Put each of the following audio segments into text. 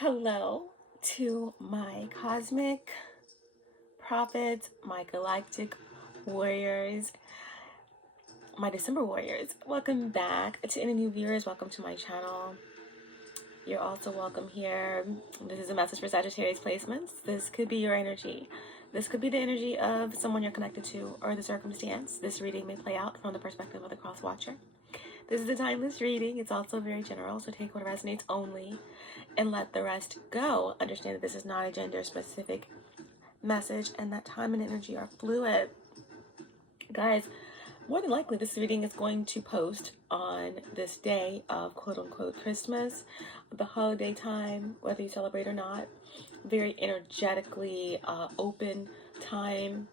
Hello to my cosmic prophets, my galactic warriors, my December warriors. Welcome back. To any new viewers, welcome to my channel. You're also welcome here. This is a message for Sagittarius placements. This could be your energy. This could be the energy of someone you're connected to or the circumstance. This reading may play out from the perspective of the cross watcher. This is a timeless reading. It's also very general, so take what resonates only and let the rest go. Understand that this is not a gender-specific message and that time and energy are fluid. Guys, more than likely this reading is going to post on this day of quote-unquote Christmas, the holiday time, whether you celebrate or not. Very energetically open time.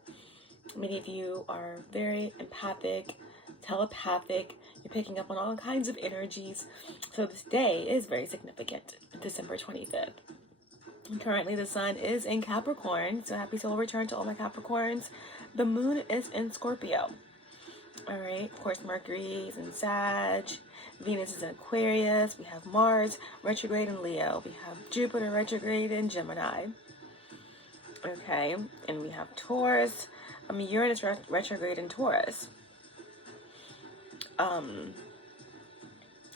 Many of you are very empathic, telepathic. You're picking up on all kinds of energies. So this day is very significant, December 25th. And currently the sun is in Capricorn, so happy solar return to all my Capricorns. The moon is in Scorpio. All right, of course, Mercury is in Sag. Venus is in Aquarius. We have Mars retrograde in Leo. We have Jupiter retrograde in Gemini. Okay, and we have Taurus. Uranus retrograde in Taurus.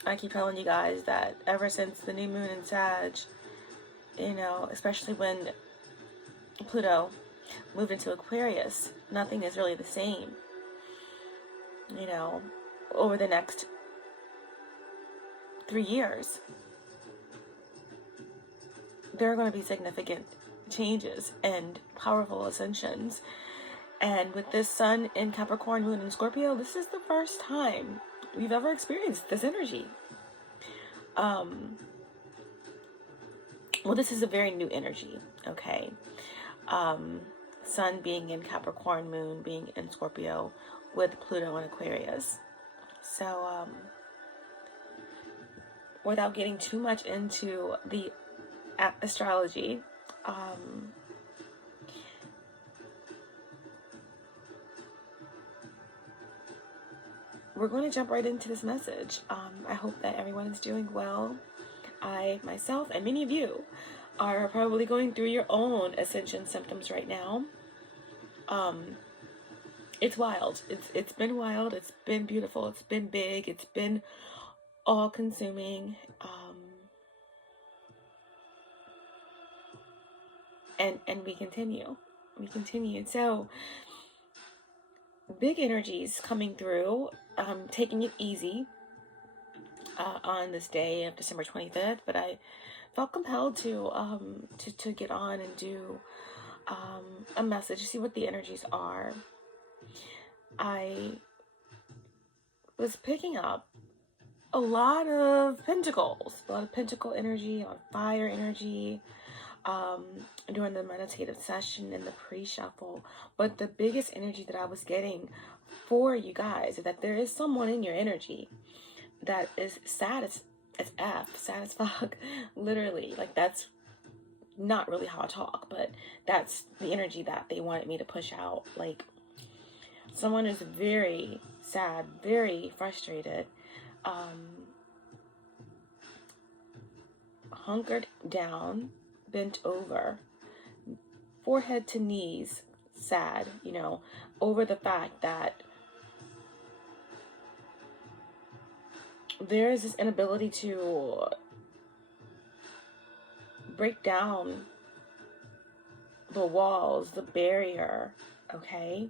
I keep telling you guys that ever since the new moon in Sag, you know, especially when Pluto moved into Aquarius, nothing is really the same. You know, over the next 3 years, there are going to be significant changes and powerful ascensions. And with this sun in Capricorn, moon in Scorpio, this is the first time we've ever experienced this energy. Well, this is a very new energy, okay? Sun being in Capricorn, moon being in Scorpio with Pluto in Aquarius. So, without getting too much into the astrology, we're going to jump right into this message. I hope that everyone is doing well. I, myself, and many of you are probably going through your own ascension symptoms right now. It's wild. It's been wild. It's been beautiful. It's been big. It's been all-consuming. And we continue. We continue. So, big energies coming through. Taking it easy on this day of December 25th, but I felt compelled to get on and do a message, see what the energies are. I was picking up a lot of pentacles, a lot of pentacle energy, a lot of fire energy during the meditative session and the pre-shuffle. But the biggest energy that I was getting for you guys is that there is someone in your energy that is sad as F, sad as fuck, literally. Like, that's not really how I talk, but that's the energy that they wanted me to push out. Like, someone is very sad, very frustrated, hunkered down, bent over, forehead to knees, sad, you know, over the fact that there is this inability to break down the walls, the barrier, okay?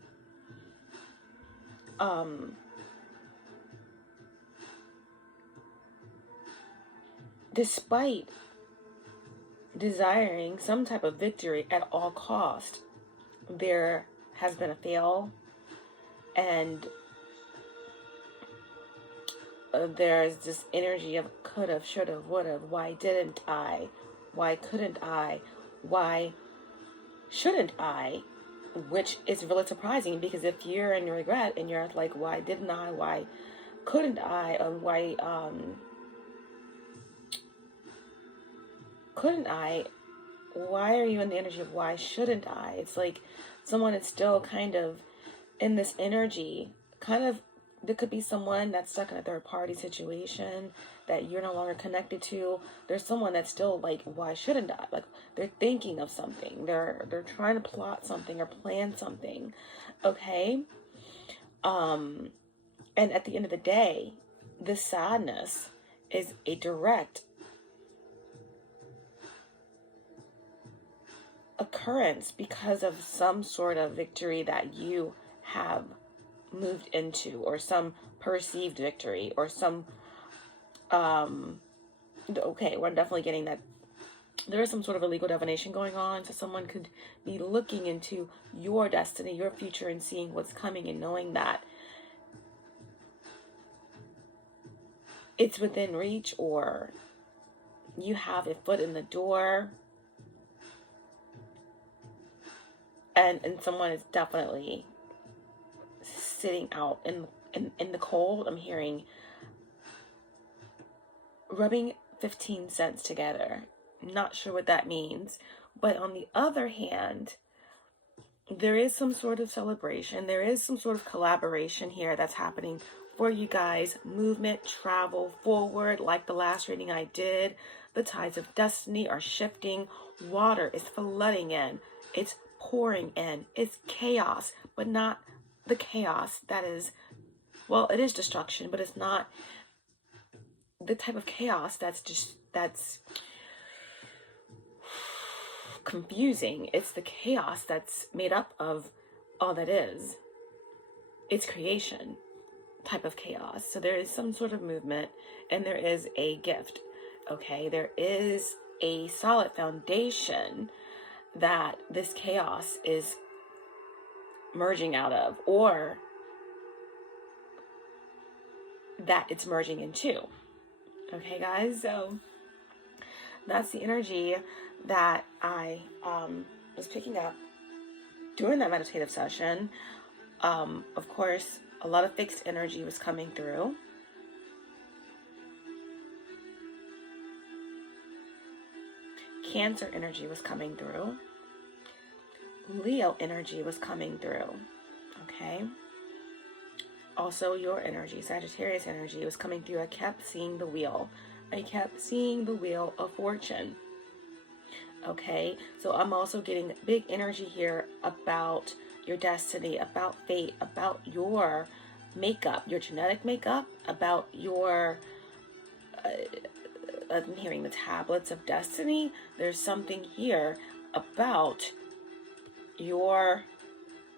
Despite desiring some type of victory at all cost, there has been a fail, and there's this energy of could've, should've, would've. Why didn't I? Why couldn't I? Why shouldn't I? Which is really surprising, because if you're in regret and you're like, why didn't I? Why couldn't I? Why couldn't I? Why are you in the energy of why shouldn't I? It's like someone is still kind of in this energy, kind of there could be someone that's stuck in a third party situation that you're no longer connected to. There's someone that's still like, why shouldn't I? Like, they're thinking of something. They're trying to plot something or plan something. Okay? And at the end of the day, this sadness is a direct occurrence because of some sort of victory that you have moved into, or some perceived victory, or some okay, we're definitely getting that there is some sort of illegal divination going on. So someone could be looking into your destiny, your future, and seeing what's coming, and knowing that it's within reach, or you have a foot in the door. And someone is definitely sitting out in the cold. I'm hearing rubbing 15 cents together. Not sure what that means. But on the other hand, there is some sort of celebration. There is some sort of collaboration here that's happening for you guys. Movement, travel forward, like the last reading I did. The tides of destiny are shifting. Water is flooding in. It's pouring in. It's chaos, but not the chaos that is, well, it is destruction, but it's not the type of chaos that's confusing. It's the chaos that's made up of all that is. It's creation type of chaos. So there is some sort of movement, and there is a gift. Okay, there is a solid foundation that this chaos is merging out of, or that it's merging into. Okay, guys, so that's the energy that I was picking up during that meditative session. Of course, a lot of fixed energy was coming through. Cancer energy was coming through. Leo energy was coming through. Okay. Also, your energy, Sagittarius energy, was coming through. I kept seeing the wheel. I kept seeing the wheel of fortune. Okay. So I'm also getting big energy here about your destiny, about fate, about your makeup, your genetic makeup, about your I'm hearing the tablets of destiny. There's something here about your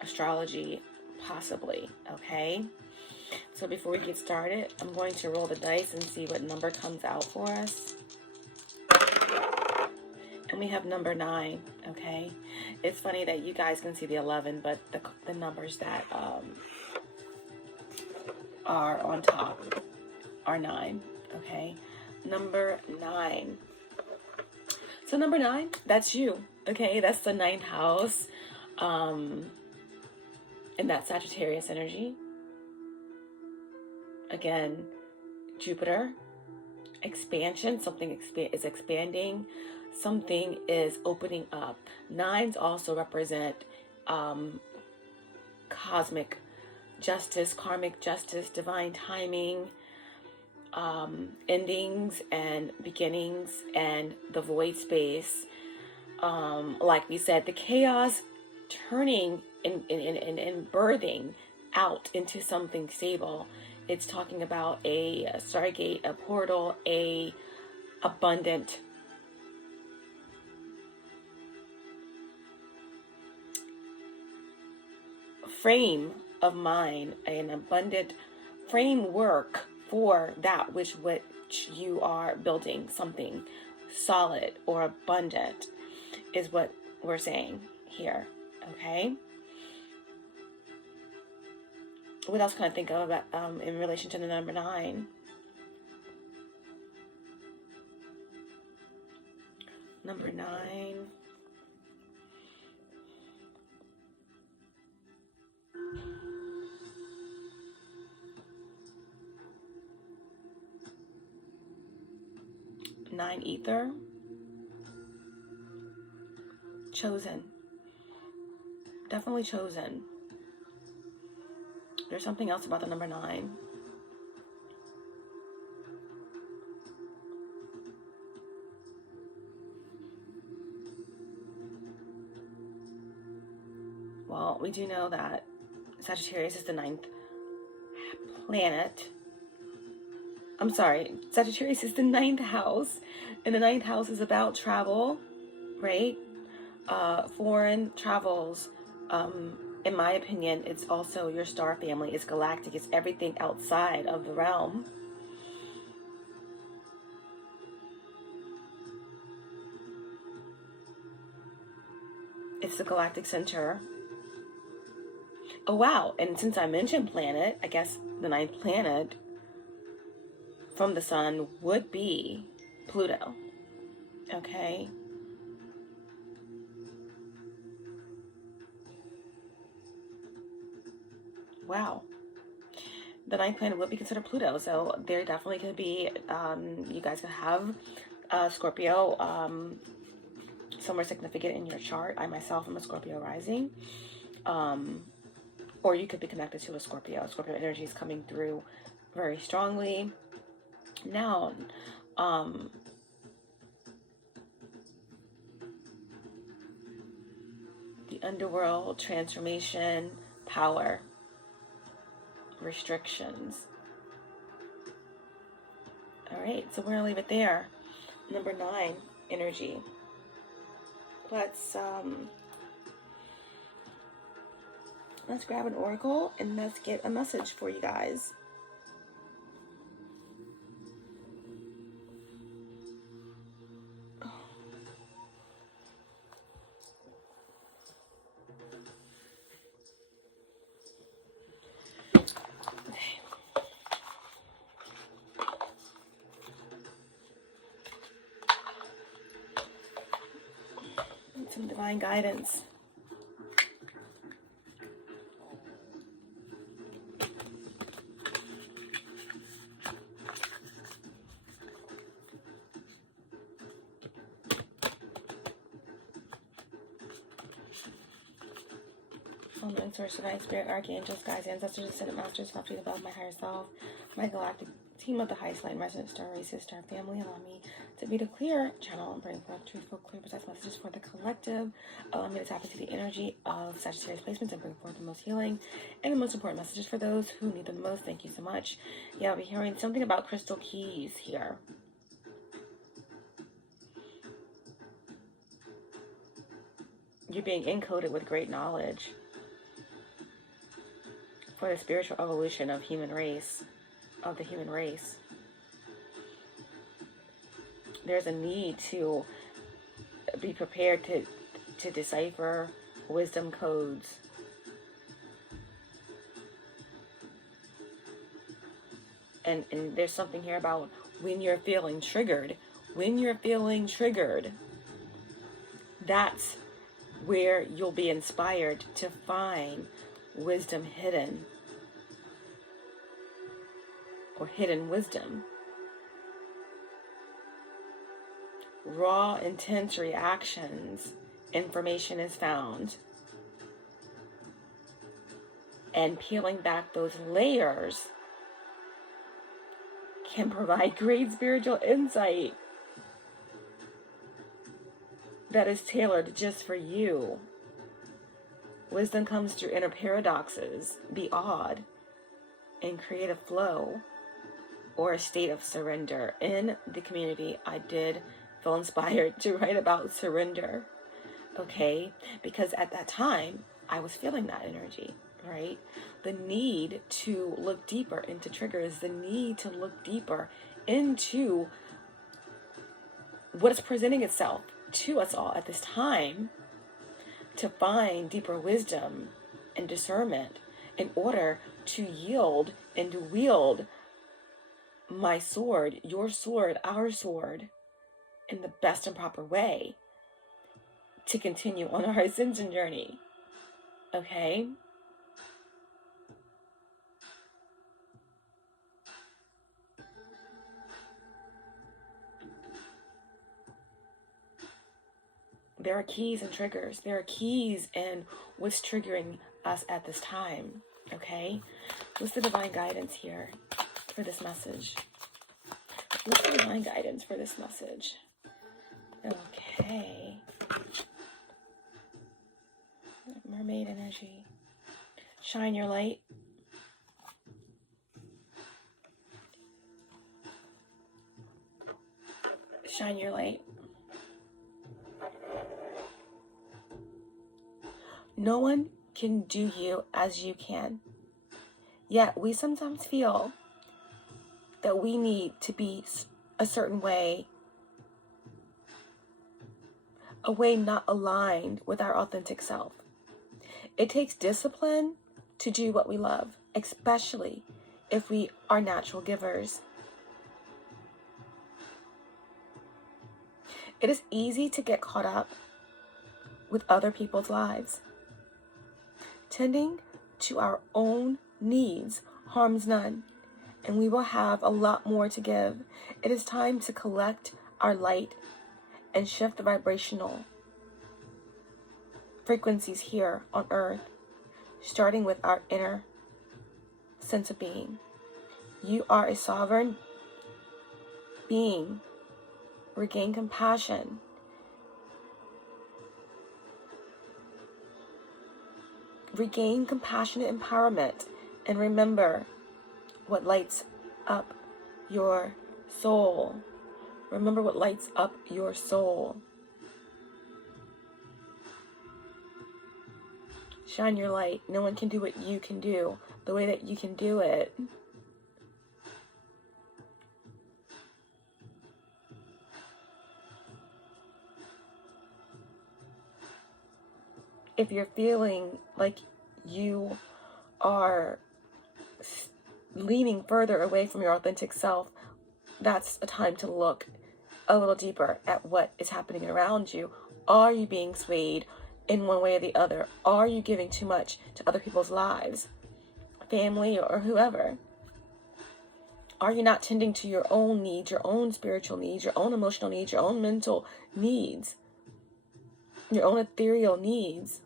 astrology, possibly. Okay, so before we get started, I'm going to roll the dice and see what number comes out for us. And we have number 9. Okay, it's funny that you guys can see the 11, but the numbers that are on top are 9. Okay, number 9. So number 9, that's you. Okay, that's the 9th house. And that Sagittarius energy. Again, Jupiter, expansion, something is expanding, something is opening up. 9s also represent cosmic justice, karmic justice, divine timing, endings and beginnings, and the void space. Like we said, the chaos turning and birthing out into something stable. It's talking about a stargate, a portal, a abundant frame of mind, an abundant framework for that which you are building. Something solid or abundant is what we're saying here. Okay, what else can I think of in relation to the number 9? Number 9. Nine ether. Chosen. Definitely chosen. There's something else about the number 9. Well, we do know that Sagittarius is the 9th planet. I'm sorry, Sagittarius is the 9th house, and the 9th house is about travel, right? Foreign travels. In my opinion, it's also your star family. It's galactic. It's everything outside of the realm. It's the galactic center. Oh, wow. And since I mentioned planet, I guess the 9th planet from the sun would be Pluto. Okay. Wow. The 9th planet would be considered Pluto. So there definitely could be, you guys could have Scorpio somewhere significant in your chart. I myself am a Scorpio rising. Or you could be connected to a Scorpio. Scorpio energy is coming through very strongly. Now, the underworld, transformation, power, restrictions. All right, so we're gonna leave it there. Number 9, energy. Let's grab an oracle and let's get a message for you guys. Some divine guidance. Soul, source, divine spirit, archangels, guides, ancestors, ascended masters, properties above, my higher self, my galactic team of the highest light, resident star races, star family, allow me to be the clear channel and bring forth truthful, clear, precise messages for the collective. Allow me to tap into the energy of Sagittarius placements and bring forth the most healing and the most important messages for those who need them the most. Thank you so much. Yeah, I'll be hearing something about crystal keys here. You're being encoded with great knowledge for the spiritual evolution of the human race. There's a need to be prepared to decipher wisdom codes. And there's something here about when you're feeling triggered. That's where you'll be inspired to find wisdom hidden, or hidden wisdom. Raw, intense reactions, information is found. And peeling back those layers can provide great spiritual insight that is tailored just for you. Wisdom comes through inner paradoxes. Be odd and create a flow or a state of surrender. In the community, I did feel inspired to write about surrender, okay? Because at that time, I was feeling that energy, right? The need to look deeper into triggers, the need to look deeper into what is presenting itself to us all at this time, to find deeper wisdom and discernment in order to yield and to wield my sword, your sword, our sword, in the best and proper way to continue on our ascension journey. Okay? There are keys and triggers. There are keys in what's triggering us at this time. Okay? What's the divine guidance here for this message? What's the divine guidance for this message? Okay. Mermaid energy. Shine your light. Shine your light. No one can do you as you can. Yet we sometimes feel that we need to be a certain way, a way not aligned with our authentic self. It takes discipline to do what we love, especially if we are natural givers. It is easy to get caught up with other people's lives. Tending to our own needs harms none, and we will have a lot more to give. It is time to collect our light and shift the vibrational frequencies here on earth, starting with our inner sense of being. You are a sovereign being. Regain compassion. Regain compassionate empowerment, and remember what lights up your soul. Remember what lights up your soul. Shine your light. No one can do what you can do the way that you can do it. If you're feeling like you are leaning further away from your authentic self, that's a time to look a little deeper at what is happening around you. Are you being swayed in one way or the other? Are you giving too much to other people's lives, family, or whoever? Are you not tending to your own needs, your own spiritual needs, your own emotional needs, your own mental needs, your own ethereal needs?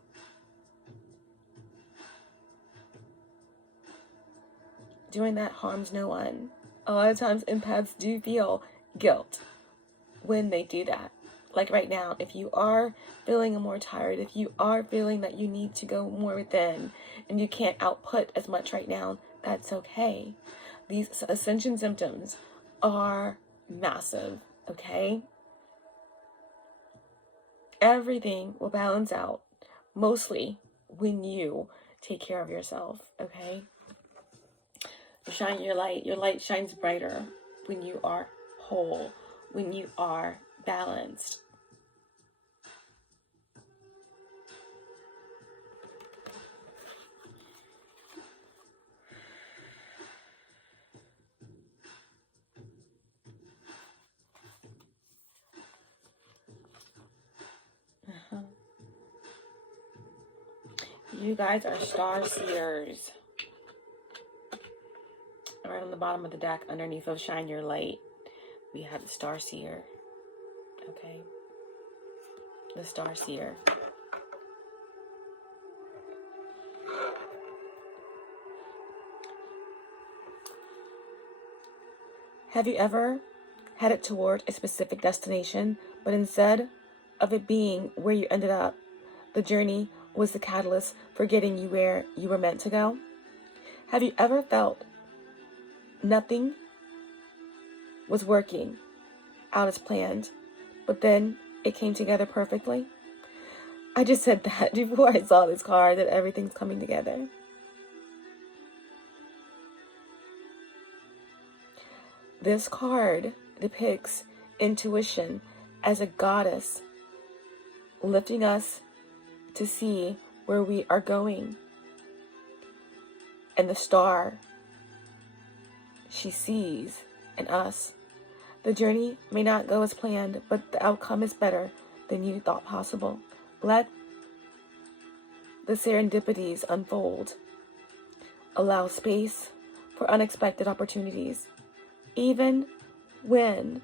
Doing that harms no one. A lot of times empaths do feel guilt when they do that. Like right now, if you are feeling more tired, if you are feeling that you need to go more within and you can't output as much right now, that's okay. These ascension symptoms are massive, okay? Everything will balance out, mostly when you take care of yourself, okay? Shine your light. Your light shines brighter when you are whole, when you are balanced. You guys are star seers. Right on the bottom of the deck, underneath of Shine Your Light, we have the Star Seer. Okay? The Star Seer. Have you ever headed toward a specific destination, but instead of it being where you ended up, the journey was the catalyst for getting you where you were meant to go? Have you ever felt nothing was working out as planned, but then it came together perfectly? I just said that before I saw this card, that everything's coming together. This card depicts intuition as a goddess lifting us to see where we are going. And the star she sees in us. The journey may not go as planned, but the outcome is better than you thought possible. Let the serendipities unfold. Allow space for unexpected opportunities, even when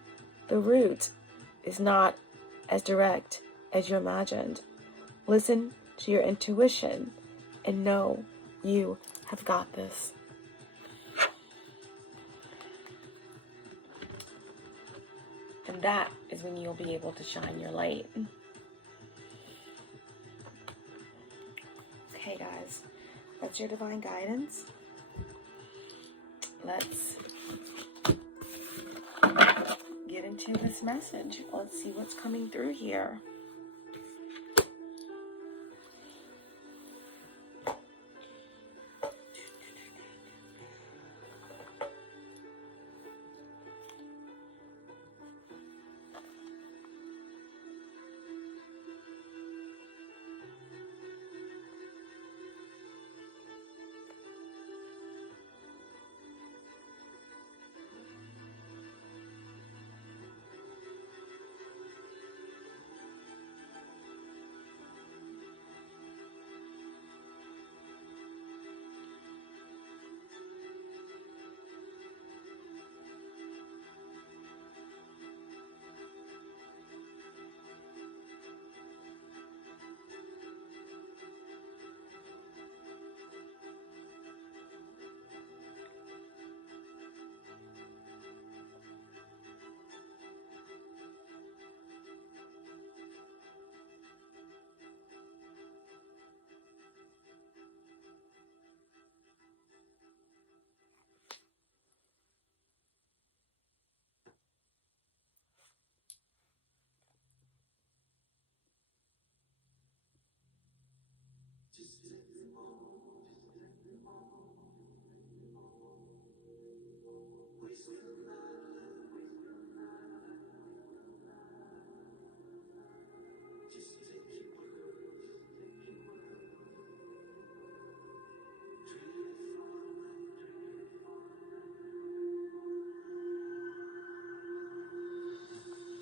the route is not as direct as you imagined. Listen to your intuition and know you have got this. And that is when you'll be able to shine your light. Okay, guys, that's your divine guidance. Let's get into this message. Let's see what's coming through here.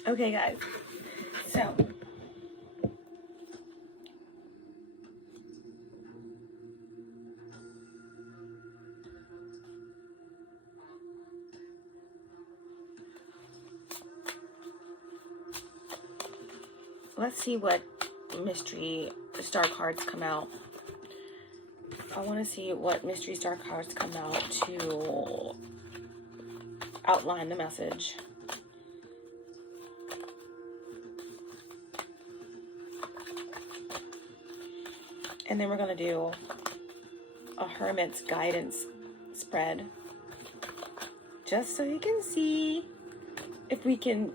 Okay, guys, so let's see what mystery star cards come out. I want to see what mystery star cards come out to outline the message. And then we're going to do a Hermit's guidance spread, just so you can see if we can,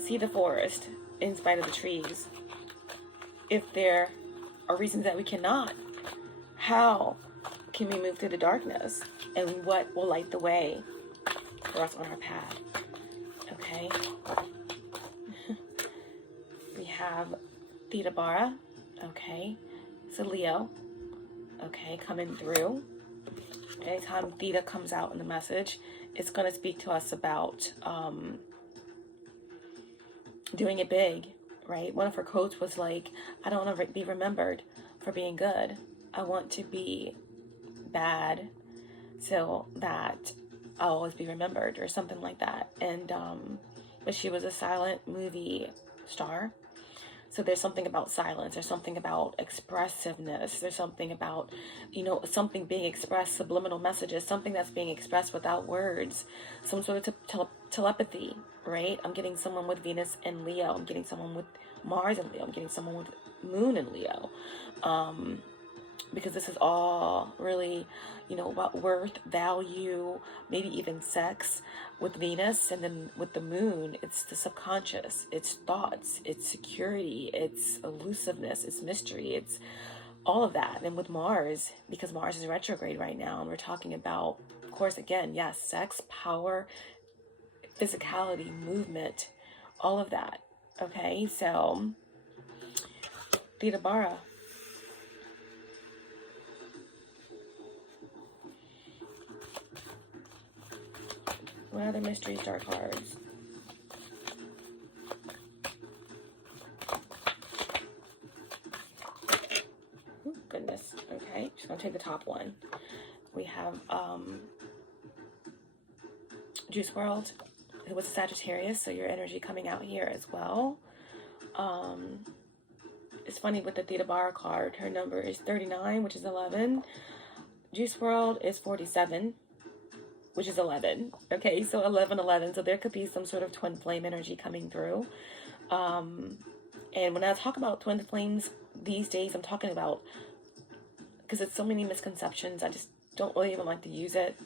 see the forest in spite of the trees. If there are reasons that we cannot, how can we move through the darkness? And what will light the way for us on our path? Okay. We have Theta Bara. Okay. It's a Leo. Okay, coming through. Anytime Theta comes out in the message, it's going to speak to us about doing it big, right? One of her quotes was like, I don't want to be remembered for being good. I want to be bad so that I'll always be remembered, or something like that. And but she was a silent movie star. So there's something about silence. There's something about expressiveness. There's something about, something being expressed, subliminal messages, something that's being expressed without words, some sort of telepathy, right? I'm getting someone with Venus and Leo. I'm getting someone with Mars and Leo. I'm getting someone with Moon and Leo. Because this is all really, about worth, value, maybe even sex. With Venus, and then with the Moon, it's the subconscious, it's thoughts, it's security, it's elusiveness, it's mystery, it's all of that. And with Mars, because Mars is retrograde right now, and we're talking about, of course, again, yes, sex, power, physicality, movement, all of that. Okay, so Theta Bara. What other mystery star cards? Ooh, goodness. Okay, just gonna take the top one. We have Juice World, who was a Sagittarius, so your energy coming out here as well. It's funny with the Theta Bara card. Her number is 39, which is 11. Juice World is 47. which is 11. Okay, so 11, 11. So there could be some sort of twin flame energy coming through. And when I talk about twin flames these days, I'm talking about, because it's so many misconceptions, I just don't really even like to use it.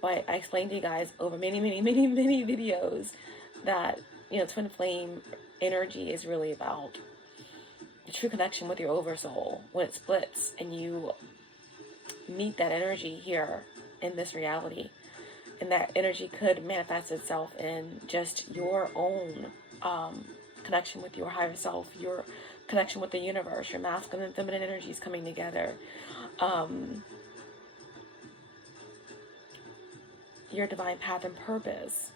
But I explained to you guys over many videos that, you know, twin flame energy is really about the true connection with your oversoul when it splits and you meet that energy here in this reality. And that energy could manifest itself in just your own connection with your higher self, your connection with the universe, your masculine and feminine energies coming together. Your divine path and purpose.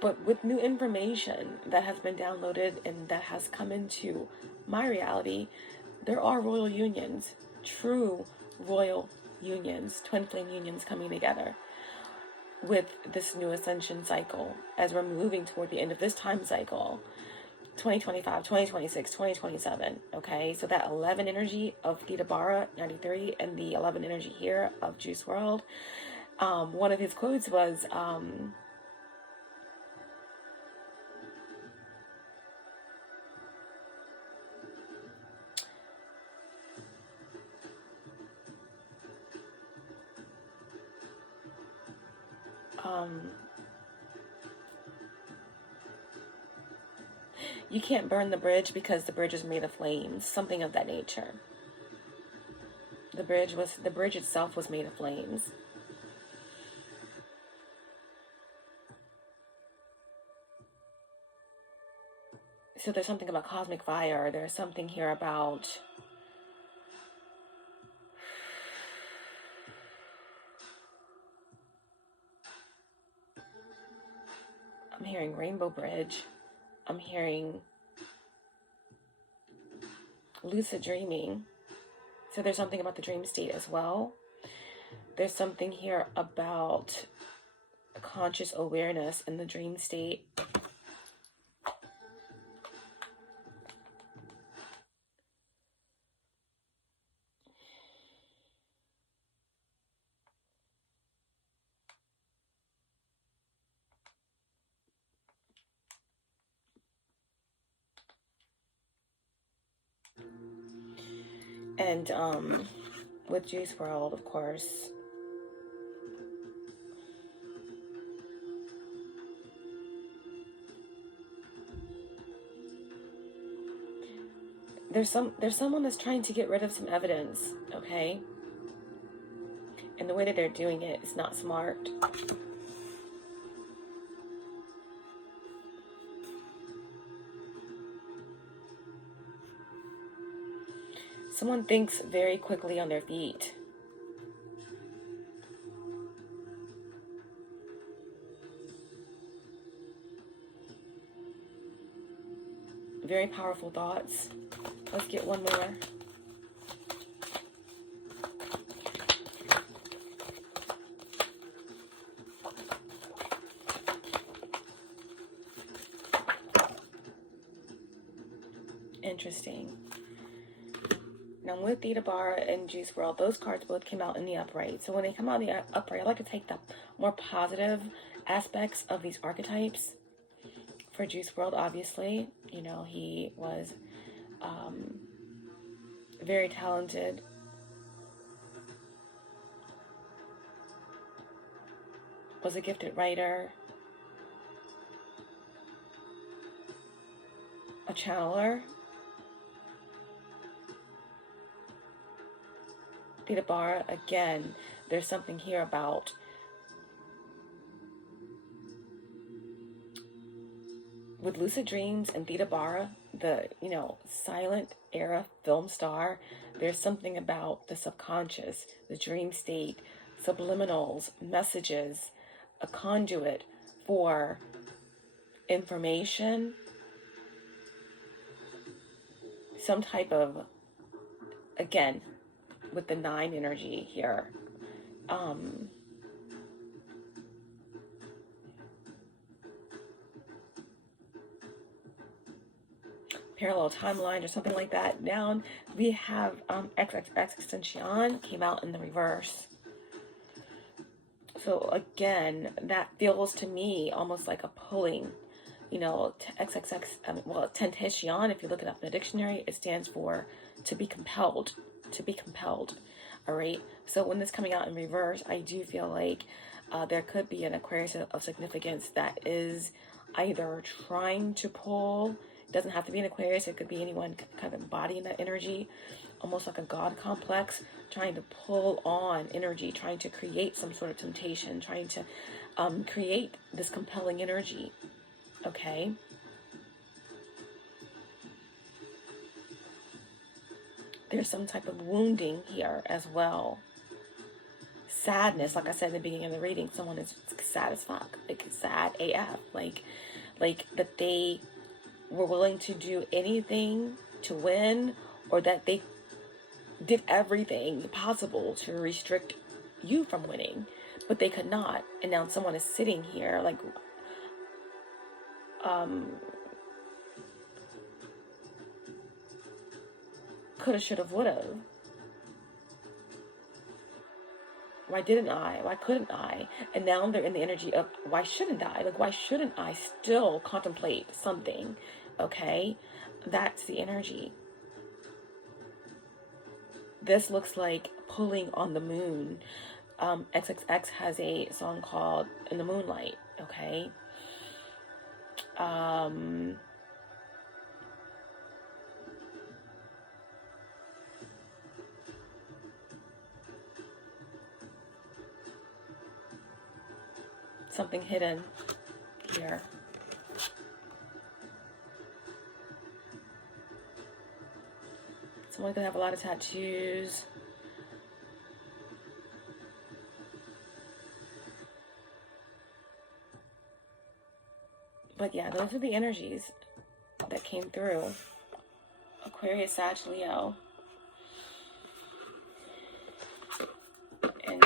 But with new information that has been downloaded and that has come into my reality, there are royal unions, true royal unions, twin flame unions coming together with this new ascension cycle as we're moving toward the end of this time cycle, 2025, 2026, 2027, okay? So that 11 energy of Theta Bara, 93, and the 11 energy here of Juice WRLD, one of his quotes was, you can't burn the bridge because the bridge is made of flames, something of that nature. The bridge itself was made of flames. So there's something about cosmic fire. There's something here about I'm hearing Rainbow Bridge. I'm hearing lucid dreaming. So there's something about the dream state as well. There's something here about conscious awareness in the dream state. And with Juice WRLD, of course, there's someone that's trying to get rid of some evidence, okay? And the way that they're doing it is not smart. Someone thinks very quickly on their feet. Very powerful thoughts. Let's get one more. Interesting. Now with Theta Bara and Juice WRLD, those cards both came out in the upright. So when they come out in the upright, I like to take the more positive aspects of these archetypes. For Juice WRLD, obviously, you know, he was very talented. Was a gifted writer. A channeler. Theta Bara, again, there's something here about with lucid dreams and Theta Bara, the, you know, silent era film star, there's something about the subconscious, the dream state, subliminals, messages, a conduit for information, some type of, again, with the 9 energy here, parallel timelines or something like that. Down we have Ascension came out in the reverse. So again, that feels to me almost like a pulling. You know, Temptation, if you look it up in the dictionary, it stands for to be compelled. To be compelled. All right. So when this coming out in reverse, I do feel like there could be an Aquarius of significance that is either trying to pull. It doesn't have to be an Aquarius. It could be anyone kind of embodying that energy, almost like a God complex, trying to pull on energy, trying to create some sort of temptation, trying to create this compelling energy. Okay. There's some type of wounding here as well. Sadness, like I said in the beginning of the reading, someone is sad as fuck, like sad AF, like that they were willing to do anything to win, or that they did everything possible to restrict you from winning, but they could not. And now someone is sitting here like coulda, shoulda, woulda. Why didn't I? Why couldn't I? And now they're in the energy of, why shouldn't I? Like, why shouldn't I still contemplate something? Okay? That's the energy. This looks like pulling on the moon. XXX has a song called In the Moonlight. Okay? Something hidden here. Someone could have a lot of tattoos. But yeah, those are the energies that came through. Aquarius, Sag, Leo. And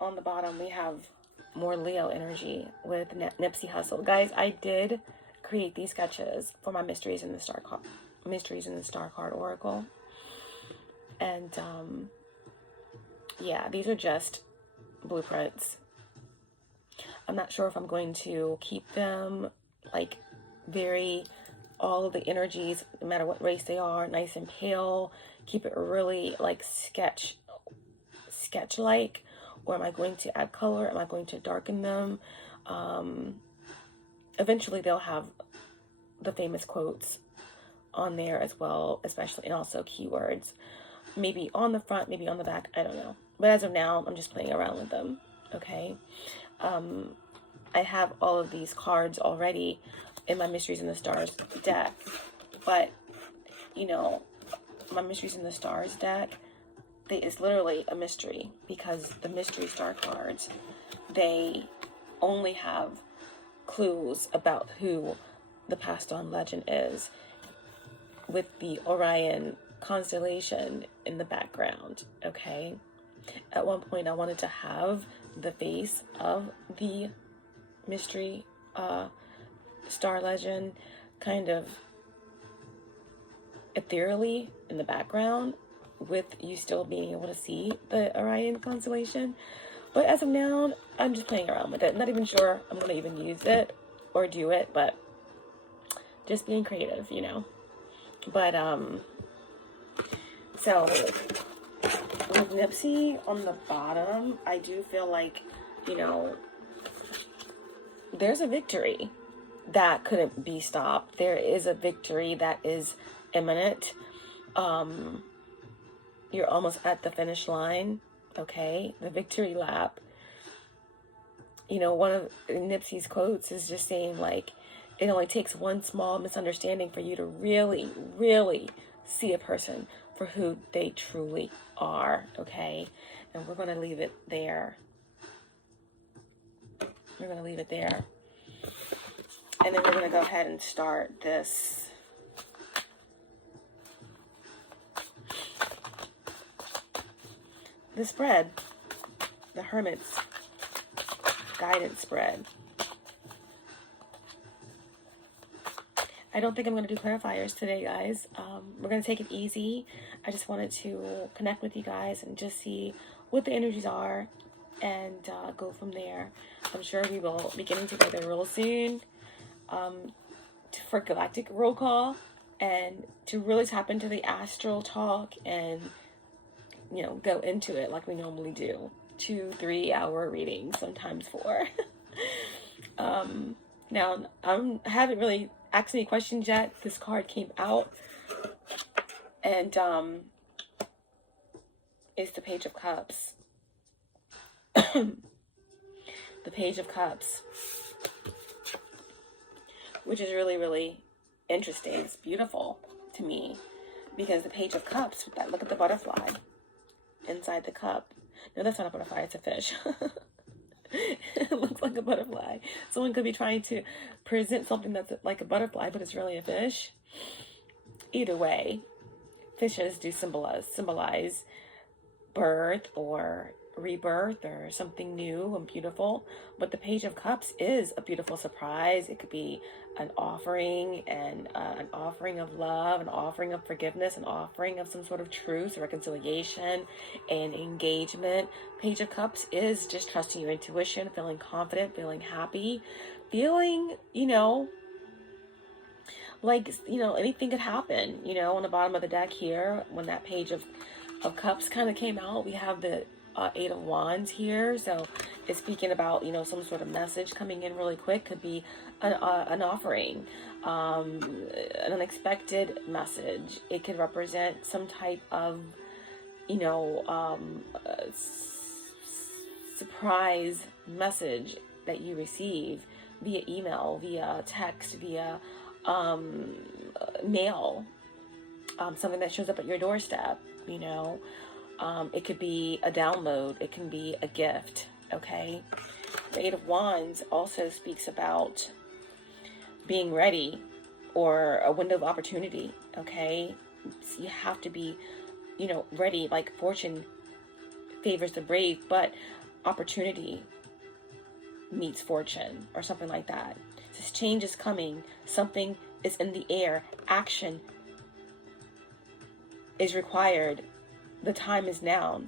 on the bottom we have more Leo energy with Nipsey Hussle. Guys, I did create these sketches for my Mysteries in the Star card Oracle. And yeah, these are just blueprints. I'm not sure if I'm going to keep them like all of the energies, no matter what race they are, nice and pale, keep it really like sketch-like, or am I going to add color? Am I going to darken them? Eventually they'll have the famous quotes on there as well, especially, and also keywords. Maybe on the front, maybe on the back, I don't know. But as of now, I'm just playing around with them, okay? I have all of these cards already in my Mysteries in the Stars deck, but, you know, my Mysteries in the Stars deck, it's literally a mystery, because the mystery star cards, they only have clues about who the passed on legend is, with the Orion constellation in the background. Okay, at one point I wanted to have the face of the mystery star legend kind of ethereally in the background, with you still being able to see the Orion constellation. But as of now, I'm just playing around with it. I'm not even sure I'm going to even use it or do it, but just being creative, you know. But so with Nipsey on the bottom, I do feel like, you know, there's a victory that couldn't be stopped. There is a victory that is imminent. You're almost at the finish line, okay? The victory lap. You know, one of Nipsey's quotes is just saying, like, it only takes one small misunderstanding for you to really, really see a person for who they truly are, okay? And we're going to leave it there. We're going to leave it there. And then we're going to go ahead and start this spread, the Hermit's guidance spread. I don't think I'm going to do clarifiers today, guys. We're going to take it easy. I just wanted to connect with you guys and just see what the energies are and go from there. I'm sure we will be getting together real soon for galactic roll call and to really tap into the astral talk and, you know, go into it like we normally do. 2-3 hour readings, sometimes 4. Now, I haven't really asked any questions yet. This card came out, and it's the Page of Cups. The Page of Cups, which is really, really interesting. It's beautiful to me because the Page of Cups, look at the butterfly inside the cup. No, that's not a butterfly, it's a fish. It looks like a butterfly. Someone could be trying to present something that's like a butterfly, but it's really a fish. Either way, fishes do symbolize birth or rebirth or something new and beautiful. But the Page of Cups is a beautiful surprise. It could be an offering, and an offering of love, an offering of forgiveness, an offering of some sort of truth, reconciliation, and engagement. Page of Cups is just trusting your intuition, feeling confident, feeling happy, feeling, you know, like, you know, anything could happen. You know, on the bottom of the deck here, when that Page of Cups kind of came out, we have the 8 of Wands here. So it's speaking about, you know, some sort of message coming in really quick. Could be an offering, an unexpected message. It could represent some type of, you know, surprise message that you receive via email, via text, via mail, something that shows up at your doorstep, you know. It could be a download. It can be a gift, okay? The 8 of Wands also speaks about being ready or a window of opportunity, okay? So you have to be, you know, ready. Like fortune favors the brave, but opportunity meets fortune or something like that. This change is coming. Something is in the air. Action is required. The time is now.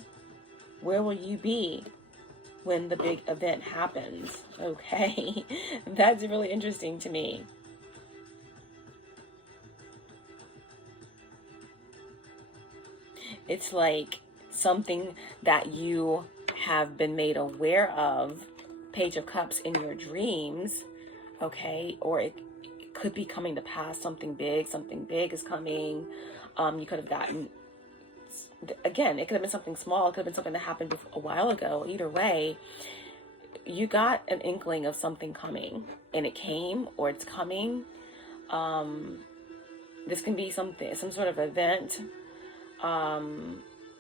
Where will you be when the big event happens? Okay, that's really interesting to me. It's like something that you have been made aware of, Page of Cups, in your dreams, okay? Or it could be coming to pass. Something big is coming. You could have gotten, again, it could have been something small. It could have been something that happened a while ago. Either way, you got an inkling of something coming, and it came, or it's coming. This can be some sort of event.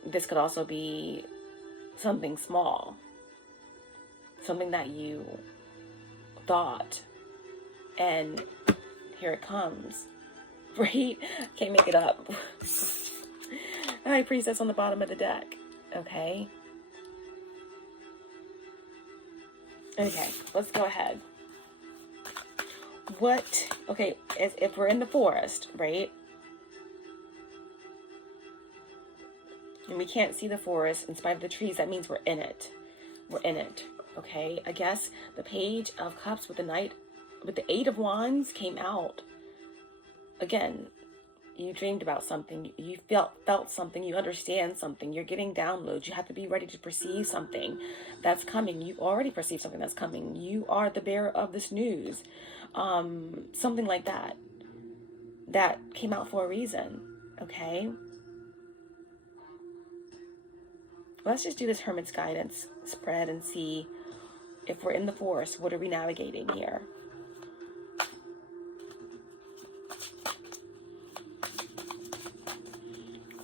This could also be something small, something that you thought, and here it comes, right? Can't make it up. High Priestess on the bottom of the deck, okay? Okay, let's go ahead. Okay, if we're in the forest, right? And we can't see the forest in spite of the trees, that means we're in it. We're in it, okay? I guess the Page of Cups with the 8 of Wands came out. Again, you dreamed about something, you felt something, you understand something, you're getting downloads, you have to be ready to perceive something that's coming. You already perceived something that's coming. You are the bearer of this news. Something like that. That came out for a reason, okay? Let's just do this Hermit's guidance spread and see if we're in the forest. What are we navigating here?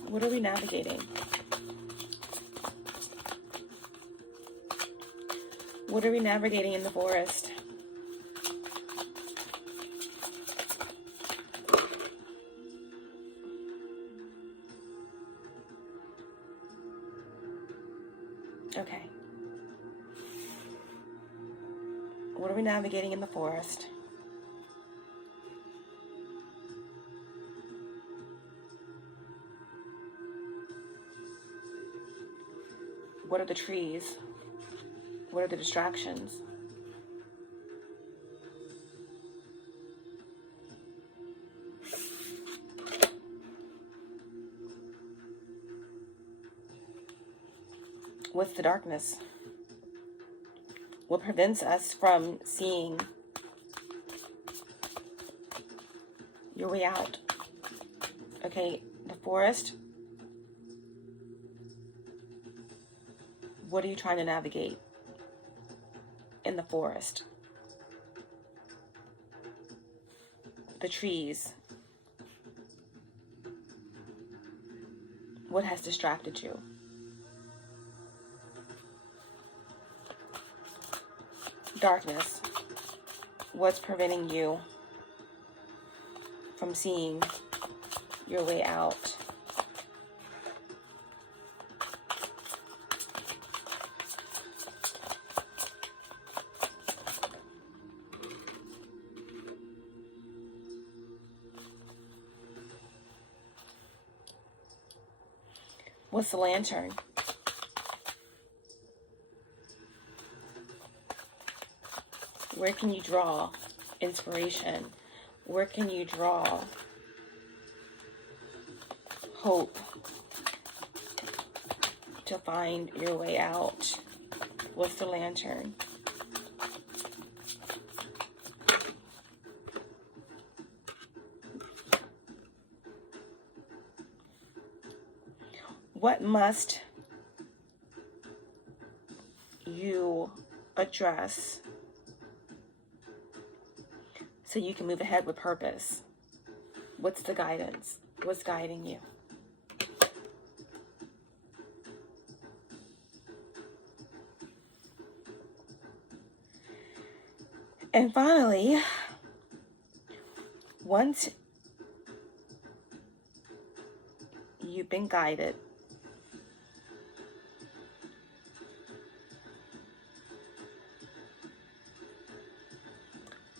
What are we navigating? What are we navigating in the forest? Okay. What are we navigating in the forest? What are the trees? What are the distractions? What's the darkness? What prevents us from seeing your way out? Okay, the forest. What are you trying to navigate in the forest? The trees. What has distracted you? Darkness. What's preventing you from seeing your way out? What's the lantern? Where can you draw inspiration? Where can you draw hope to find your way out? What's the lantern? What must you address so you can move ahead with purpose? What's the guidance? What's guiding you? And finally, once you've been guided,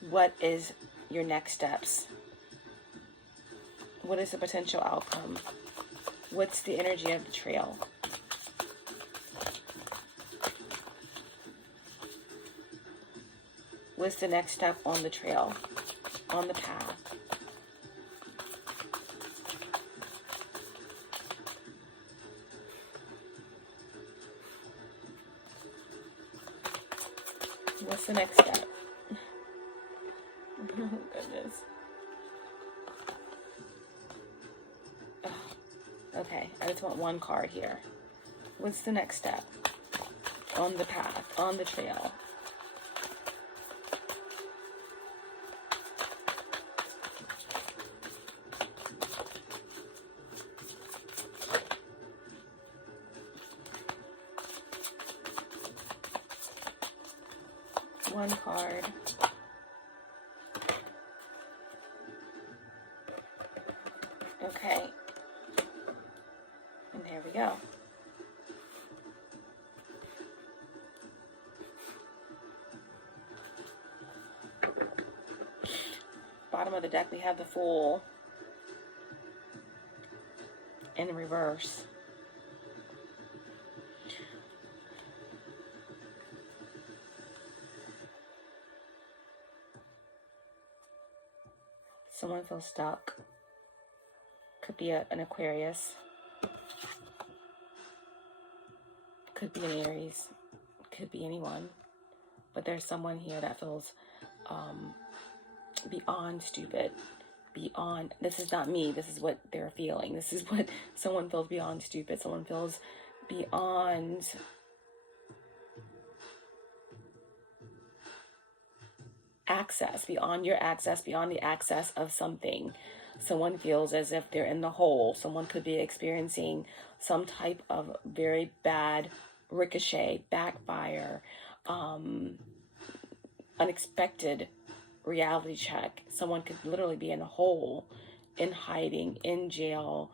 what is your next steps? What is the potential outcome? What's the energy of the trail? What's the next step on the trail, on the path? What's the next step? Oh, goodness. Oh, okay, I just want one card here. What's the next step on the path, on the trail? One card. Okay. And there we go. Bottom of the deck, we have the Fool in reverse. Someone feels stuck. Could be an Aquarius. Could be an Aries. Could be anyone. But there's someone here that feels beyond stupid. Beyond, this is not me. This is what they're feeling. This is what someone feels beyond stupid. Someone feels beyond access, beyond your access, beyond the access of something. Someone feels as if they're in the hole. Someone could be experiencing some type of very bad ricochet, backfire, unexpected reality check. Someone could literally be in a hole, in hiding, in jail,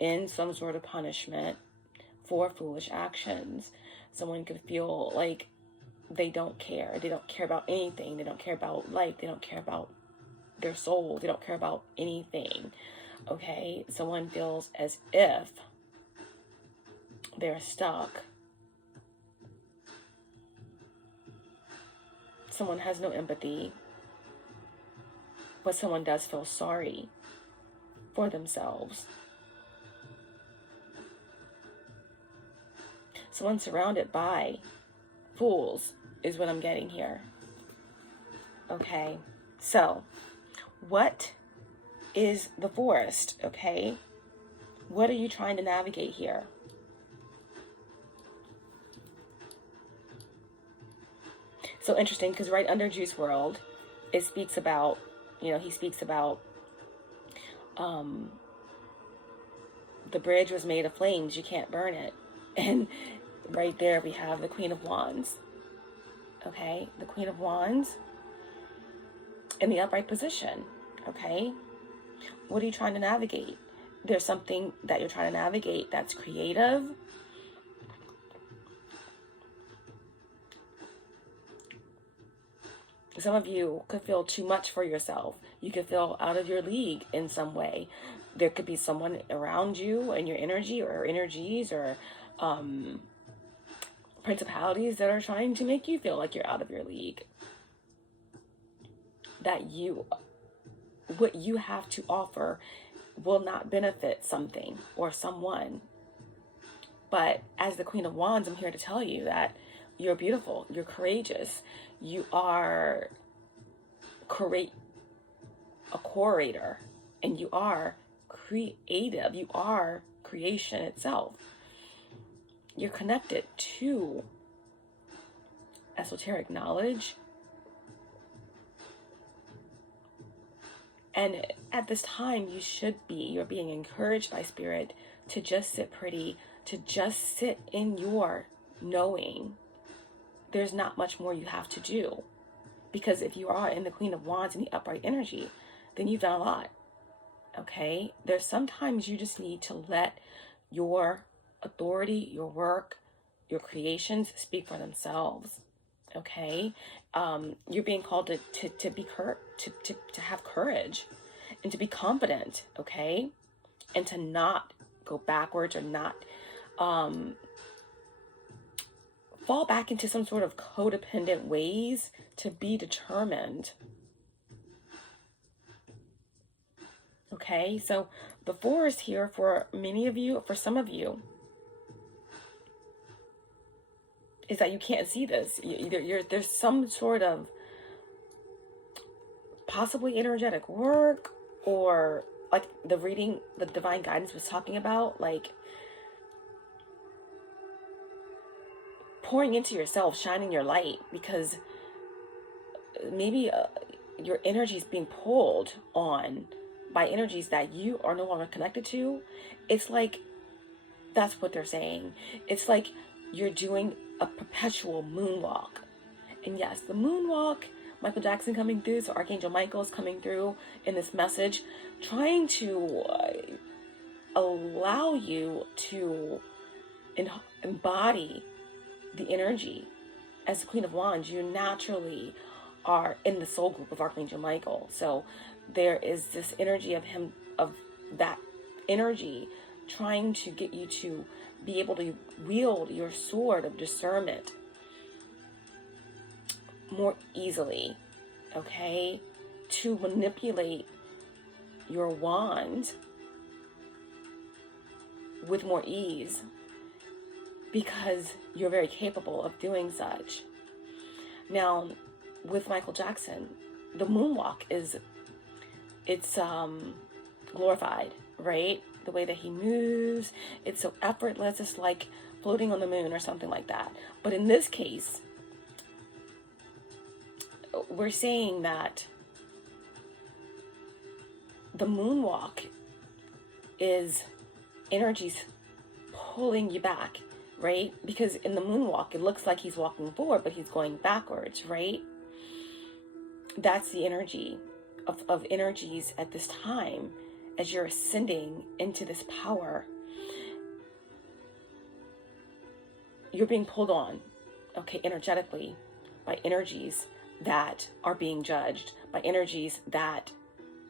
in some sort of punishment for foolish actions. Someone could feel like they don't care. They don't care about anything. They don't care about life. They don't care about their soul. They don't care about anything. Okay? Someone feels as if they're stuck someone has no empathy, but someone does feel sorry for themselves. Someone surrounded by fools is what I'm getting here. Okay, so what is the forest? Okay, what are you trying to navigate here? So interesting, because right under Juice WRLD, it speaks about, he speaks about the bridge was made of flames, you can't burn it. And right there we have the Queen of Wands. Okay, the Queen of Wands in the upright position. Okay, what are you trying to navigate? There's something that you're trying to navigate that's creative. Some of you could feel too much for yourself. You could feel out of your league in some way. There could be someone around you and your energy or energies or principalities that are trying to make you feel like you're out of your league. That what you have to offer will not benefit something or someone. But as the Queen of Wands, I'm here to tell you that you're beautiful, you're courageous, you are a curator, and you are creative, you are creation itself. You're connected to esoteric knowledge. And at this time, you're being encouraged by Spirit to just sit pretty, to just sit in your knowing. There's not much more you have to do. Because if you are in the Queen of Wands in the upright energy, then you've done a lot. Okay? There's sometimes you just need to let your authority, your work, your creations speak for themselves. Okay? You're being called to be to have courage and to be confident. Okay? And to not go backwards or not fall back into some sort of codependent ways, to be determined. Okay, so the forest here for many of you, for some of you, is that you can't see this. There's some sort of possibly energetic work, or like the reading, the divine guidance was talking about, like pouring into yourself, shining your light, because maybe your energy is being pulled on by energies that you are no longer connected to. It's like, that's what they're saying. It's like you're doing a perpetual moonwalk. And yes, the moonwalk, Michael Jackson coming through, so Archangel Michael is coming through in this message, trying to allow you to embody the energy. As the Queen of Wands, you naturally are in the soul group of Archangel Michael. So there is this energy of him, of that energy, trying to get you to be able to wield your sword of discernment more easily, okay? To manipulate your wand with more ease, because you're very capable of doing such. Now, with Michael Jackson, the moonwalk it's glorified, right? The way that he moves, it's so effortless. It's like floating on the moon or something like that. But in this case, we're saying that the moonwalk is energies pulling you back, right? Because in the moonwalk, it looks like he's walking forward, but he's going backwards, right? That's the energy of energies at this time as you're ascending into this power. You're being pulled on, okay, energetically, by energies that are being judged, by energies that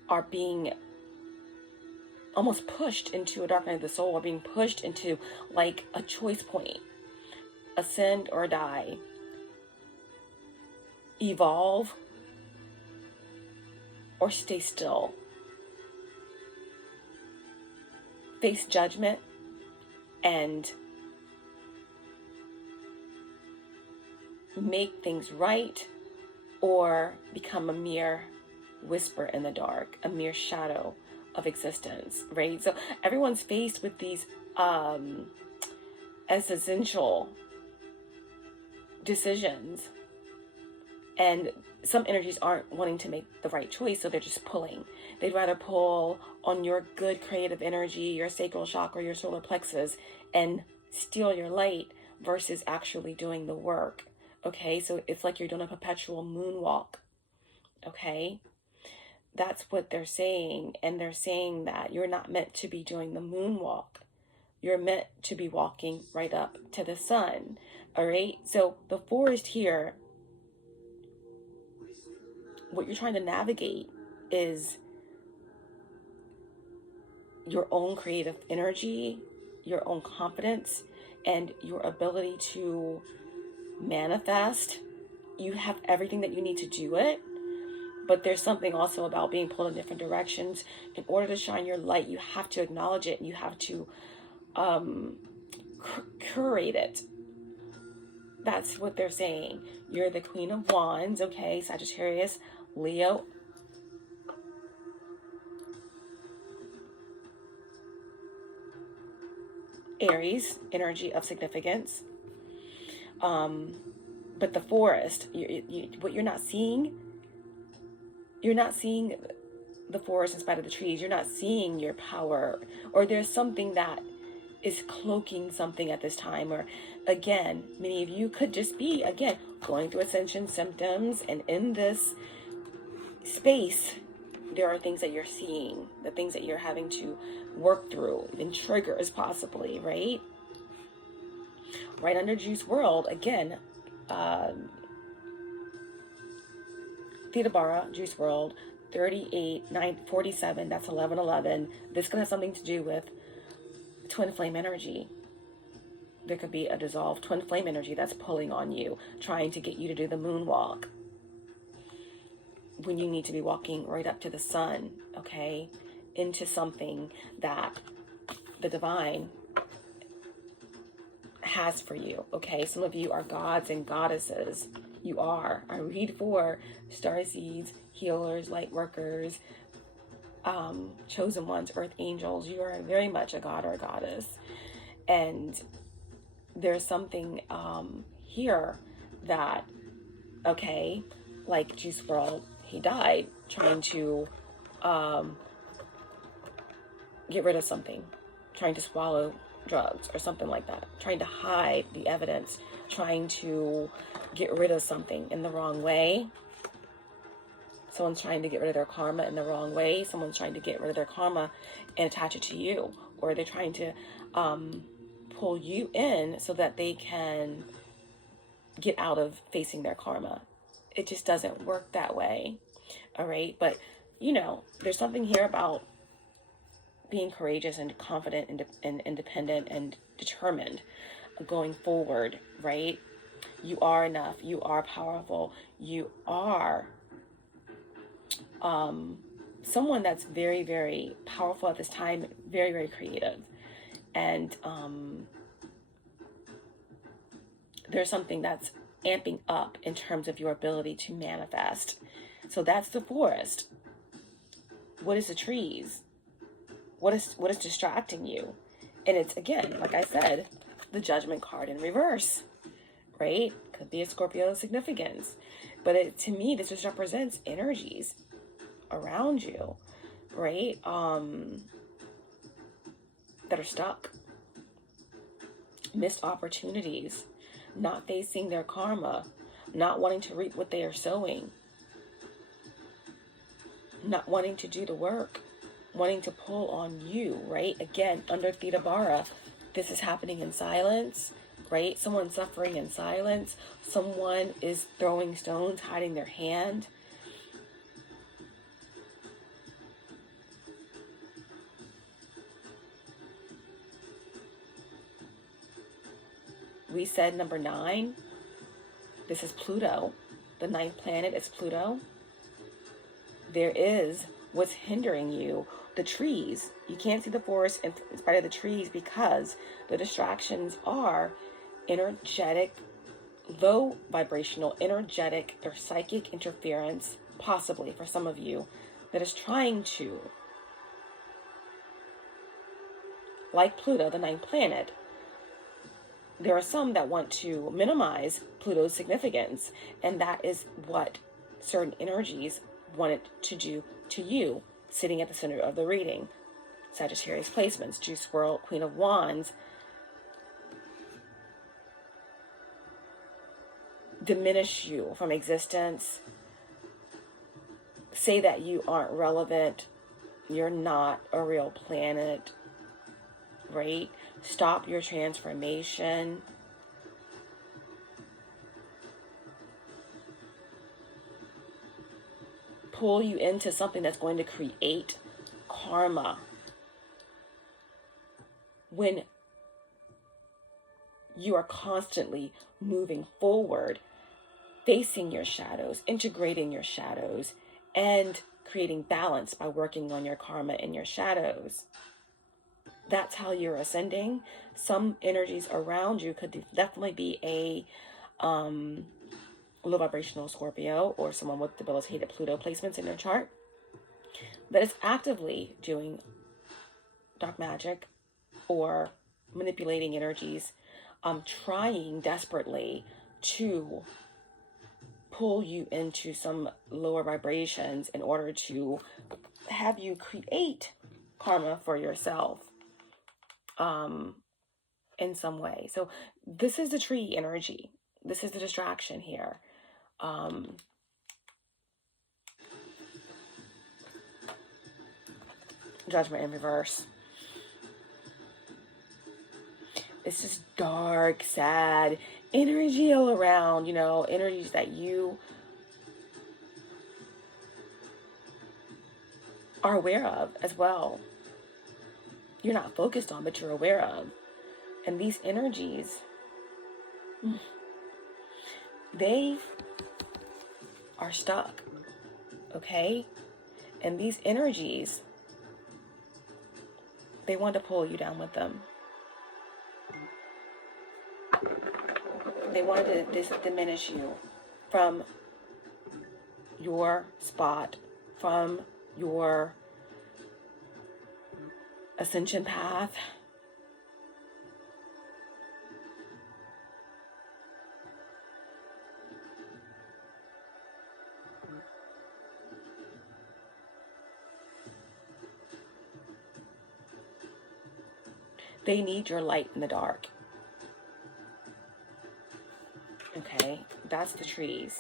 are being almost pushed into a dark night of the soul, or being pushed into like a choice point, ascend or die. evolve or stay still. Face judgment and make things right, or become a mere whisper in the dark, a mere shadow of existence, right? So everyone's faced with these existential decisions, and some energies aren't wanting to make the right choice, so they're just pulling. They'd rather pull on your good creative energy, your sacral chakra, your solar plexus, and steal your light versus actually doing the work. Okay, so it's like you're doing a perpetual moonwalk. Okay, that's what they're saying. And they're saying that you're not meant to be doing the moonwalk. You're meant to be walking right up to the sun. All right, so the forest here, what you're trying to navigate is your own creative energy, your own confidence, and your ability to manifest. You have everything that you need to do it, but there's something also about being pulled in different directions. In order to shine your light, you have to acknowledge it, and you have to curate it. That's what they're saying. You're the Queen of Wands, okay? Sagittarius, Leo, Aries, energy of significance. But the forest, what you're not seeing the forest in spite of the trees. You're not seeing your power, or there's something that is cloaking something at this time. Or again, many of you could just be, again, going through ascension symptoms, and in this space, there are things that you're seeing, the things that you're having to work through, even triggers possibly, right? Right under Juice World, again, Theta Bara, Juice World, 38, 9, 47, that's 1111. This could have something to do with twin flame energy. There could be a dissolved twin flame energy that's pulling on you, trying to get you to do the moonwalk, when you need to be walking right up to the sun, okay? Into something that the divine has for you, okay? Some of you are gods and goddesses. You are. I read for starseeds, healers, light workers, chosen ones, earth angels. You are very much a god or a goddess. And there's something here that, okay, like Juice WRLD, he died trying to get rid of something, trying to swallow drugs or something like that, trying to hide the evidence, trying to get rid of something in the wrong way. Someone's trying to get rid of their karma in the wrong way. Someone's trying to get rid of their karma and attach it to you, or they're trying to pull you in so that they can get out of facing their karma. It just doesn't work that way. All right, but you know, there's something here about being courageous and confident and independent and determined going forward, right? You are enough. You are powerful. You are someone that's very, very powerful at this time, very, very creative. And there's something that's amping up in terms of your ability to manifest. So that's the forest. What is the trees? What is distracting you? And it's, again, like I said, the Judgment card in reverse, right? Could be a Scorpio significance. But to me, this just represents energies around you, right? That are stuck. Missed opportunities. Not facing their karma. Not wanting to reap what they are sowing. Not wanting to do the work. Wanting to pull on you, right? Again, under Theta Bara, this is happening in silence, right? Someone's suffering in silence. Someone is throwing stones, hiding their hand. We said number 9. This is Pluto. the 9th planet is Pluto, there is what's hindering you. The trees. You can't see the forest in spite of the trees because the distractions are energetic, low vibrational, energetic, or psychic interference, possibly for some of you, that is trying to, like Pluto, the 9th planet, there are some that want to minimize Pluto's significance, and that is what certain energies wanted to do to you, sitting at the center of the reading. Sagittarius placements, Juice Squirrel, Queen of Wands, diminish you from existence, say that you aren't relevant, you're not a real planet, right? Stop your transformation. Pull you into something that's going to create karma. When you are constantly moving forward, facing your shadows, integrating your shadows, and creating balance by working on your karma in your shadows. That's how you're ascending. Some energies around you could definitely be a low vibrational Scorpio or someone with debilitated Pluto placements in their chart that is actively doing dark magic or manipulating energies, trying desperately to pull you into some lower vibrations in order to have you create karma for yourself in some way. So this is the tree energy. This is the distraction here. Judgment in reverse. It's just dark, sad energy all around, you know, energies that you are aware of as well. You're not focused on, but you're aware of. And these energies, they are stuck, okay? And these energies, they want to pull you down with them. They wanted to diminish you from your spot, from your ascension path. They need your light in the dark. Okay, that's the trees.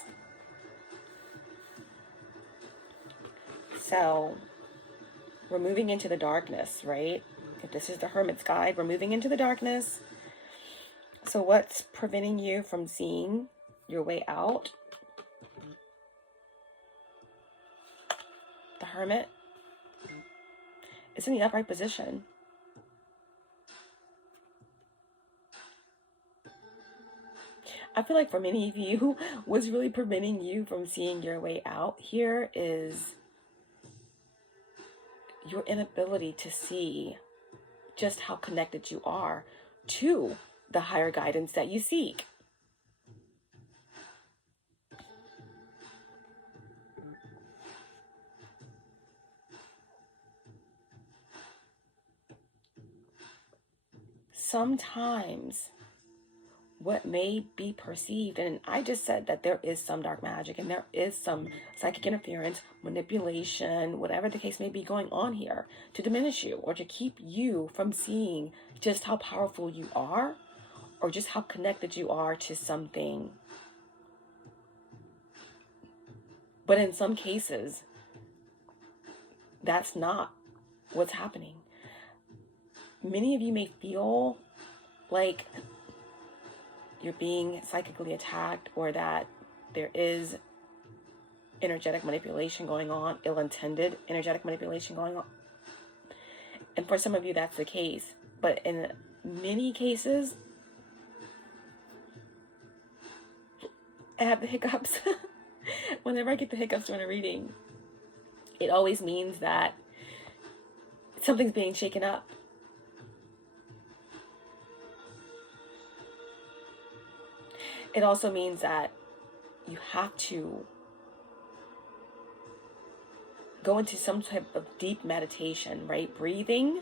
So we're moving into the darkness, right? If this is the Hermit's guide, we're moving into the darkness. So what's preventing you from seeing your way out? The Hermit is in the upright position. I feel like for many of you, what's really preventing you from seeing your way out here is your inability to see just how connected you are to the higher guidance that you seek. Sometimes what may be perceived, and I just said that there is some dark magic and there is some psychic interference, manipulation, whatever the case may be going on here to diminish you or to keep you from seeing just how powerful you are or just how connected you are to something. But in some cases, that's not what's happening. Many of you may feel like you're being psychically attacked or that there is energetic manipulation going on, ill-intended energetic manipulation going on. And for some of you, that's the case. But in many cases, I have the hiccups. Whenever I get the hiccups during a reading, it always means that something's being shaken up. It also means that you have to go into some type of deep meditation, right? Breathing.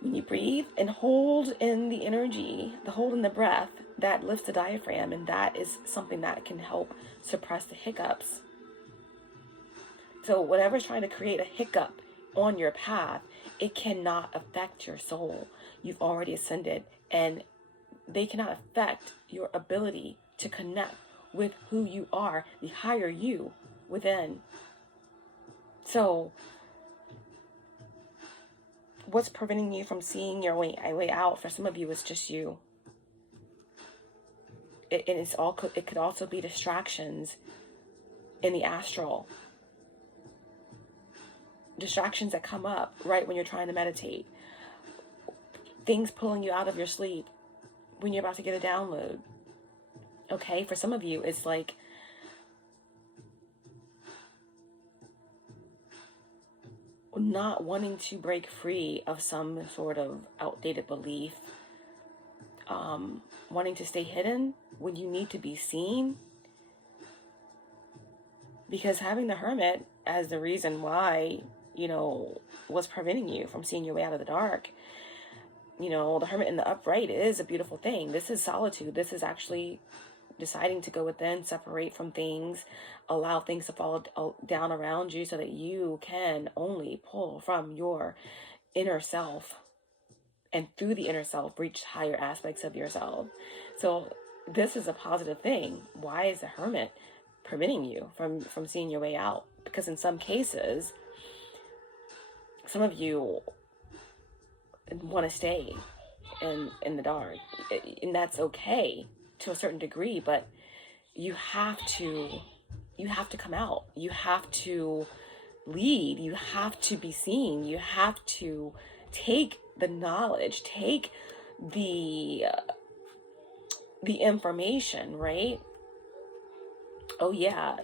When you breathe and hold in the energy, hold in the breath, that lifts the diaphragm, and that is something that can help suppress the hiccups. So whatever's trying to create a hiccup on your path, it cannot affect your soul. You've already ascended, and they cannot affect your ability to connect with who you are, the higher you within. So what's preventing you from seeing your way out? For some of you, it's just you. It could also be distractions in the astral. Distractions that come up right when you're trying to meditate. Things pulling you out of your sleep when you're about to get a download. Okay, for some of you, it's like not wanting to break free of some sort of outdated belief, wanting to stay hidden when you need to be seen. Because having the Hermit as the reason why, what's preventing you from seeing your way out of the dark. The Hermit in the upright is a beautiful thing. This is solitude. This is actually deciding to go within, separate from things, allow things to fall down around you so that you can only pull from your inner self, and through the inner self reach higher aspects of yourself. So this is a positive thing. Why is the Hermit preventing you from seeing your way out? Because in some cases, some of you want to stay in the dark, and that's okay to a certain degree, but you have to come out. You have to lead. You have to be seen. You have to take the knowledge, take the information, right? Oh yeah,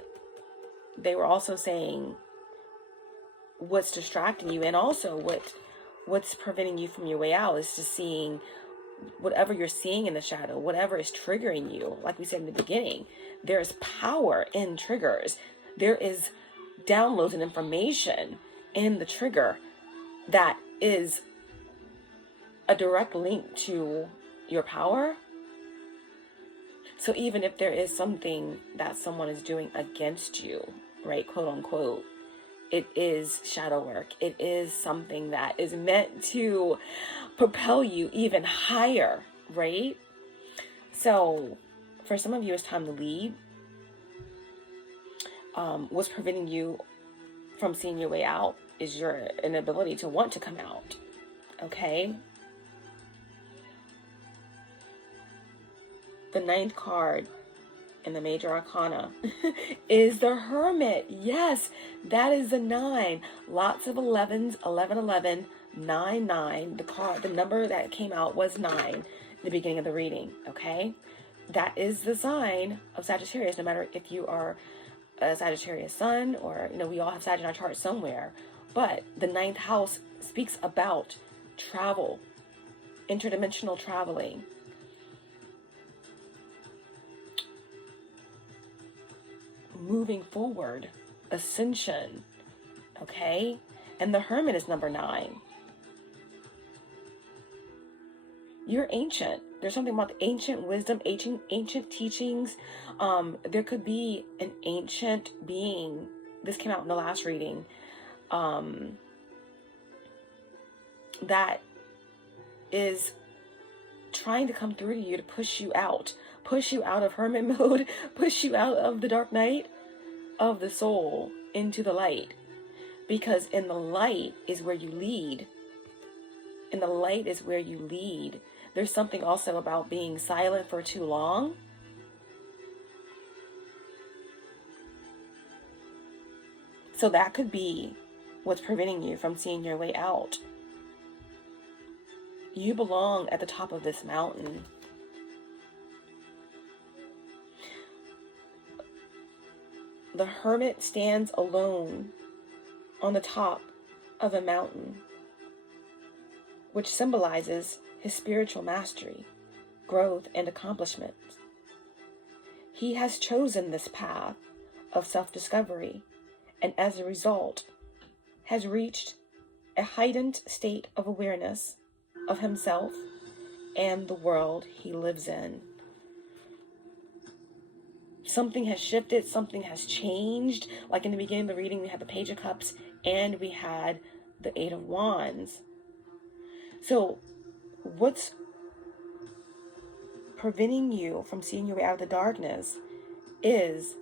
they were also saying what's distracting you, and also what's preventing you from your way out is just seeing whatever you're seeing in the shadow, whatever is triggering you. Like we said in the beginning, there's power in triggers. There is downloads and information in the trigger that is a direct link to your power. So even if there is something that someone is doing against you, right, quote unquote, it is shadow work. It is something that is meant to propel you even higher, right? So for some of you, it's time to lead. What's preventing you from seeing your way out is your inability to want to come out, okay? The 9th card in the major arcana is the Hermit. Yes, that is the 9. Lots of 11s, 11, 11, 9, 9. The number that came out was 9 in the beginning of the reading, okay? That is the sign of Sagittarius, no matter if you are a Sagittarius sun or, we all have Sag in our chart somewhere. But the 9th house speaks about travel, interdimensional traveling. Moving forward, ascension, okay? And the Hermit is number 9. You're ancient. There's something about ancient wisdom, ancient teachings. There could be an ancient being. This came out in the last reading. That is trying to come through to you to push you out of Hermit mode, push you out of the dark night of the soul into the light. Because in the light is where you lead. In the light is where you lead. There's something also about being silent for too long. So that could be what's preventing you from seeing your way out. You belong at the top of this mountain. the Hermit stands alone on the top of a mountain, which symbolizes his spiritual mastery, growth, and accomplishment. He has chosen this path of self-discovery, and as a result, has reached a heightened state of awareness of himself and the world he lives in. Something has shifted, something has changed. Like in the beginning of the reading, we had the Page of Cups and we had the Eight of Wands. So what's preventing you from seeing your way out of the darkness is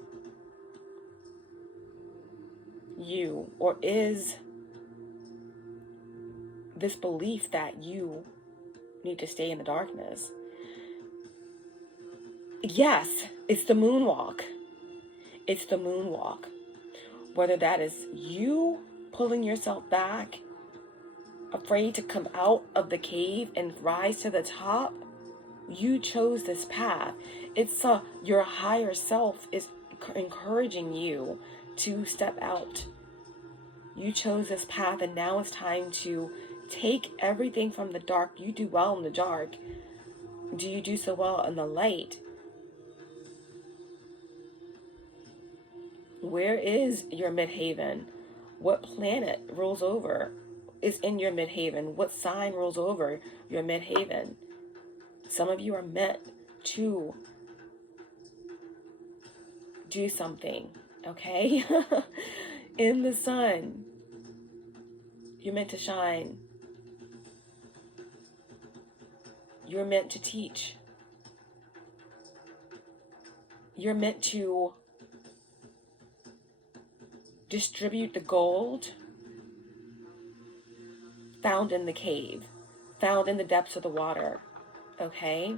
you, or is this belief that you need to stay in the darkness. Yes, it's the moonwalk. It's the moonwalk. Whether that is you pulling yourself back, afraid to come out of the cave and rise to the top, you chose this path. It's your higher self is encouraging you to step out. You chose this path, and now it's time to take everything from the dark. You do well in the dark. Do you do so well in the light? Where is your midhaven? What planet rules over is in your midhaven? What sign rules over your midhaven? Some of you are meant to do something, okay? In the sun, you're meant to shine. You're meant to teach. You're meant to distribute the gold found in the cave, found in the depths of the water, okay?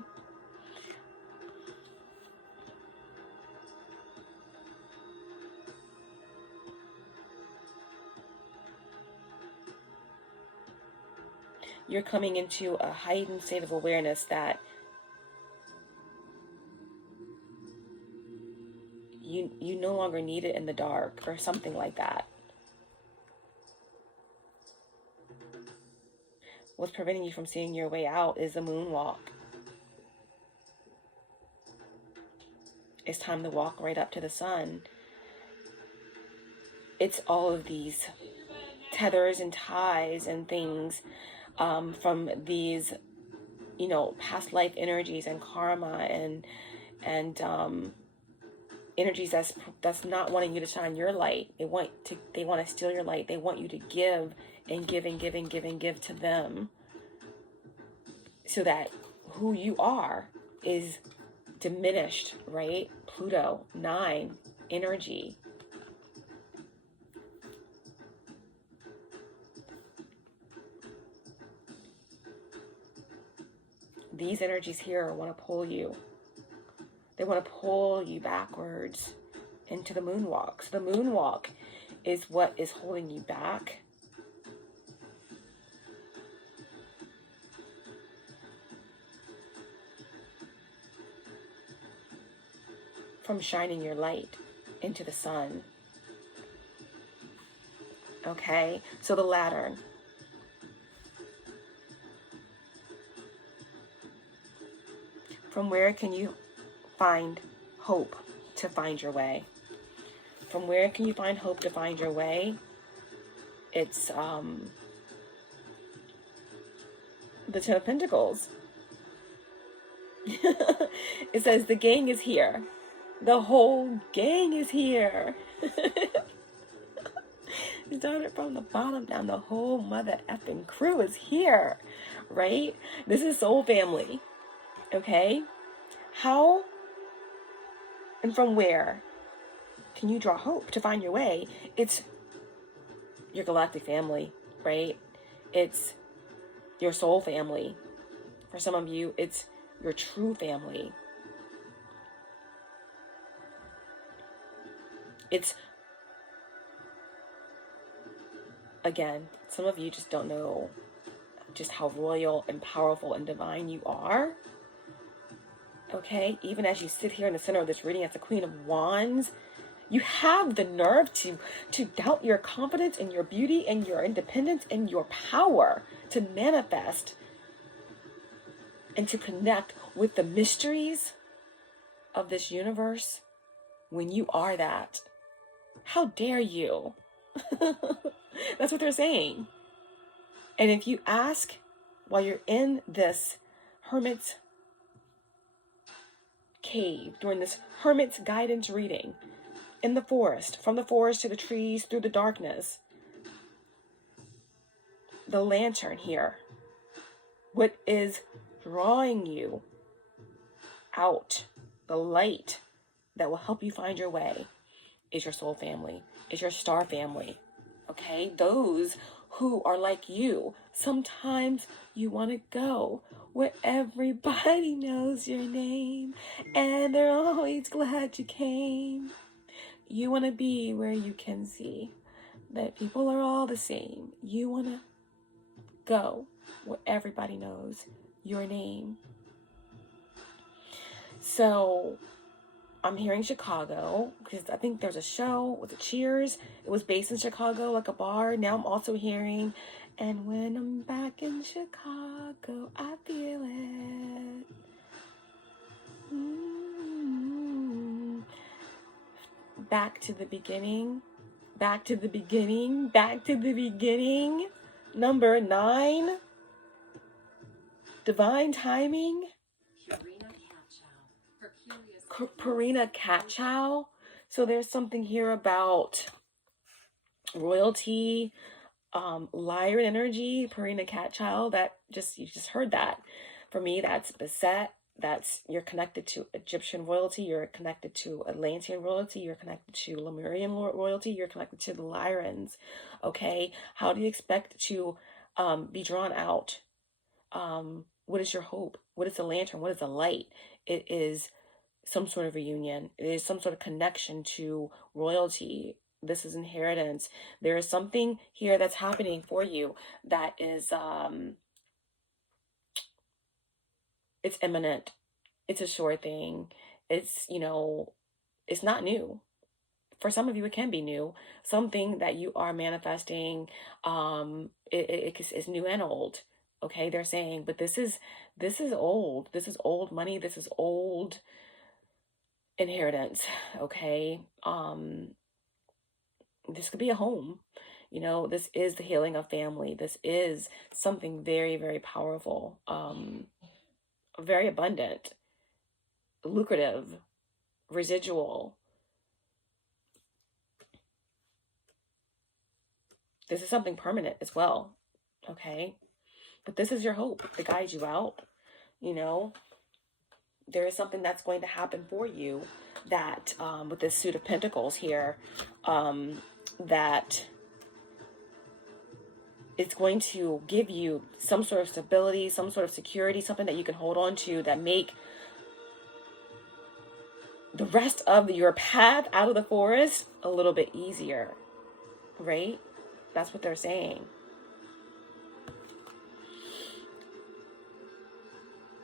You're coming into a heightened state of awareness that you no longer need it in the dark, or something like that. What's preventing you from seeing your way out is the moonwalk. It's time to walk right up to the sun. It's all of these tethers and ties and things from these, past life energies and karma and energies that's not wanting you to shine your light. They want to steal your light. They want you to give and give and give and give and give to them, so that who you are is diminished, right? Pluto, 9, energy. These energies here want to pull you. They want to pull you backwards into the moonwalk. So the moonwalk is what is holding you back. From shining your light into the sun. Okay, so the Lantern. From where can you find hope to find your way? From where can you find hope to find your way? It's the Ten of Pentacles. It says the gang is here. The whole gang is here. Started from the bottom down, the whole mother effing crew is here, right? This is soul family, okay? How and from where can you draw hope to find your way? It's your galactic family, right? It's your soul family. For some of you, it's your true family. It's, again, some of you just don't know just how royal and powerful and divine you are. Okay, even as you sit here in the center of this reading as the Queen of Wands, You have the nerve to doubt your confidence and your beauty and your independence and your power to manifest and to connect with the mysteries of this universe when you are that. How dare you? That's what they're saying. And if you ask while you're in this hermit's cave, during this hermit's guidance reading, in the forest, from the forest to the trees, through the darkness, the lantern here, what is drawing you out, the light that will help you find your way, is your soul family, is your star family. Okay, those who are like you. Sometimes you want to go where everybody knows your name and they're always glad you came. You want to be where you can see that people are all the same. You want to go where everybody knows your name. So I'm hearing Chicago, because I think there's a show with the Cheers. It was based in Chicago, like a bar. Now I'm also hearing, and when I'm back in Chicago, I feel it. Back to the beginning. Back to the beginning. Back to the beginning. Number 9. Divine timing. Purina cat chow. So there's something here about royalty, Lyran energy, Purina cat chow. That you just heard that. For me, that's beset. That's, you're connected to Egyptian royalty, you're connected to Atlantean royalty, you're connected to Lemurian royalty, you're connected to the Lyrans. Okay, how do you expect to be drawn out? What is your hope? What is the lantern? What is the light? It is some sort of reunion. It is some sort of connection to royalty. This is inheritance. There is something here that's happening for you that is it's imminent. It's a sure thing. It's, it's not new. For some of you, it can be new. Something that you are manifesting, it's new and old. Okay, they're saying, but this is old. This is old money. This is old inheritance. Okay, this could be a home. This is the healing of family. This is something very, very powerful, very abundant, lucrative, residual. This is something permanent as well. Okay, but this is your hope to guide you out. There is something that's going to happen for you that, with this suit of pentacles here, that it's going to give you some sort of stability, some sort of security, something that you can hold on to that make the rest of your path out of the forest a little bit easier, right? That's what they're saying.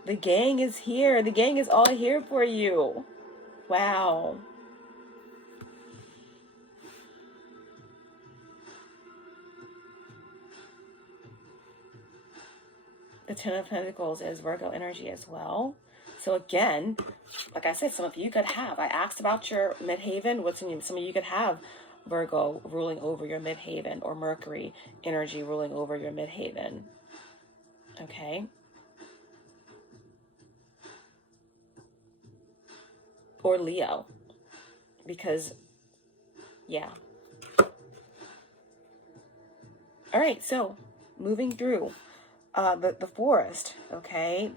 The gang is here. The gang is all here for you. Wow. The Ten of Pentacles is Virgo energy as well. So again, like I said, some of you could have, I asked about your midhaven. Some of you could have Virgo ruling over your midhaven, or Mercury energy ruling over your midhaven. Okay. Or Leo. Because, yeah. All right, so moving through the forest, okay?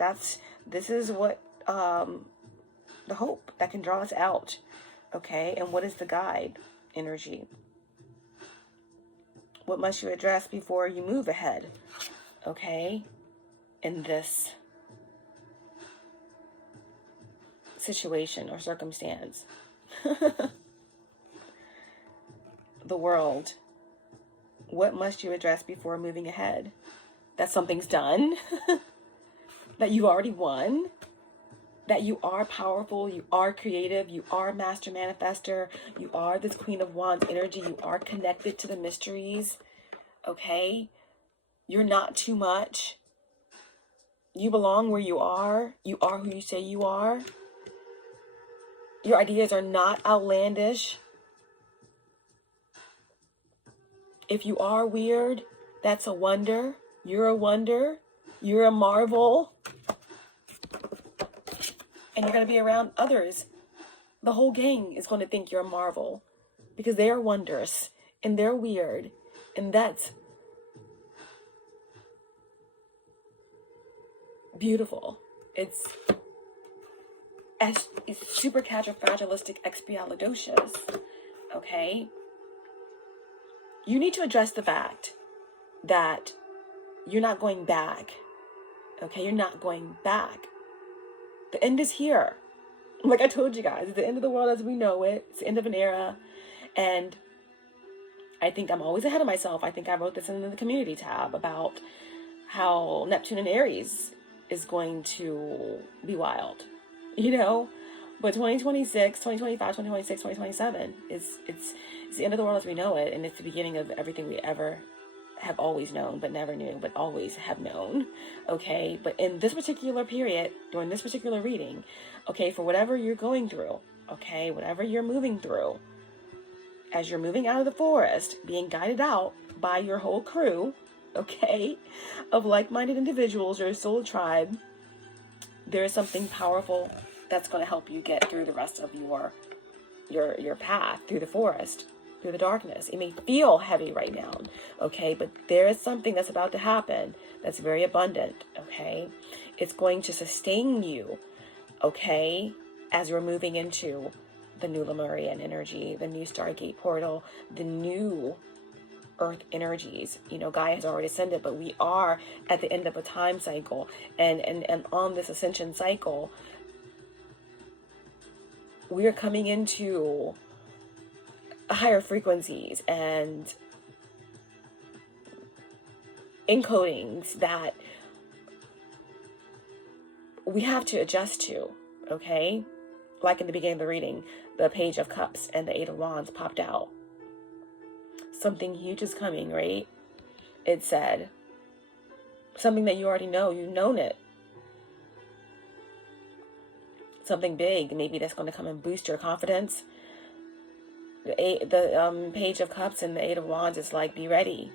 This is what the hope that can draw us out, okay? And what is the guide energy? What must you address before you move ahead, okay? In this situation or circumstance. The world. What must you address before moving ahead? That something's done. That you already won. that you are powerful, you are creative, you are master manifester, you are this Queen of Wands energy, you are connected to the mysteries, okay? You're not too much. You belong where you are who you say you are. Your ideas are not outlandish. If you are weird, that's a wonder. You're a wonder. You're a marvel. And you're going to be around others. The whole gang is going to think you're a marvel because they are wondrous and they're weird. And that's beautiful. It's supercalifragilisticexpialidocious. Okay? You need to address the fact that you're not going back. Okay? You're not going back. The end is here. Like I told you guys, it's the end of the world as we know it. It's the end of an era. And I think I'm always ahead of myself. I think I wrote this in the community tab about how Neptune and Aries is going to be wild. You know? But 2026, 2025, 2026, 2027 it's the end of the world as we know it. And it's the beginning of everything we ever have always known, but never knew, but always have known. Okay? But in this particular period, during this particular reading, okay, for whatever you're going through, okay, whatever you're moving through, as you're moving out of the forest, being guided out by your whole crew, okay, of like-minded individuals, your soul tribe, there is something powerful that's going to help you get through the rest of your path through the forest, through the darkness. It may feel heavy right now, okay, but there is something that's about to happen that's very abundant, okay? It's going to sustain you, okay, as you're moving into the new Lemurian energy, the new Stargate portal, the new Earth energies. You know, Gaia has already ascended, but we are at the end of a time cycle, and on this ascension cycle, we are coming into higher frequencies and encodings that we have to adjust to, okay? Like in the beginning of the reading, the Page of Cups and the Eight of Wands popped out. Something huge is coming, right? It said. Something that you already know. You've known it. Something big, maybe that's going to come and boost your confidence. The Page of Cups and the Eight of Wands is like, be ready.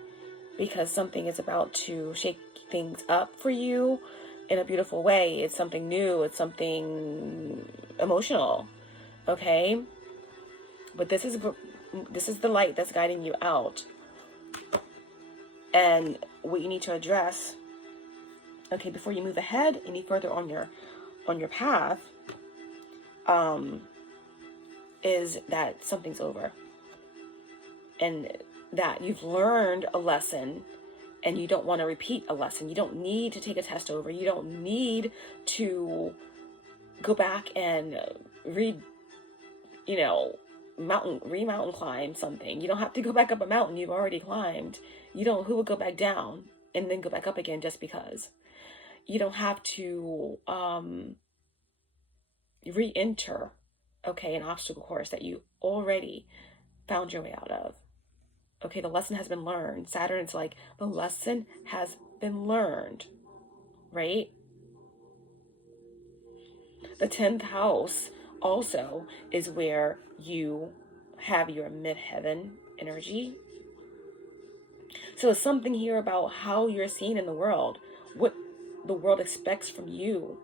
Because something is about to shake things up for you in a beautiful way. It's something new. It's something emotional. Okay? But this is the light that's guiding you out. And what you need to address, okay, before you move ahead any further on your path, is that something's over. And that you've learned a lesson and you don't want to repeat a lesson. You don't need to take a test over. You don't need to go back and mountain climb something. You don't have to go back up a mountain you've already climbed. Who would go back down and then go back up again just because? You don't have to re-enter, okay, an obstacle course that you already found your way out of. Okay, the lesson has been learned. Saturn's like, the lesson has been learned, right? The 10th house also is where you have your midheaven energy. So it's something here about how you're seen in the world, what the world expects from you.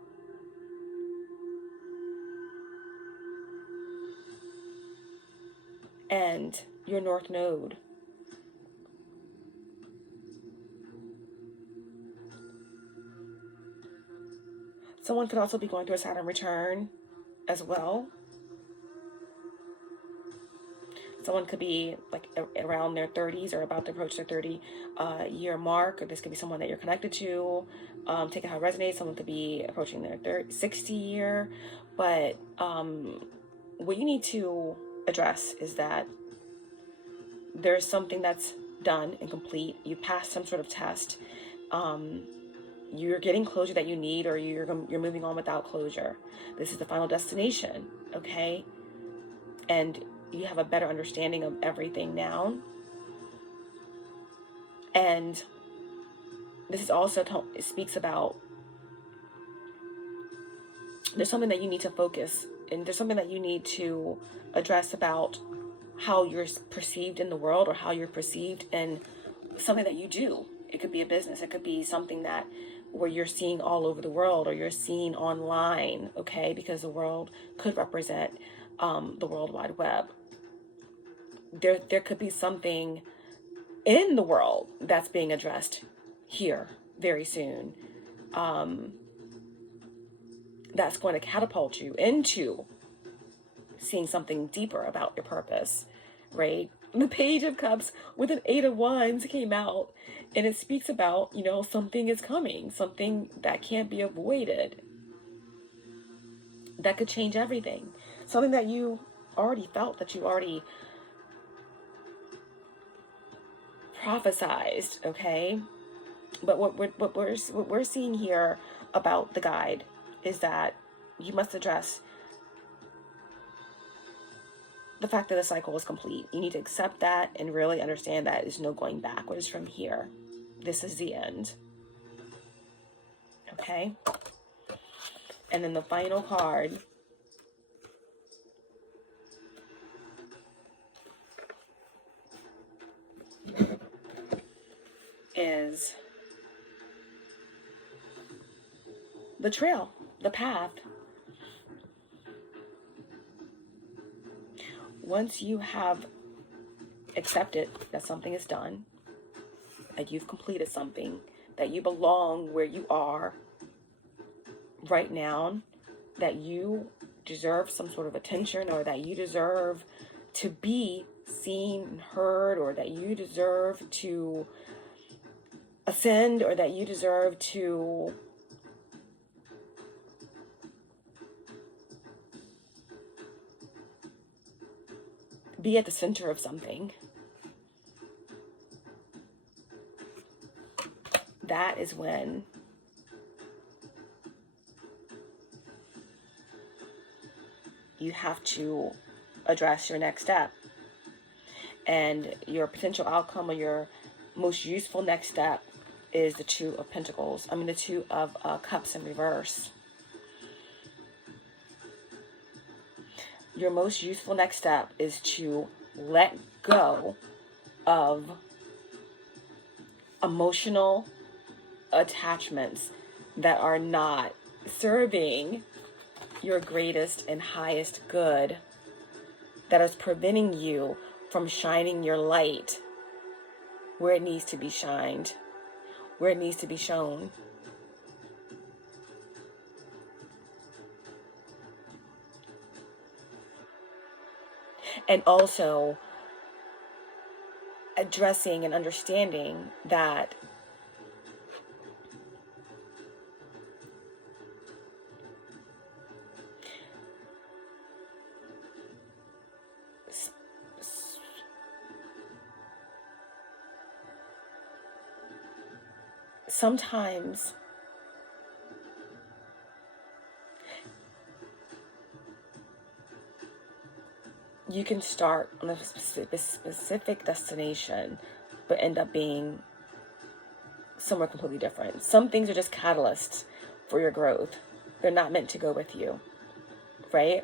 And your North Node. Someone could also be going through a Saturn return as well. Someone could be like around their 30s or about to approach their 30-year mark. Or this could be someone that you're connected to. Take it how it resonates. Someone could be approaching their 60 year. But what you need to address is that there's something that's done and complete. You passed some sort of test. you're getting closure that you need, or you're moving on without closure. This is the final destination, okay? And you have a better understanding of everything now. And this is also, it speaks about, there's something that you need to focus, and there's something that you need to address about how you're perceived in the world, or how you're perceived in something that you do. It could be a business. It could be something that where you're seeing all over the world, or you're seeing online, okay? Because the world could represent the World Wide Web. There could be something in the world that's being addressed here very soon. That's going to catapult you into seeing something deeper about your purpose, right? The Page of Cups with an 8 of Wands came out, and it speaks about, you know, something is coming, something that can't be avoided, that could change everything, something that you already felt, that you already prophesized, okay? But what we're seeing here about the guide is that you must address the fact that the cycle is complete. You need to accept that and really understand that there's no going backwards from here. This is the end. Okay? And then the final card is the trail, the path. Once you have accepted that something is done, that you've completed something, that you belong where you are right now, that you deserve some sort of attention, or that you deserve to be seen and heard, or that you deserve to ascend, or that you deserve to be at the center of something. That is when you have to address your next step. And your potential outcome, or your most useful next step, is the Two of Pentacles. I mean, the Two of Cups in reverse. Your most useful next step is to let go of emotional attachments that are not serving your greatest and highest good, that is preventing you from shining your light where it needs to be shined, where it needs to be shown. And also addressing and understanding that sometimes you can start on a specific destination, but end up being somewhere completely different. Some things are just catalysts for your growth. They're not meant to go with you, right?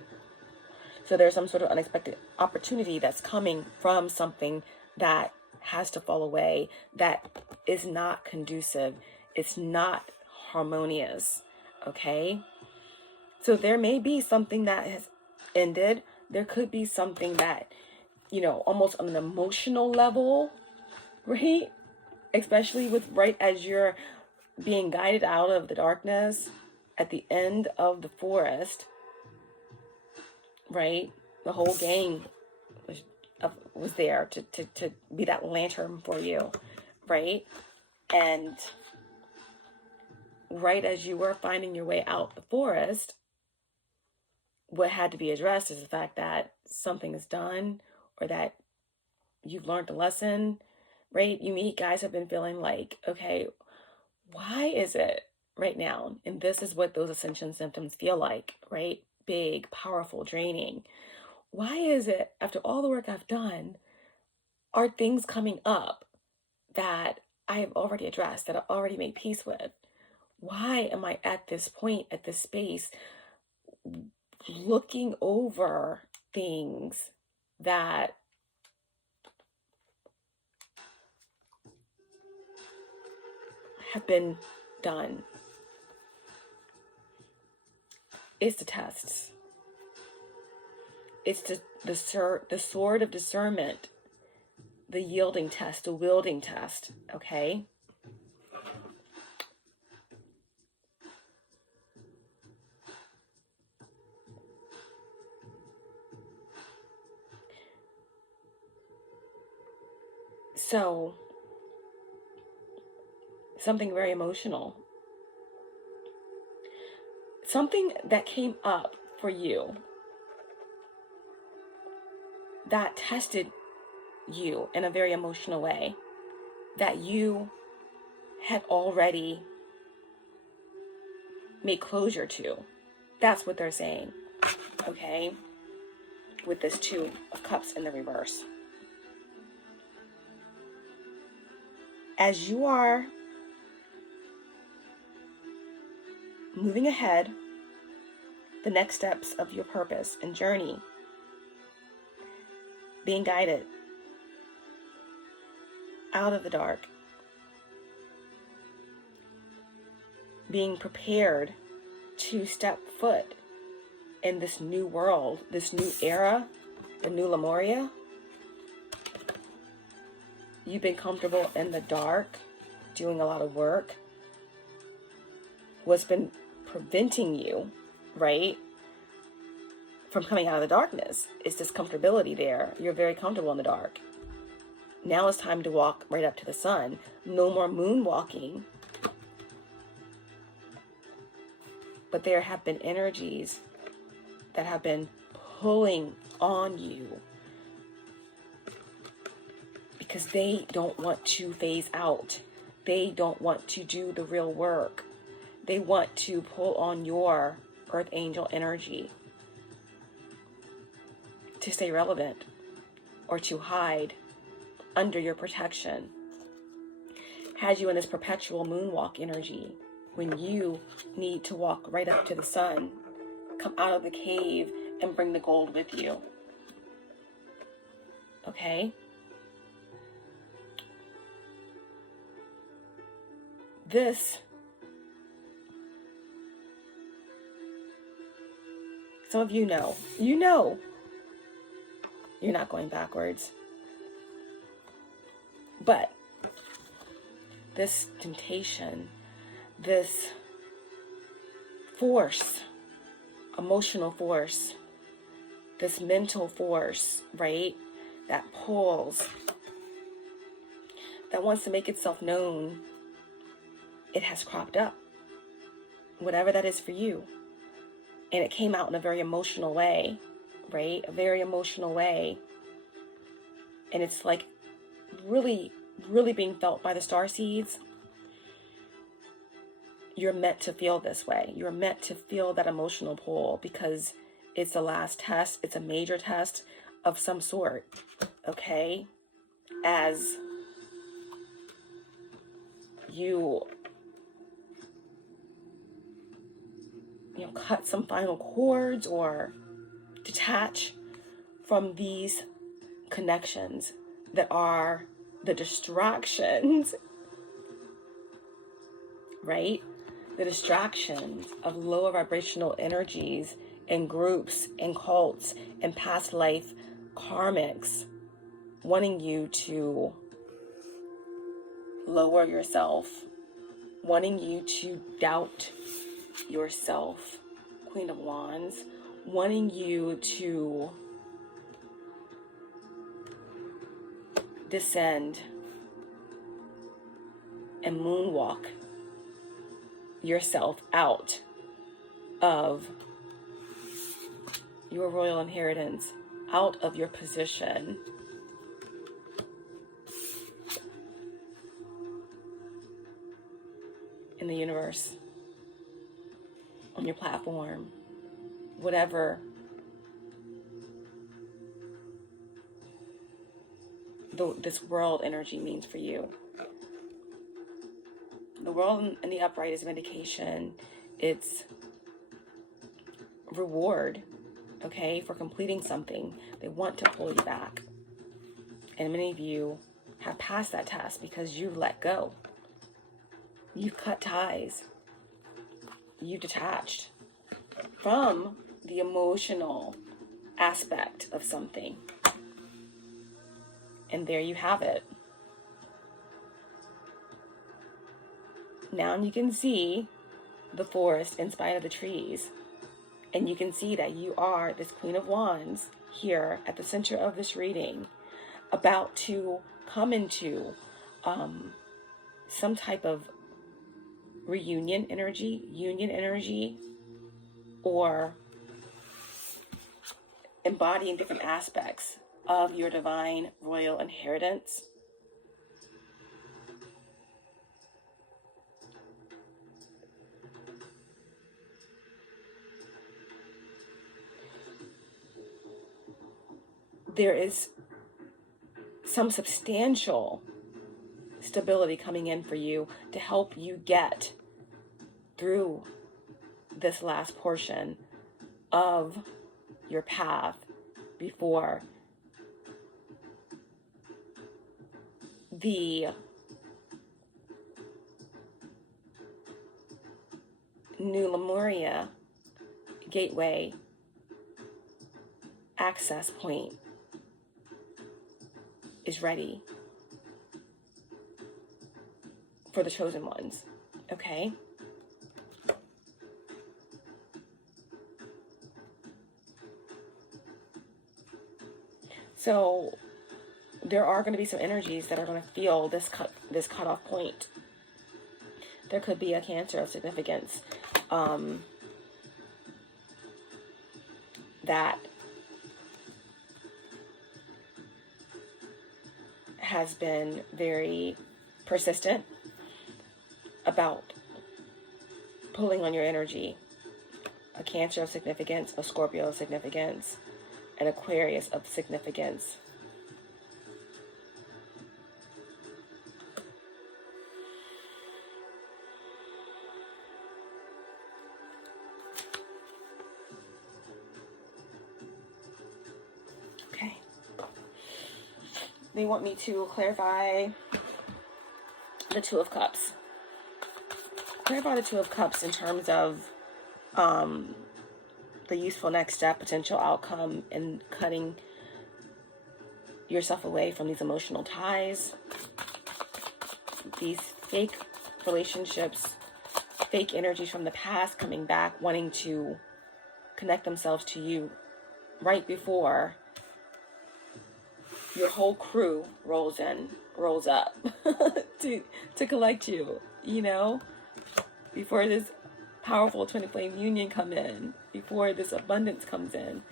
So there's some sort of unexpected opportunity that's coming from something that has to fall away, that is not conducive. It's not harmonious, okay? So there may be something that has ended. There could be something that, you know, almost on an emotional level, right? Especially with right as you're being guided out of the darkness at the end of the forest, right? The whole gang was there to be that lantern for you, right? And right as you were finding your way out the forest, what had to be addressed is the fact that something is done, or that you've learned a lesson, right? You guys have been feeling like, okay, why is it right now. And this is what those ascension symptoms feel like, right? Big, powerful, draining. Why is it, after all the work I've done, are things coming up that I have already addressed, that I've already made peace with? Why am I at this point, at this space, looking over things that have been done? It's the tests. It's the sword of discernment, the yielding test, the wielding test, okay? So, something very emotional. Something that came up for you that tested you in a very emotional way, that you had already made closure to. That's what they're saying, okay? With this Two of Cups in the reverse. As you are moving ahead, the next steps of your purpose and journey, being guided out of the dark, being prepared to step foot in this new world, this new era, the new Lemuria. You've been comfortable in the dark, doing a lot of work. What's been preventing you, right, from coming out of the darkness is this comfortability there. You're very comfortable in the dark. Now it's time to walk right up to the sun. No more moonwalking. But there have been energies that have been pulling on you because they don't want to phase out. They don't want to do the real work. They want to pull on your earth angel energy to stay relevant or to hide under your protection. Has you in this perpetual moonwalk energy when you need to walk right up to the sun, come out of the cave and bring the gold with you. Okay? This, some of you know you're not going backwards. But this temptation, this force, emotional force, this mental force, right, that pulls, that wants to make itself known, it has cropped up, whatever that is for you. And it came out in a very emotional way, right? A very emotional way. And it's like really, really being felt by the starseeds. You're meant to feel this way. You're meant to feel that emotional pull because it's the last test. It's a major test of some sort, okay? As you cut some final cords or detach from these connections that are the distractions, right? The distractions of lower vibrational energies and groups and cults and past life karmics wanting you to lower yourself, wanting you to doubt yourself, Queen of Wands, wanting you to descend and moonwalk yourself out of your royal inheritance, out of your position in the universe, on your platform, whatever this world energy means for you. The world in the upright is vindication. It's reward, okay, for completing something. They want to hold you back. And many of you have passed that test because you've let go. You've cut ties. You've detached from the emotional aspect of something. And there you have it. Now you can see the forest in spite of the trees. And you can see that you are this Queen of Wands here at the center of this reading, about to come into some type of reunion energy, union energy, or embodying different aspects of your divine royal inheritance. There is some substantial stability coming in for you to help you get through this last portion of your path before the new Lemuria gateway access point is ready for the chosen ones, okay? So there are going to be some energies that are going to feel this cutoff point. There could be a Cancer of significance that has been very persistent about pulling on your energy. A Cancer of significance, a Scorpio of significance, an Aquarius of significance. Okay. They want me to clarify the Two of Cups. Clarify the Two of Cups in terms of the useful next step, potential outcome, and cutting yourself away from these emotional ties, these fake relationships, fake energies from the past coming back, wanting to connect themselves to you right before your whole crew rolls up to collect you, you know, before this powerful twin flame union come in, before this abundance comes in.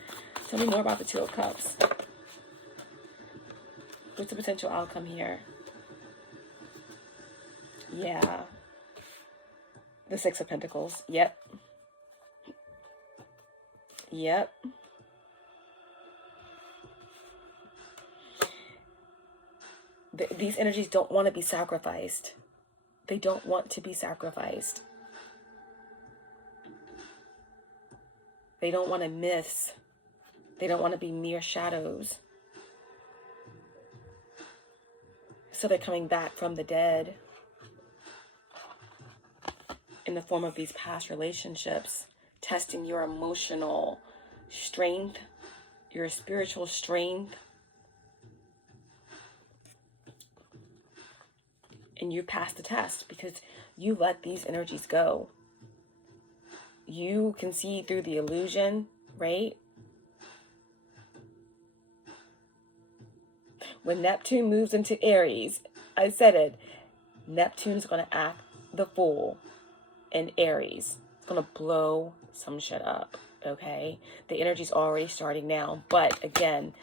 Tell me more about the Two of Cups. What's the potential outcome here? Yeah. The Six of Pentacles. Yep. Yep. These energies don't want to be sacrificed. They don't want to be sacrificed. They don't want to miss. They don't want to be mere shadows. So they're coming back from the dead in the form of these past relationships, testing your emotional strength, your spiritual strength. And you passed the test because you let these energies go. You can see through the illusion, right? When Neptune moves into Aries, I said it, Neptune's going to act the fool in Aries. It's going to blow some shit up, okay? The energy's already starting now. But again,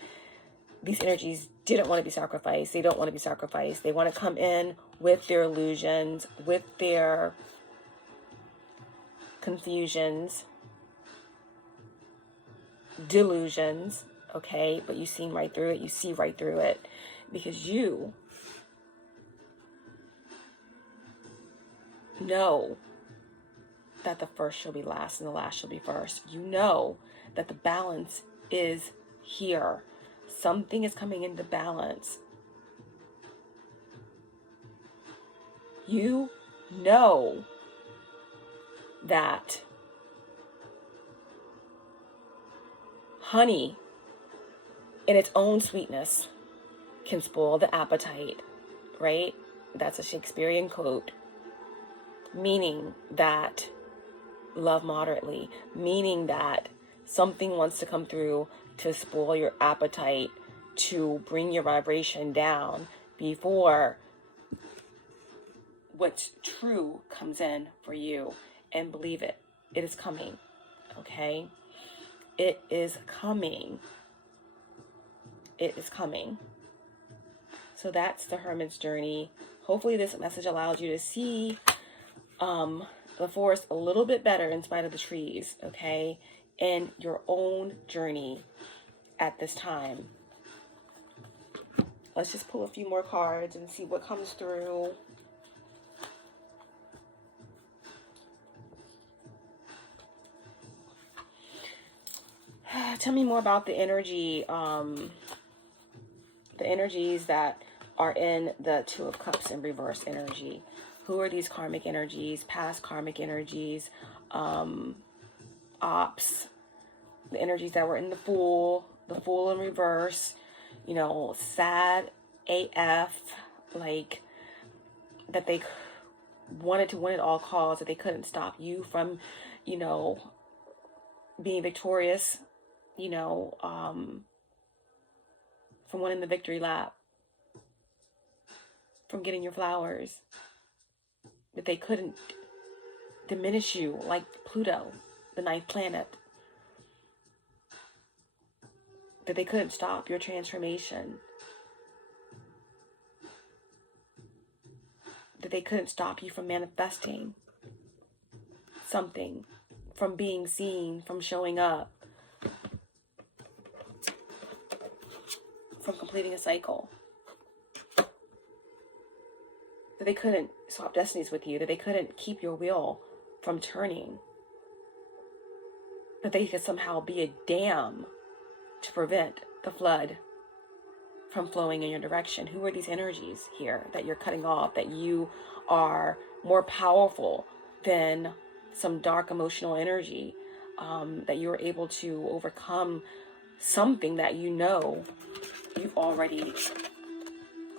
these energies didn't want to be sacrificed. They don't want to be sacrificed. They want to come in with their illusions, with their confusions, delusions, okay? But you see right through it. You see right through it because you know that the first shall be last and the last shall be first. You know that the balance is here. Something is coming into balance. You know that honey in its own sweetness can spoil the appetite, right? That's a Shakespearean quote, meaning that love moderately, meaning that something wants to come through to spoil your appetite, to bring your vibration down before what's true comes in for you. And believe it, it is coming, okay? It is coming. It is coming. So that's the Hermit's journey. Hopefully this message allows you to see the forest a little bit better in spite of the trees, okay? In your own journey at this time. Let's just pull a few more cards and see what comes through. Tell me more about the energy, the energies that are in the Two of Cups in reverse energy. Who are these karmic energies, past karmic energies, ops, the energies that were in the Fool in reverse, you know, sad AF, like that they wanted to win at all costs, that they couldn't stop you from, you know, being victorious, you know, from winning the victory lap, from getting your flowers, that they couldn't diminish you like Pluto, the ninth planet, that they couldn't stop your transformation, that they couldn't stop you from manifesting something, from being seen, from showing up, from completing a cycle. That they couldn't swap destinies with you, that they couldn't keep your wheel from turning, that they could somehow be a dam to prevent the flood from flowing in your direction. Who are these energies here that you're cutting off, that you are more powerful than some dark emotional energy, that you're able to overcome something that you know you've already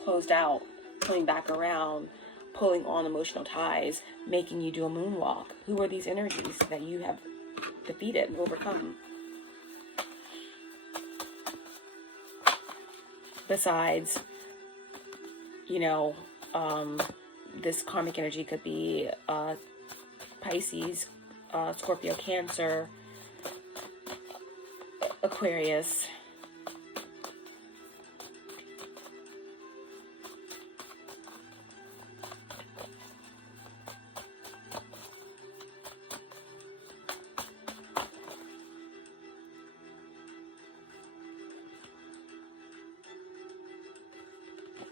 closed out, pulling back around, pulling on emotional ties, making you do a moonwalk? Who are these energies that you have defeated and overcome? Besides, you know, this karmic energy could be Pisces, Scorpio, Cancer, Aquarius.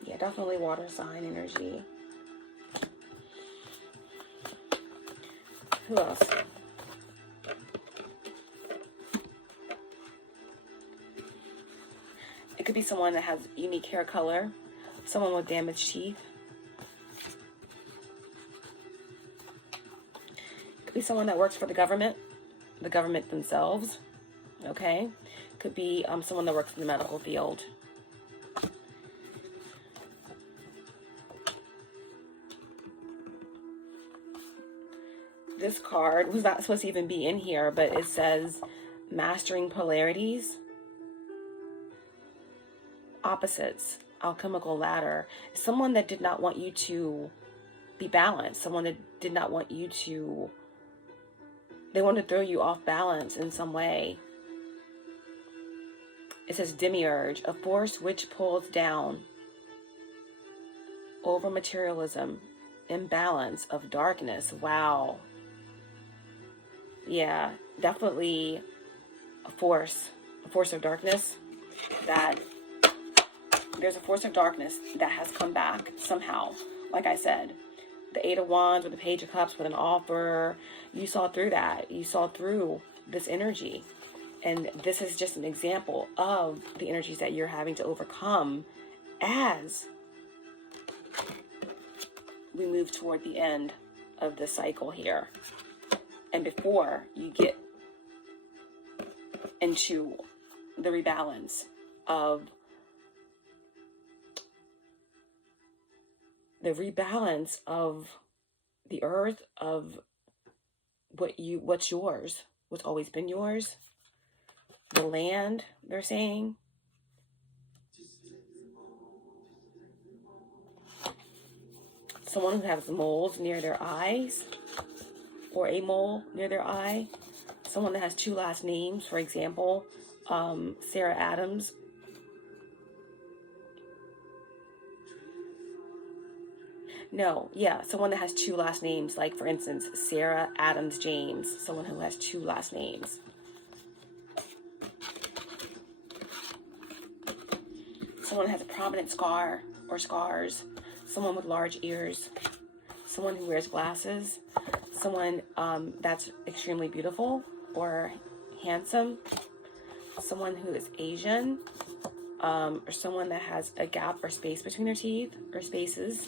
Yeah, definitely water sign energy. Who else? It could be someone that has unique hair color, someone with damaged teeth. It could be someone that works for the government themselves, okay? Could be someone that works in the medical field. This card was not supposed to even be in here, but it says mastering polarities, opposites, alchemical ladder. Someone that did not want you to be balanced, someone that did not want you to, they want to throw you off balance in some way. It says demiurge, a force which pulls down, over materialism, imbalance of darkness. Wow. Yeah, definitely a force of darkness. That there's a force of darkness that has come back somehow. Like I said, the Eight of Wands with the Page of Cups with an offer. You saw through that. You saw through this energy. And this is just an example of the energies that you're having to overcome as we move toward the end of the cycle here. And before you get into the rebalance of the earth, of what's yours, what's always been yours, the land, they're saying. Someone who has moles near their eyes, or a mole near their eye. Someone that has two last names, for example, Sarah Adams. No, yeah, someone that has two last names, like for instance, Sarah Adams James, someone who has two last names. Someone has a prominent scar or scars, someone with large ears, someone who wears glasses, someone that's extremely beautiful or handsome, someone who is Asian, or someone that has a gap or space between their teeth, or spaces.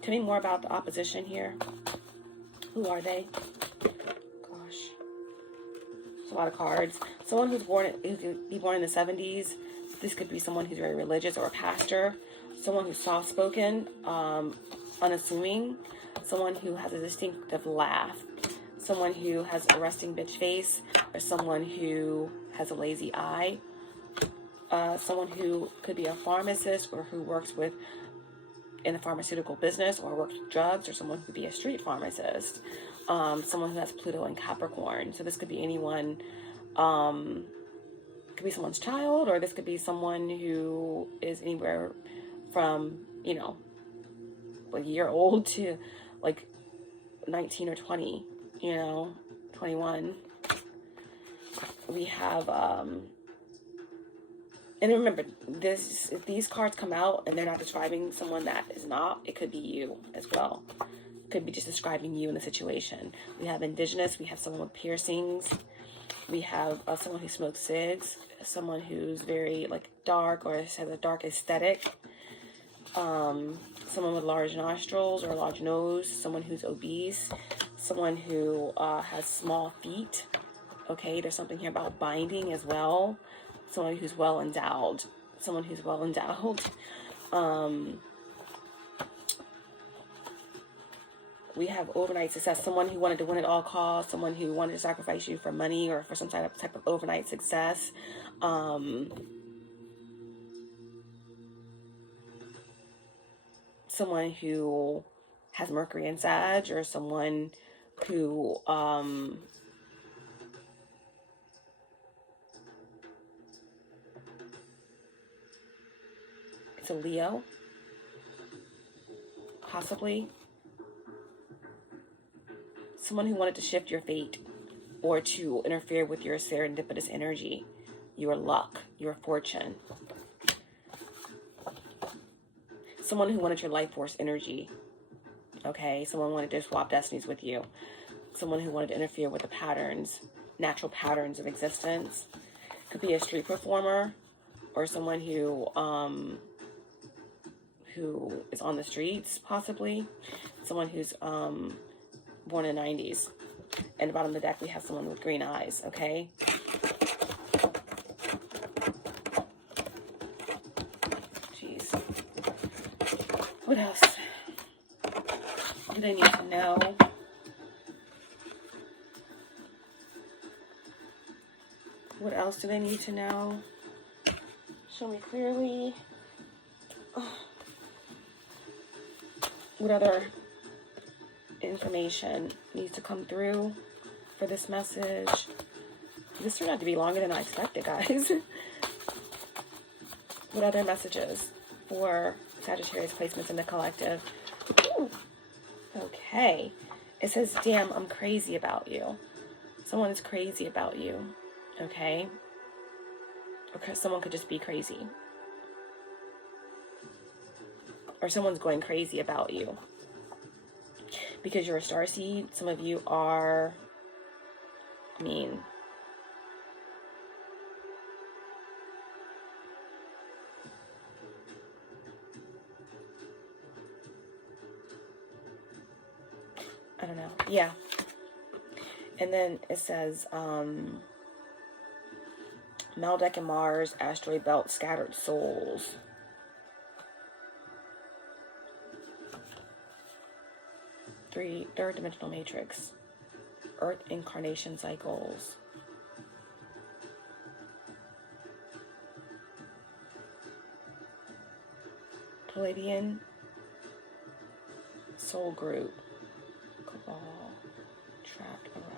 Tell me more about the opposition here. Who are they? Gosh. There's a lot of cards. Someone who's born in the 70s. This could be someone who's very religious or a pastor. Someone who's soft-spoken, unassuming. Someone who has a distinctive laugh. Someone who has a resting bitch face. Or someone who has a lazy eye. Someone who could be a pharmacist, or who works in the pharmaceutical business, or works with drugs, or someone who could be a street pharmacist. Someone who has Pluto in Capricorn. So this could be anyone. Could be someone's child, or this could be someone who is anywhere from, a year old to like 19 or 20, 21. We have, and remember, if these cards come out and they're not describing someone that is not, it could be you as well. It could be just describing you in the situation. We have indigenous, we have someone with piercings, we have someone who smokes cigs, someone who's very dark or has a dark aesthetic, someone with large nostrils or a large nose, someone who's obese, someone who has small feet. Okay, there's something here about binding as well. Someone who's well endowed. We have overnight success. Someone who wanted to win at all costs. Someone who wanted to sacrifice you for money or for some type of overnight success. Someone who has Mercury in Sag, or someone who it's a Leo, possibly. Someone who wanted to shift your fate or to interfere with your serendipitous energy, your luck, your fortune. Someone who wanted your life force energy. Okay, someone wanted to swap destinies with you. Someone who wanted to interfere with the patterns, natural patterns of existence. Could be a street performer, or someone who is on the streets, possibly. Someone who's born in the 90s. And at the bottom of the deck, we have someone with green eyes, okay? Jeez. What else do they need to know? What else do they need to know? Show me clearly. What other information needs to come through for this message? This turned out to be longer than I expected, guys. What other messages for Sagittarius placements in the collective? Ooh. Okay. It says, damn, I'm crazy about you. Someone is crazy about you, okay? Or someone could just be crazy. Or someone's going crazy about you. Because you're a starseed, some of you are, I mean, I don't know. Yeah. And then it says, Maldek and Mars, asteroid belt, scattered souls. Third dimensional matrix. Earth incarnation cycles. Palladian soul group. Cabal. Trapped Orion.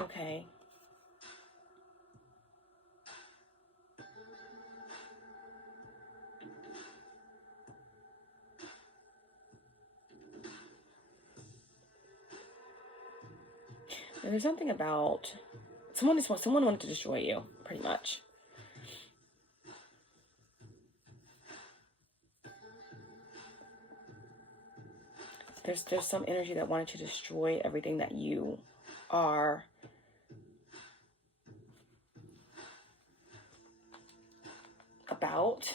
Okay. There's something about someone wanted to destroy you, pretty much. There's some energy that wanted to destroy everything that you are about.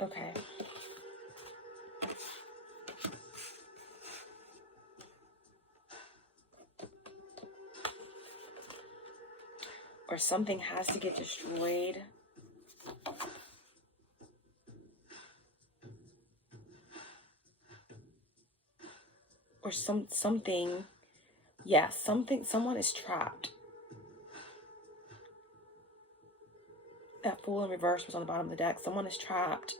Okay. Or something has to get destroyed. Or something, yeah, someone is trapped. That Fool in reverse was on the bottom of the deck. Someone is trapped.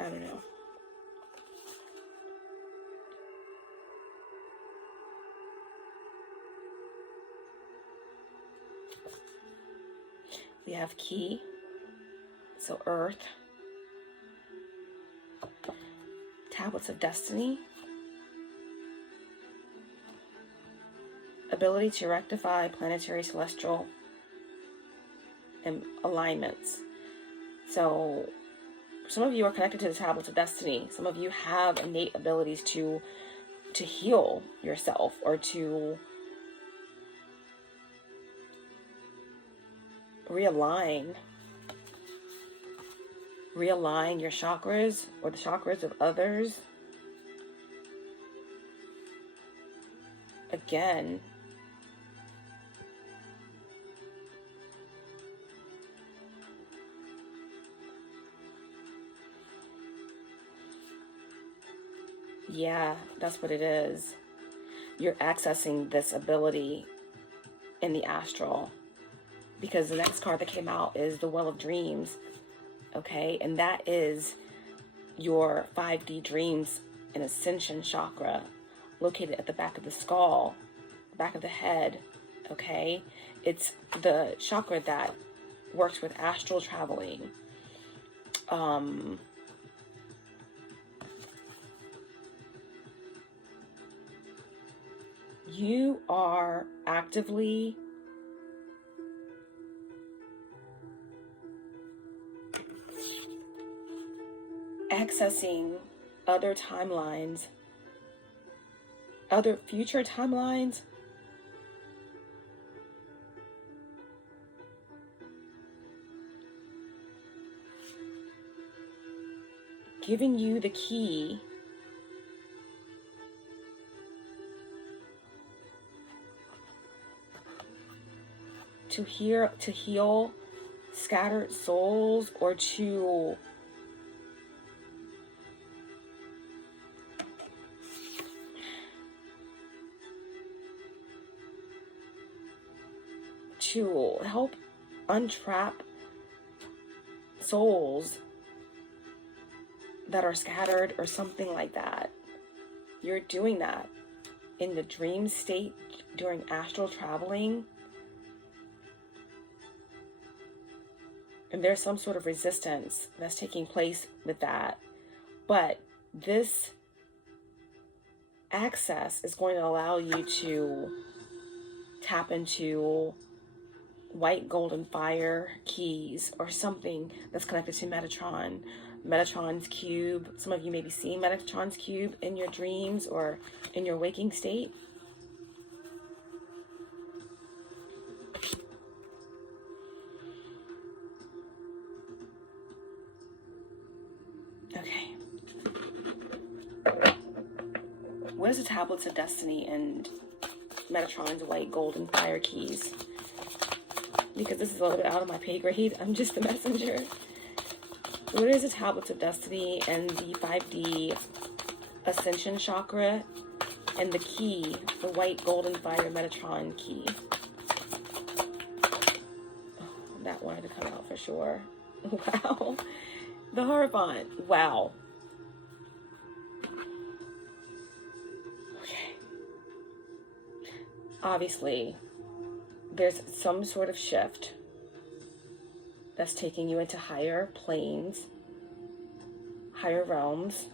I don't know. We have key. So earth. Tablets of destiny. Ability to rectify planetary, celestial, and alignments. So some of you are connected to the tablets of destiny. Some of you have innate abilities to heal yourself or to realign your chakras or the chakras of others. Again, yeah, that's what it is. You're accessing this ability in the astral because the next card that came out is the Well of Dreams. Okay, and that is your 5D dreams and Ascension chakra located at the back of the skull, back of the head. Okay, it's the chakra that works with astral traveling. You are actively accessing other timelines, other future timelines, giving you the key to heal scattered souls, or to help untrap souls that are scattered or something like that. You're doing that in the dream state during astral traveling. And there's some sort of resistance that's taking place with that. But this access is going to allow you to tap into white golden fire keys or something that's connected to Metatron. Metatron's cube. Some of you may be seeing Metatron's cube in your dreams or in your waking state. Okay. What is the tablets of destiny and Metatron's white golden fire keys? Because this is a little bit out of my pay grade. I'm just the messenger. What is the tablets of destiny and the 5D Ascension chakra and the key, the white golden fire Metatron key? Oh, that wanted to come out for sure. Wow. The Hierophant. Wow. Okay. Obviously, there's some sort of shift that's taking you into higher planes, higher realms.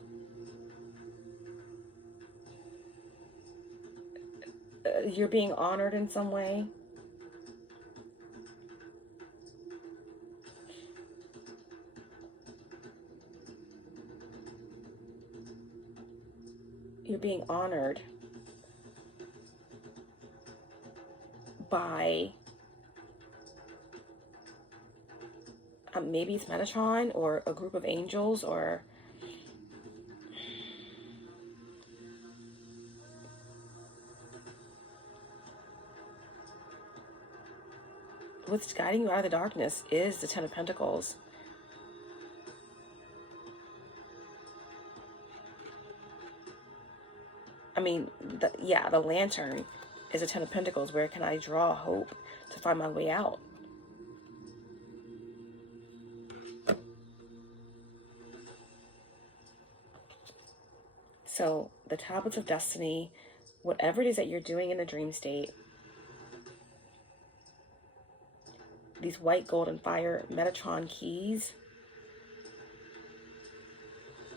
You're being honored in some way. You're being honored by maybe it's Metatron or a group of angels, or what's guiding you out of the darkness is the Ten of Pentacles. I mean, the lantern is a Ten of Pentacles. Where can I draw hope to find my way out? So the tablets of destiny, whatever it is that you're doing in the dream state, these white golden fire Metatron keys,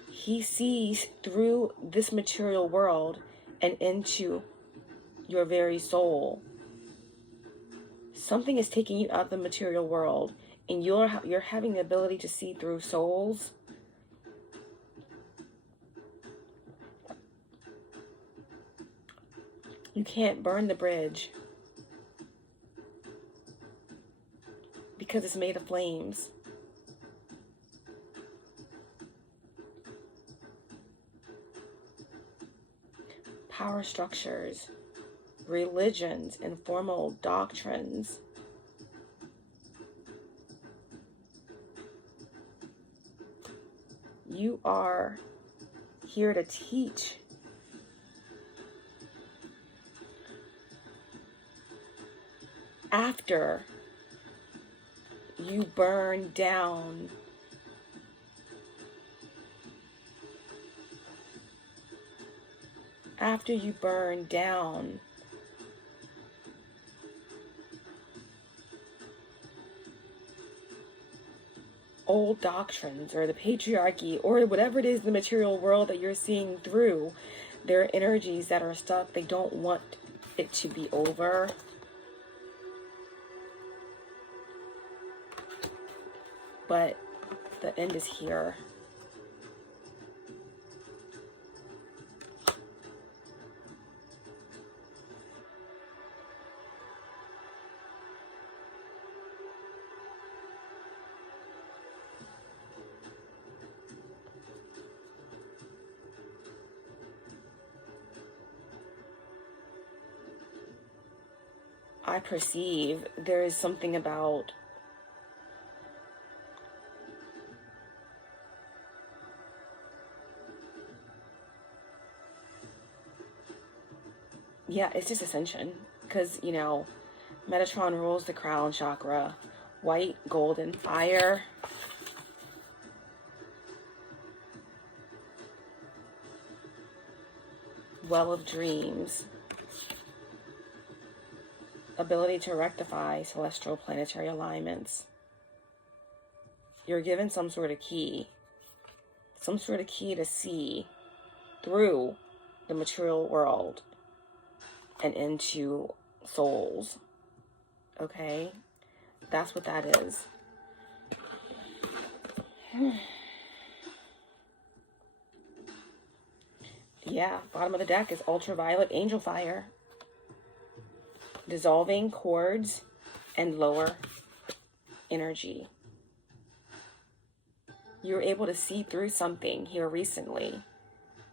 he sees through this material world and into your very soul. Something is taking you out of the material world, and you're having the ability to see through souls. You can't burn the bridge because it's made of flames. Power structures, religions, and formal doctrines. You are here to teach. After you burn down old doctrines or the patriarchy or whatever it is, the material world that you're seeing through, there are energies that are stuck. They don't want it to be over. But the end is here. I perceive there is something about yeah, it's just Ascension. Because, you know, Metatron rules the crown chakra. White, golden, fire. Well of dreams. Ability to rectify celestial planetary alignments. You're given some sort of key. Some sort of key to see through the material world and into souls. Okay? That's what that is. Yeah, bottom of the deck is ultraviolet angel fire. Dissolving cords and lower energy. You were able to see through something here recently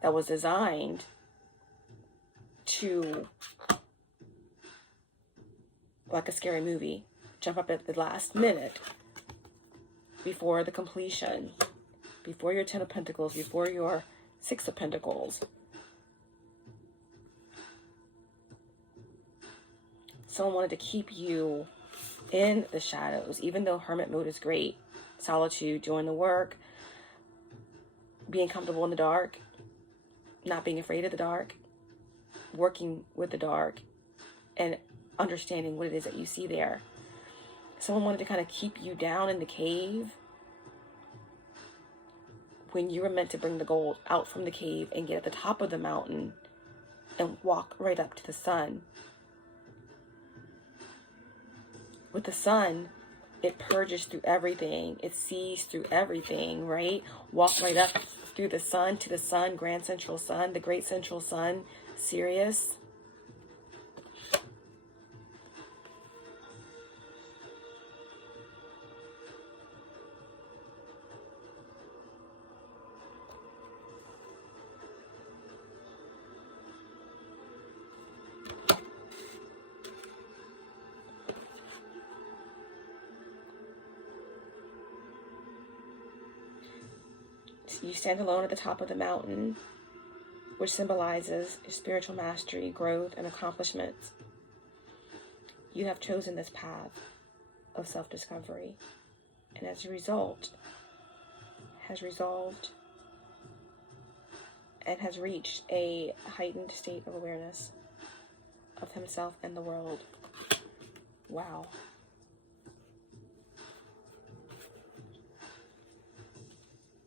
that was designed to, like a scary movie, jump up at the last minute before the completion, before your 10 of Pentacles, before your 6 of Pentacles. Someone wanted to keep you in the shadows, even though Hermit mode is great. Solitude, doing the work, being comfortable in the dark, not being afraid of the dark, working with the dark, and understanding what it is that you see there. Someone wanted to kind of keep you down in the cave when you were meant to bring the gold out from the cave and get at the top of the mountain and walk right up to the sun. With the sun, it purges through everything. It sees through everything, right? Walk right up through the sun to the sun, Grand Central Sun, the Great Central Sun, Sirius. You stand alone at the top of the mountain, which symbolizes your spiritual mastery, growth, and accomplishments. You have chosen this path of self-discovery, and as a result, has resolved and has reached a heightened state of awareness of himself and the world. Wow.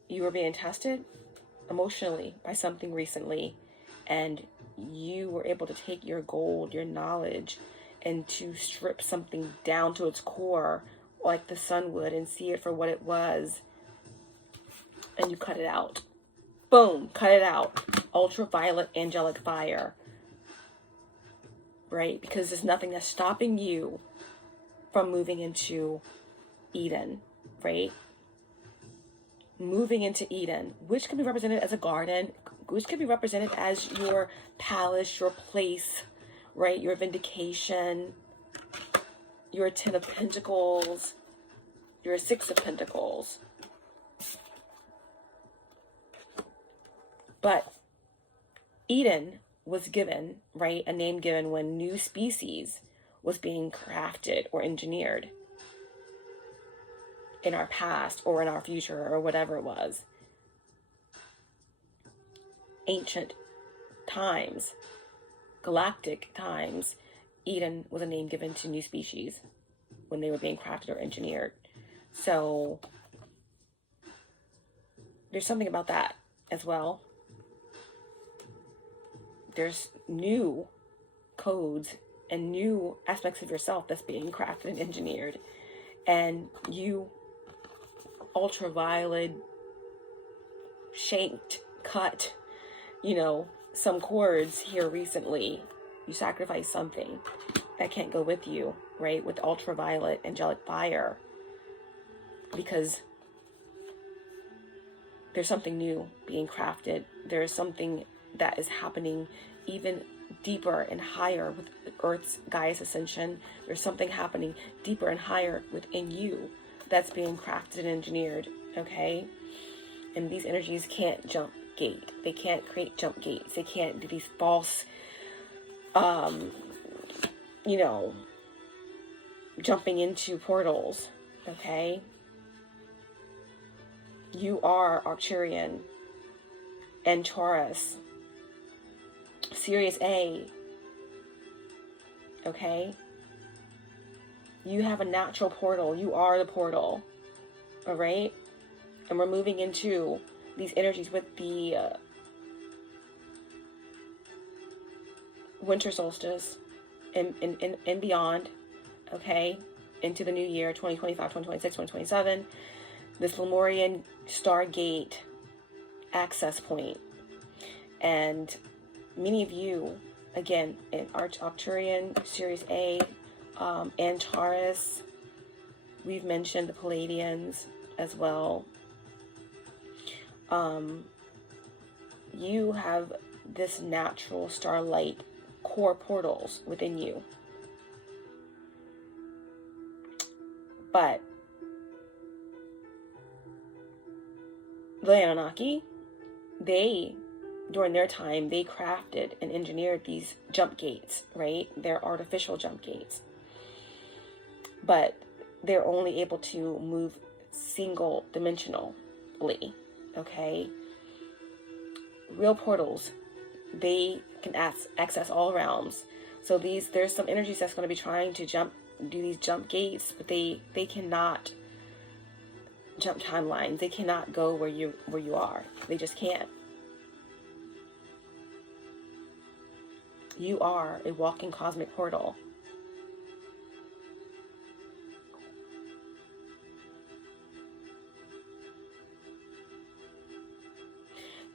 You were being tested emotionally by something recently, and you were able to take your gold, your knowledge, and to strip something down to its core like the sun would and see it for what it was, and you cut it out. Boom, cut it out. Ultraviolet angelic fire, right? Because there's nothing that's stopping you from moving into Eden, right? Moving into Eden, which can be represented as a garden, which can be represented as your palace, your place, right? Your vindication, your 10 of Pentacles, your 6 of Pentacles. But Eden was given, right? A name given when new species was being crafted or engineered in our past or in our future or whatever it was. Ancient times, galactic times, Eden was a name given to new species when they were being crafted or engineered. So there's something about that as well. There's new codes and new aspects of yourself that's being crafted and engineered. And you ultraviolet, shanked, cut, some cords here recently. You sacrifice something that can't go with you, right? With ultraviolet angelic fire. Because there's something new being crafted. There's something that is happening even deeper and higher with Earth's Gaia's Ascension. There's something happening deeper and higher within you that's being crafted and engineered, okay? And these energies can't jump gate. They can't create jump gates. They can't do these false you know, jumping into portals, okay? You are Arcturian and Taurus, Sirius A, okay? You have a natural portal. You are the portal, all right? And we're moving into these energies with the winter solstice and beyond, okay? Into the new year, 2025, 2026, 2027. This Lemurian Stargate access point. And many of you, again, in Arcturian, Series A, and Taurus, we've mentioned the Palladians as well. You have this natural starlight core portals within you. But the Anunnaki, during their time, they crafted and engineered these jump gates, right? They're artificial jump gates. But they're only able to move single dimensionally, okay? Real portals, they can access all realms. So there's some energies that's going to be trying to do these jump gates, but they cannot jump timelines. They cannot go where you are. They just can't. You are a walking cosmic portal.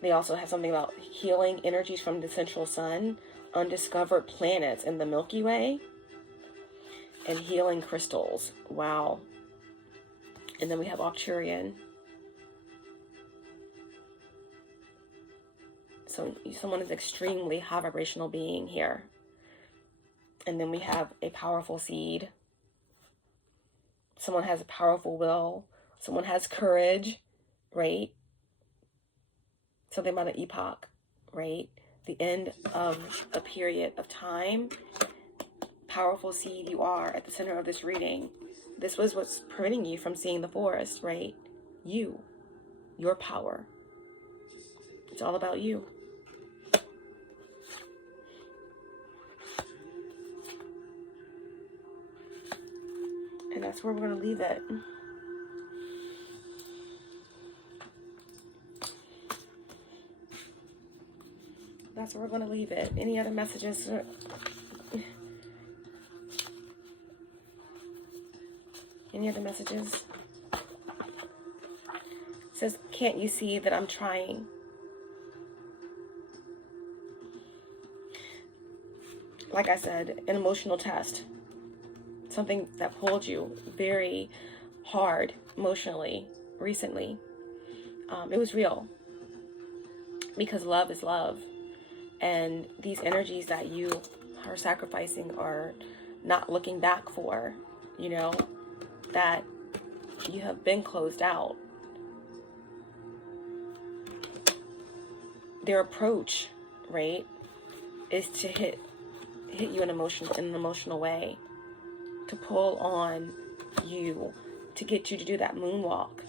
They also have something about healing energies from the central sun, undiscovered planets in the Milky Way, and healing crystals. Wow. And then we have Arcturian. So someone is extremely high vibrational being here. And then we have a powerful seed. Someone has a powerful will. Someone has courage, right? Something about an epoch, right? The end of a period of time. Powerful seed, you are at the center of this reading. This was what's preventing you from seeing the forest, right? Your power. It's all about you. And that's where we're going to leave it. That's where we're going to leave it. Any other messages? Any other messages? It says, can't you see that I'm trying? Like I said, an emotional test. Something that pulled you very hard emotionally recently. It was real. Because love is love. And these energies that you are sacrificing are not looking back for, you know, that you have been closed out. Their approach, right, is to hit you in an emotional way, to pull on you, to get you to do that moonwalk,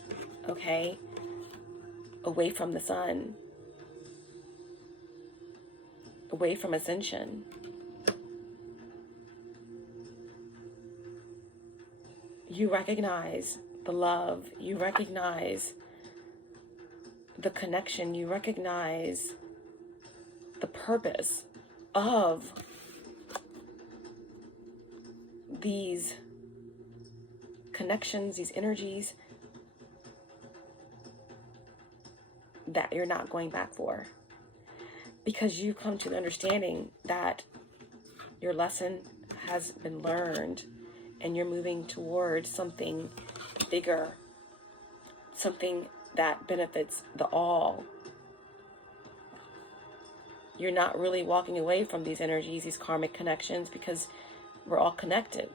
okay, away from the sun, away from ascension. You recognize the love, you recognize the connection, you recognize the purpose of these connections, these energies that you're not going back for. Because you come to the understanding that your lesson has been learned and you're moving towards something bigger, something that benefits the all. You're not really walking away from these energies, these karmic connections, because we're all connected.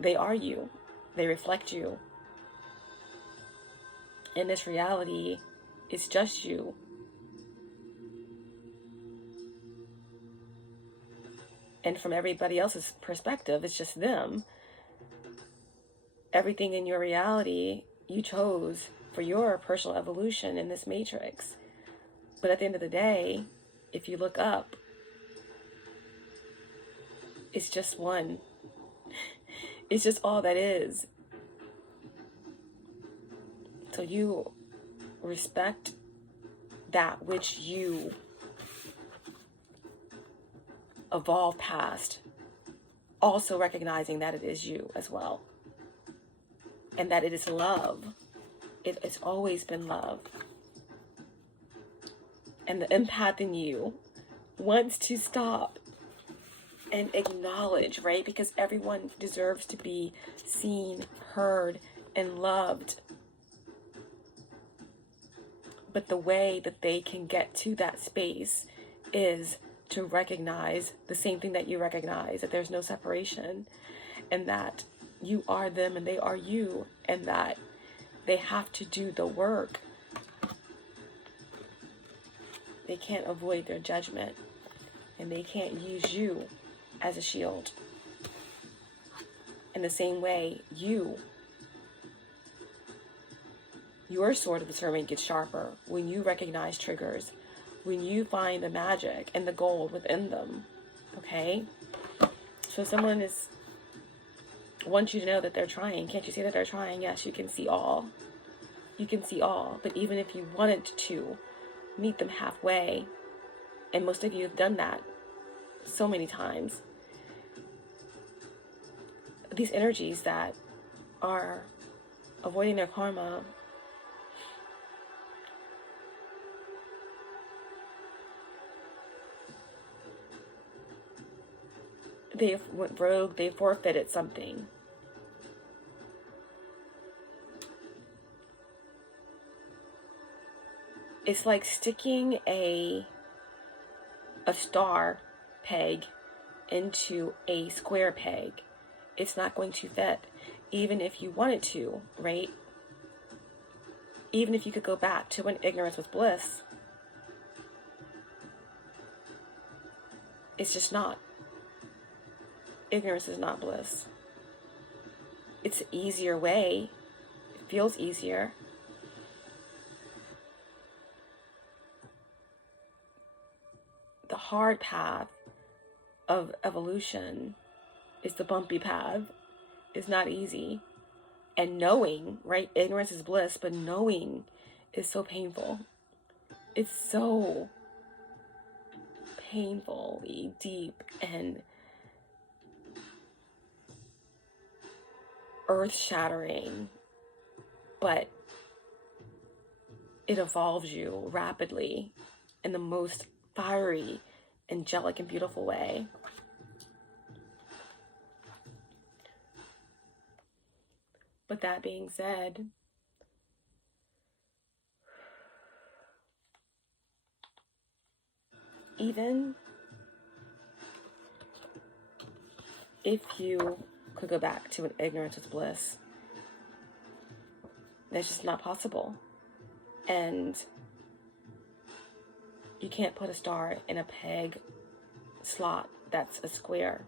They are you. They reflect you. In this reality, it's just you. And from everybody else's perspective, it's just them. Everything in your reality you chose for your personal evolution in this matrix. But at the end of the day, if you look up, it's just one. It's just all that is. So you respect that which you evolve past, also recognizing that it is you as well. And that it is love. It's always been love. And the empath in you wants to stop and acknowledge, right? Because everyone deserves to be seen, heard, and loved. But the way that they can get to that space is to recognize the same thing that you recognize, that there's no separation, and that you are them and they are you, and that they have to do the work. They can't avoid their judgment, and they can't use you as a shield. In the same way, your sword of discernment gets sharper when you recognize triggers, when you find the magic and the gold within them. Okay? So someone wants you to know that they're trying. Can't you see that they're trying? Yes, you can see all. You can see all. But even if you wanted to meet them halfway, and most of you have done that so many times, these energies that are avoiding their karma, they went rogue, they forfeited something. It's like sticking a star peg into a square peg. It's not going to fit, even if you wanted to, right? Even if you could go back to when ignorance was bliss, it's just not. Ignorance is not bliss. It's an easier way. It feels easier. The hard path of evolution is the bumpy path. It's not easy. And knowing, right? Ignorance is bliss, but knowing is so painful. It's so painfully deep and earth-shattering, but it evolves you rapidly in the most fiery, angelic, and beautiful way. But that being said, even if you could go back to when ignorance was bliss, that's just not possible. And you can't put a star in a peg slot that's a square.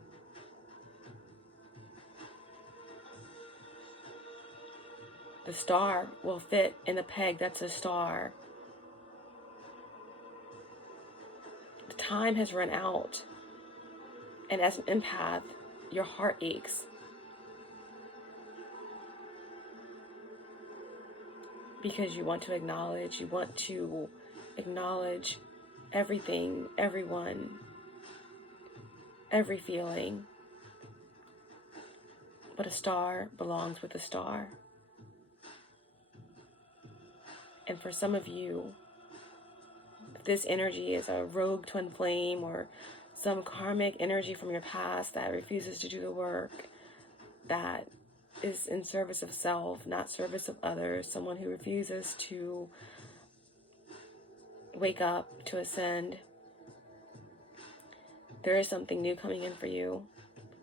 The star will fit in a peg that's a star. The time has run out. And as an empath, your heart aches. Because you want to acknowledge everything, everyone, every feeling. But a star belongs with a star. And for some of you, if this energy is a rogue twin flame or some karmic energy from your past that refuses to do the work, that is in service of self, not service of others, someone who refuses to wake up, to ascend, there is something new coming in for you,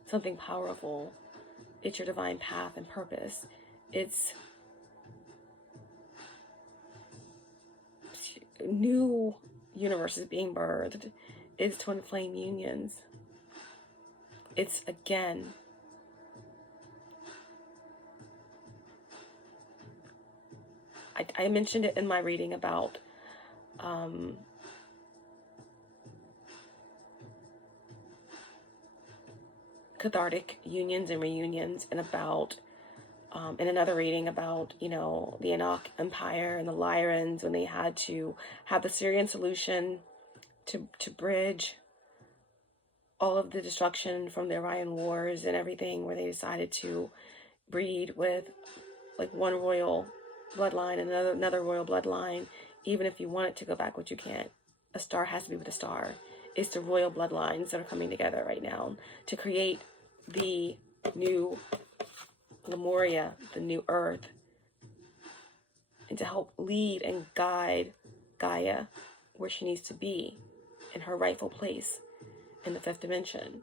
something powerful. It's your divine path and purpose. It's new universes being birthed. It's twin flame unions. It's, again, I mentioned it in my reading about cathartic unions and reunions, and about in another reading about, you know, the Anak Empire and the Lyrans, when they had to have the Syrian solution to bridge all of the destruction from the Orion Wars and everything, where they decided to breed with like one royal bloodline and another royal bloodline. Even if you want it to go backwards, you can't. A star has to be with a star. It's the royal bloodlines that are coming together right now to create the new Lemuria, the new Earth, and to help lead and guide Gaia where she needs to be in her rightful place in the fifth dimension.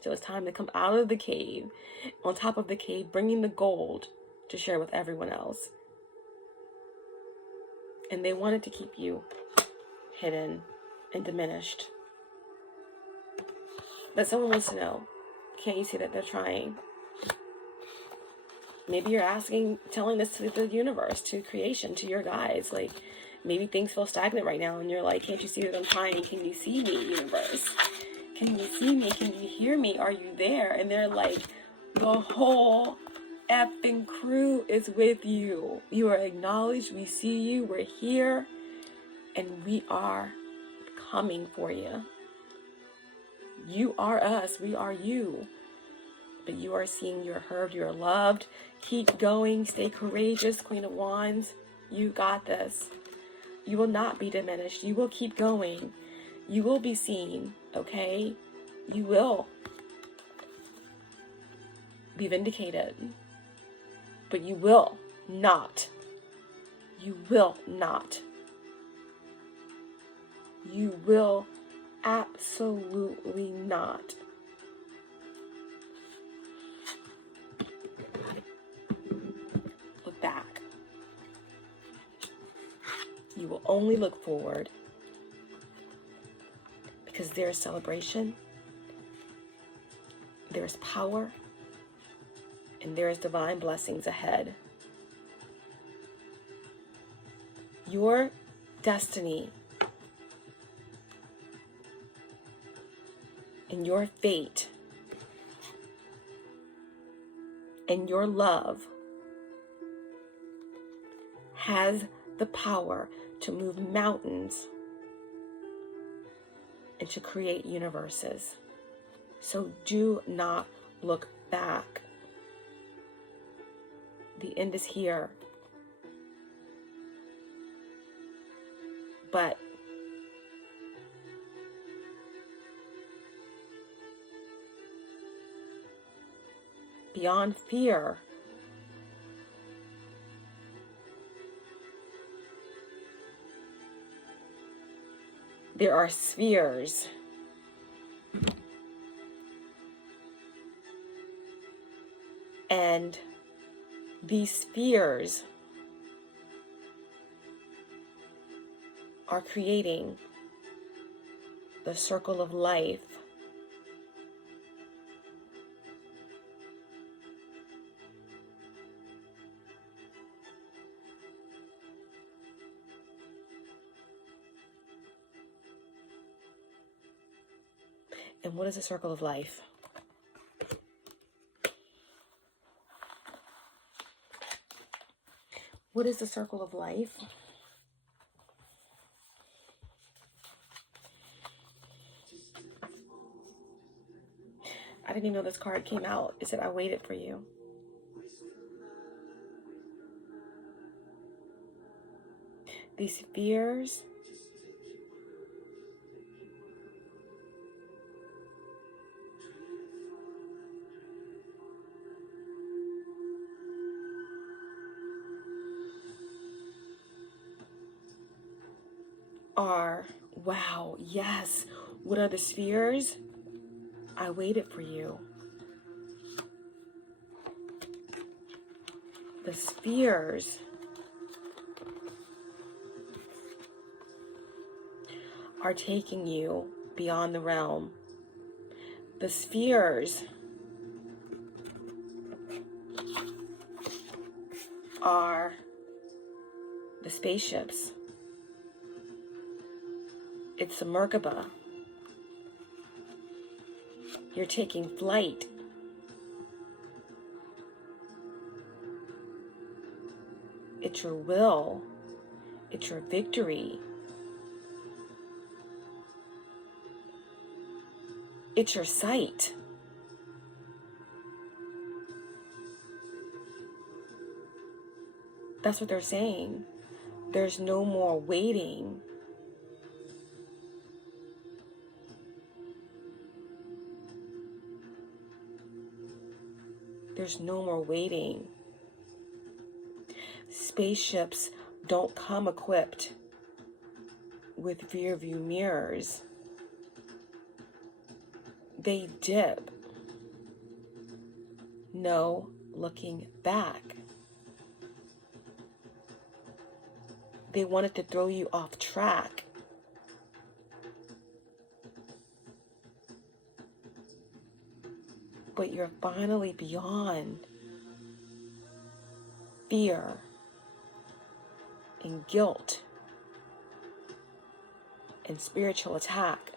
So it's time to come out of the cave, on top of the cave, bringing the gold to share with everyone else. And they wanted to keep you hidden and diminished. But someone wants to know, can't you see that they're trying? Maybe you're asking, telling this to the universe, to creation, to your guides. Like, maybe things feel stagnant right now, and you're like, can't you see that I'm trying? Can you see me, universe? Can you see me? Can you hear me? Are you there? And they're like, the whole effing crew is with you. You are acknowledged. We see you. We're here. And we are coming for you. You are us. We are you. But you are seen, you're heard, you're loved. Keep going. Stay courageous, Queen of Wands. You got this. You will not be diminished. You will keep going. You will be seen, okay? You will be vindicated. But you will not. You will not. You will absolutely not. Look back. You will only look forward, because there is celebration, there is power, and there is divine blessings ahead. Your destiny and your fate and your love has the power to move mountains and to create universes. So do not look back. The end is here. But beyond fear, there are spheres. And these spheres are creating the circle of life. And what is a circle of life? What is the circle of life? I didn't even know this card came out. It said, I waited for you. These fears are, wow, yes. What are the spheres? I waited for you. The spheres are taking you beyond the realm, The spheres are the spaceships. It's a Merkaba. You're taking flight. It's your will. It's your victory. It's your sight. That's what they're saying. There's no more waiting. There's no more waiting. Spaceships don't come equipped with rear view mirrors. They dip. No looking back. They wanted to throw you off track. But you're finally beyond fear and guilt and spiritual attack.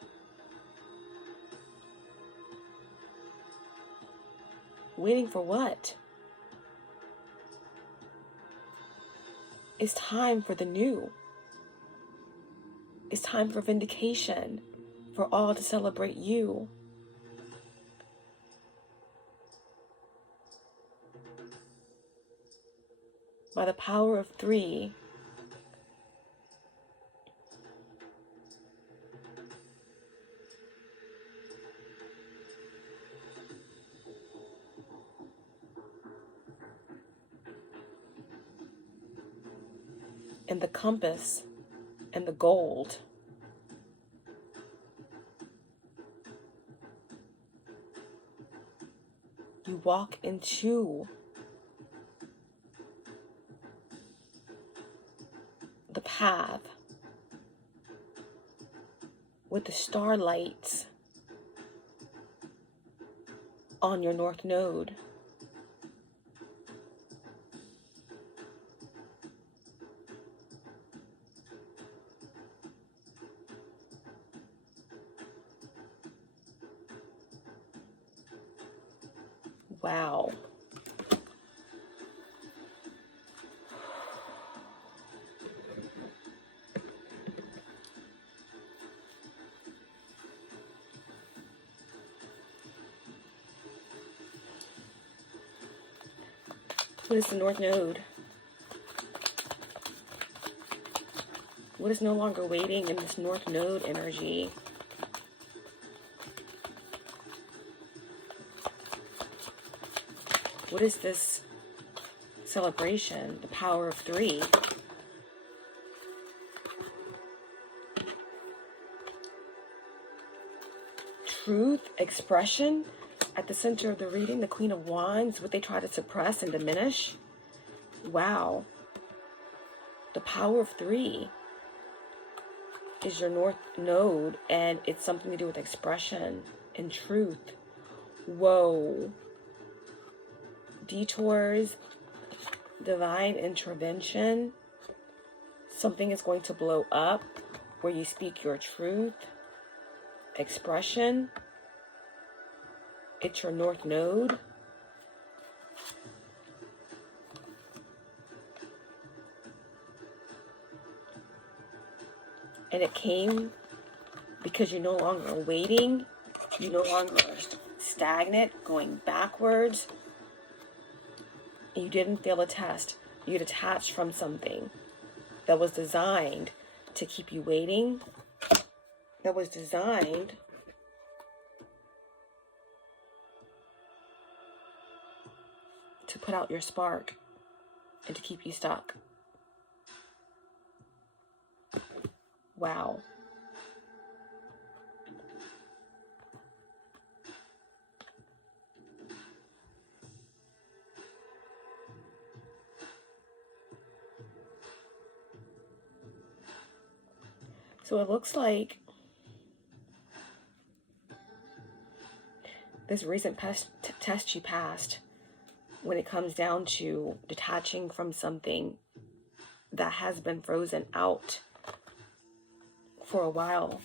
Waiting for what? It's time for the new. It's time for vindication, for all to celebrate you. By the power of 3, and the compass and the gold, you walk into the path with the starlights on your north node. Wow. What is the North Node? What is no longer waiting in this North Node energy? What is this celebration? The power of 3. Truth, expression. At the center of the reading, the Queen of Wands, what they try to suppress and diminish. Wow. The power of 3 is your North Node, and it's something to do with expression and truth. Whoa. Detours, divine intervention. Something is going to blow up where you speak your truth. Expression. It's your North Node. And it came because you're no longer waiting. You're no longer stagnant, going backwards. And you didn't fail a test. You detached from something that was designed to keep you waiting. That was designed to put out your spark and to keep you stuck. Wow. So it looks like this recent test you passed when it comes down to detaching from something that has been frozen out for a while.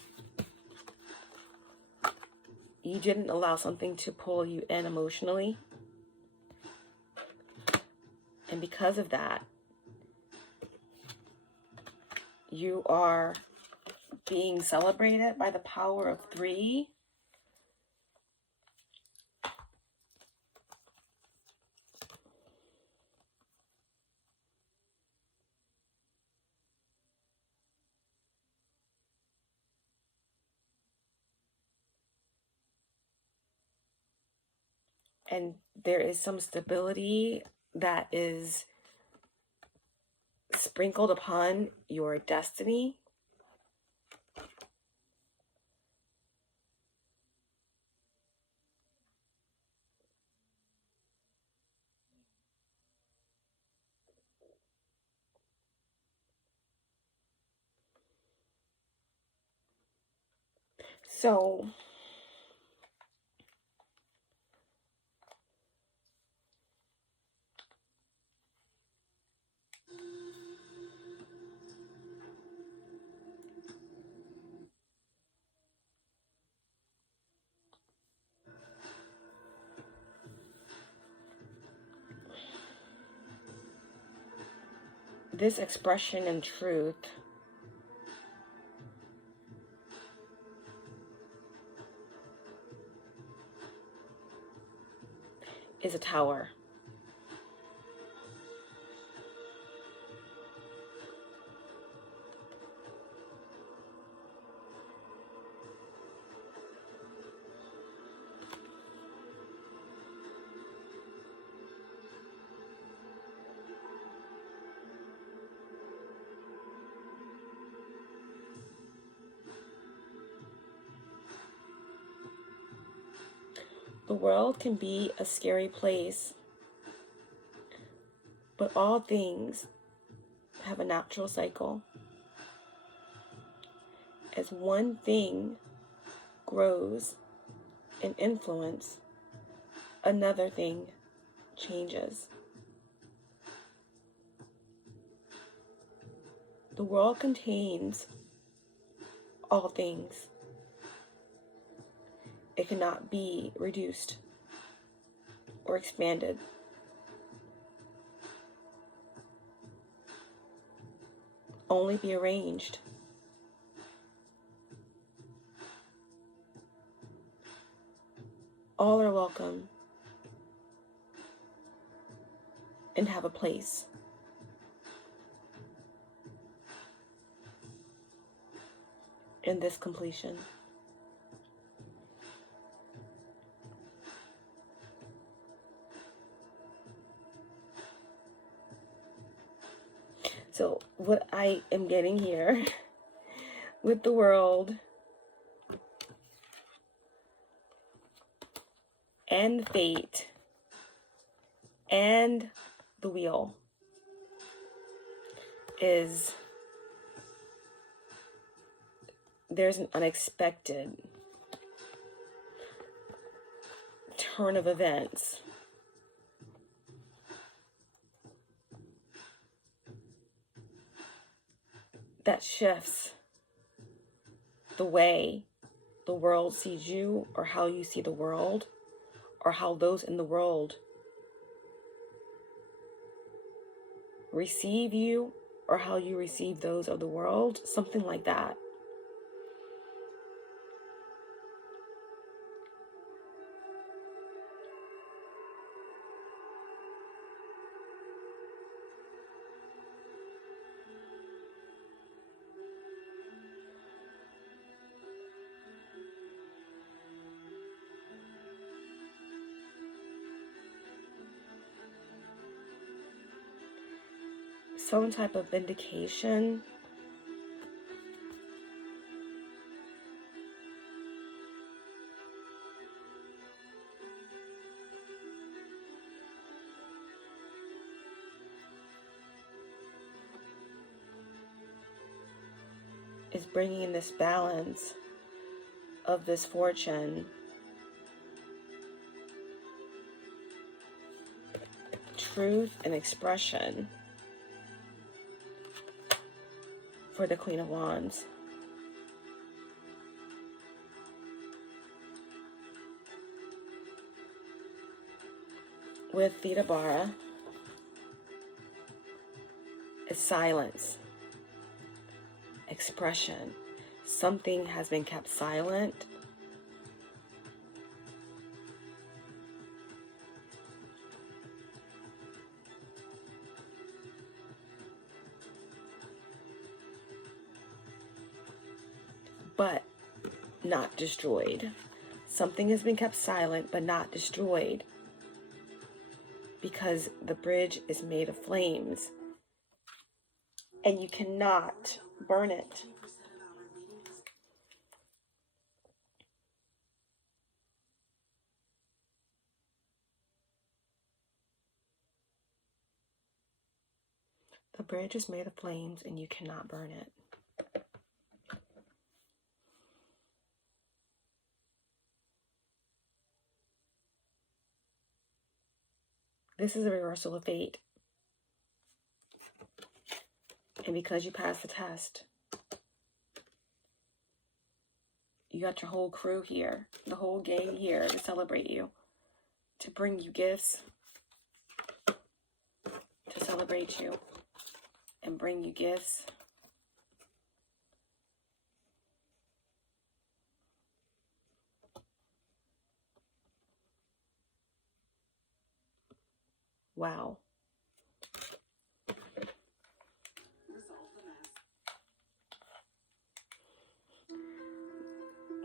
You didn't allow something to pull you in emotionally. And because of that, you are being celebrated by the power of 3. And there is some stability that is sprinkled upon your destiny. So this expression and truth is a tower. The world can be a scary place, but all things have a natural cycle. As one thing grows in influence, another thing changes. The world contains all things. It cannot be reduced or expanded. Only be arranged. All are welcome and have a place. In this completion. So what I am getting here with the world and fate and the wheel is there's an unexpected turn of events that shifts the way the world sees you, or how you see the world, or how those in the world receive you, or how you receive those of the world, something like that. Some type of vindication is bringing in this balance of this fortune truth and expression for the Queen of Wands. With Theta Bara, is silence, expression. Something has been kept silent. But not destroyed. Something has been kept silent but not destroyed, because the bridge is made of flames and you cannot burn it. The bridge is made of flames and you cannot burn it. This is a reversal of fate. And because you passed the test, you got your whole crew here, the whole gang here to celebrate you, to bring you gifts, to celebrate you, and bring you gifts. Wow.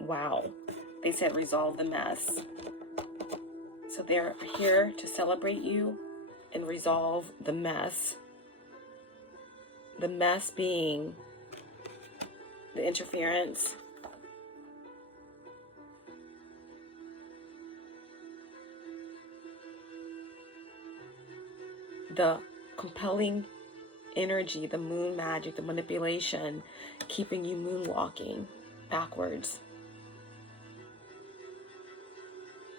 Wow. They said resolve the mess. So they're here to celebrate you and resolve the mess. The mess being the interference, the compelling energy, the moon magic, the manipulation, keeping you moonwalking backwards.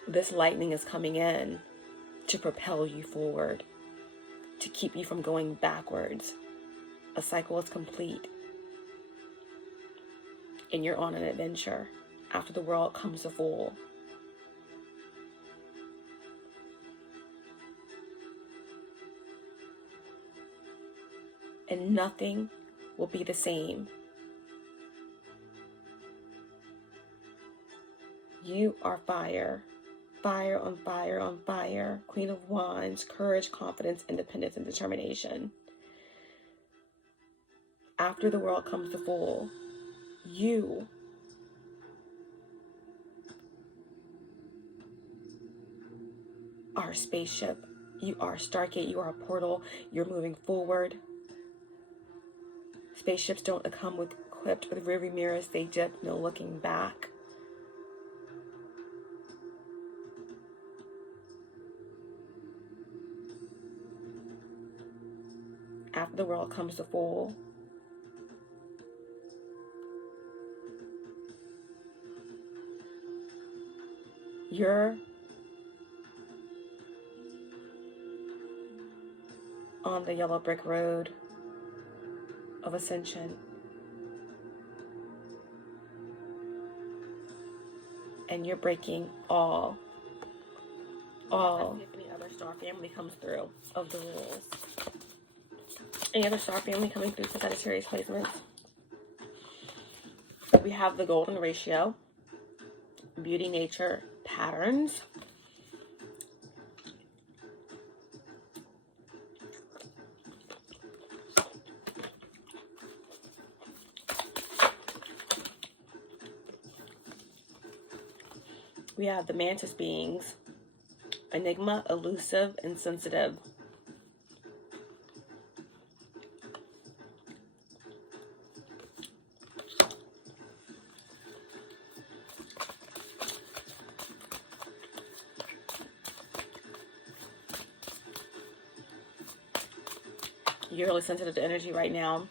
This lightning is coming in to propel you forward, to keep you from going backwards. A cycle is complete, and you're on an adventure after the world comes to full. And nothing will be the same. You are fire. Fire on fire on fire. Queen of Wands, courage, confidence, independence, and determination. After the world comes to full, you are a spaceship. You are a stargate. You are a portal. You're moving forward. Spaceships don't come equipped with rearview mirrors. They dip, no looking back. After the world comes to full, you're on the yellow brick road of Ascension. And you're breaking all. If any other star family comes through of the rules. Any other star family coming through for Sagittarius placements? We have the golden ratio, beauty, nature, patterns. We have the mantis beings, enigma, elusive, and sensitive. You're really sensitive to energy right now.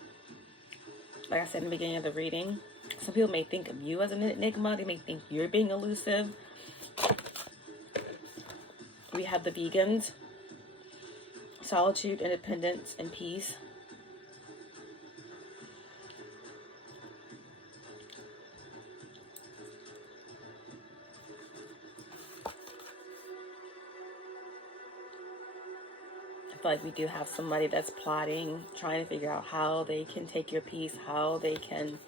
Like I said in the beginning of the reading, some people may think of you as an enigma. They may think you're being elusive. We have the vegans solitude, independence, and peace. I feel like we do have somebody that's plotting, trying to figure out how they can take your peace, how they can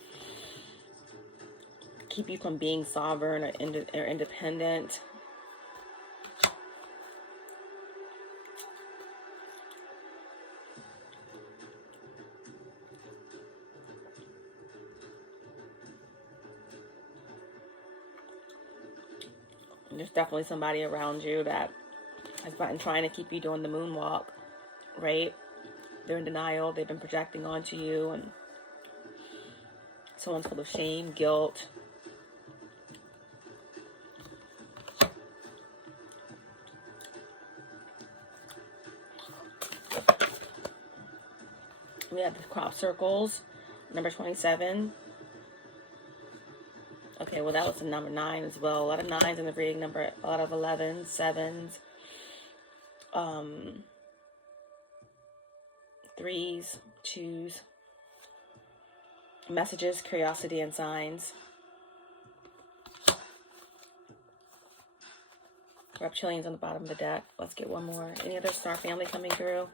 keep you from being sovereign or independent. And there's definitely somebody around you that has been trying to keep you doing the moonwalk, right? They're in denial. They've been projecting onto you, and someone's full of shame, guilt. We have the crop circles, number 27. Okay, well, that was the number 9 as well. A lot of 9s in the reading number, a lot of 11s, 7s, 3s, 2s. Messages, curiosity, and signs. Reptilians on the bottom of the deck. Let's get one more. Any other star family coming through?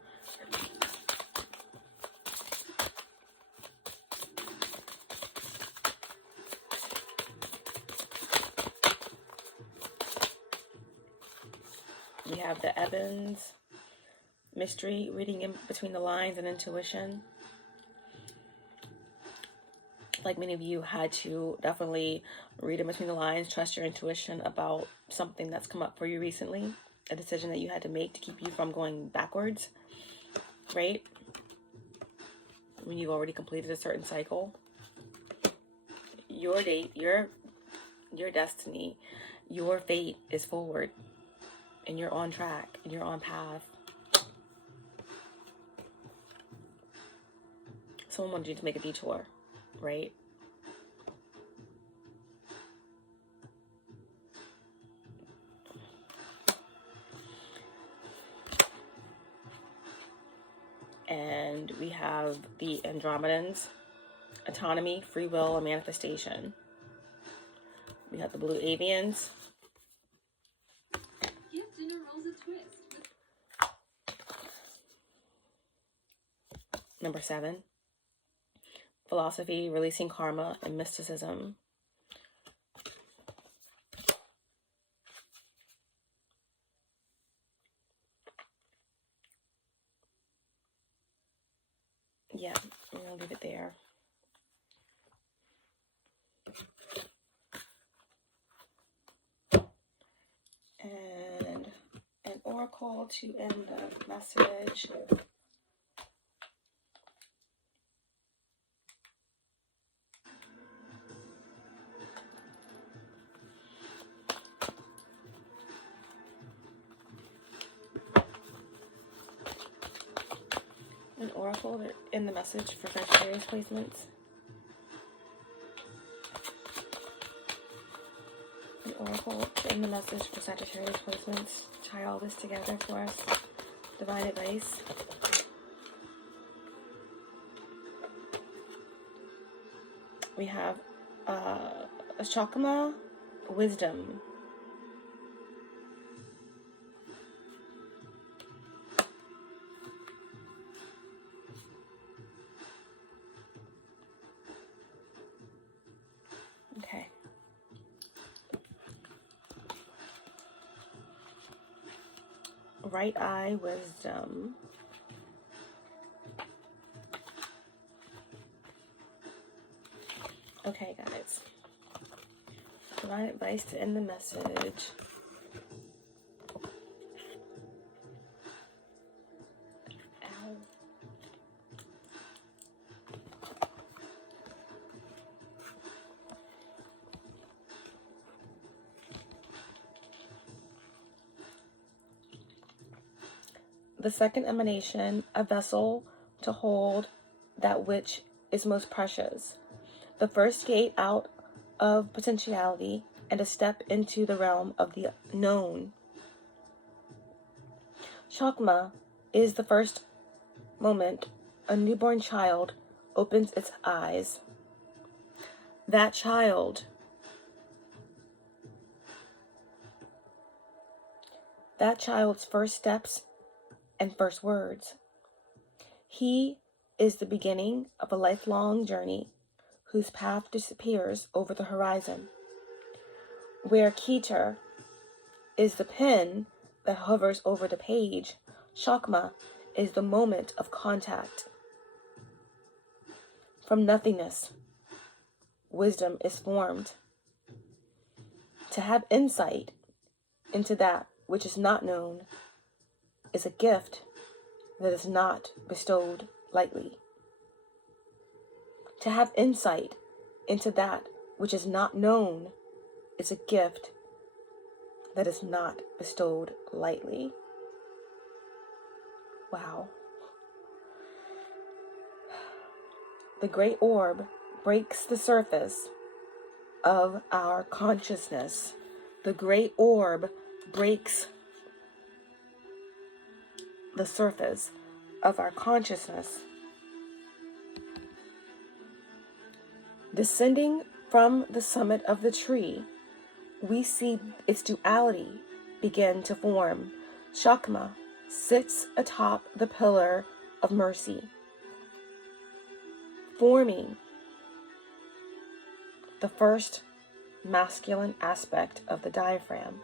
We have the Evans, mystery, reading in between the lines, and intuition. Like many of you had to definitely read in between the lines, trust your intuition about something that's come up for you recently, a decision that you had to make to keep you from going backwards, right? When you've already completed a certain cycle. Your date, your destiny, your fate is forward. And you're on track, and you're on path. Someone wanted you to make a detour, right? And we have the Andromedans, autonomy, free will, and manifestation. We have the blue avians. Number 7, philosophy, releasing karma, and mysticism. Yeah, I'm going to leave it there. And an oracle to end the message. An oracle in the message for Sagittarius placements. An oracle in the message for Sagittarius placements. Tie all this together for us. Divine advice. We have a Chakma, wisdom. Okay. Right eye, wisdom. Okay, guys. Divine advice to end the message. Ow. The second emanation, a vessel to hold that which is most precious. The first gate out of potentiality and a step into the realm of the known. Chakma is the first moment a newborn child opens its eyes. That child's first steps and first words. He is the beginning of a lifelong journey whose path disappears over the horizon. Where Keter is the pen that hovers over the page, Chakma is the moment of contact. From nothingness, wisdom is formed. To have insight into that which is not known is a gift that is not bestowed lightly. To have insight into that which is not known is a gift that is not bestowed lightly. Wow. The great orb breaks the surface of our consciousness. The great orb breaks the surface of our consciousness. Descending from the summit of the tree, we see its duality begin to form. Chakma sits atop the pillar of mercy, forming the first masculine aspect of the diaphragm.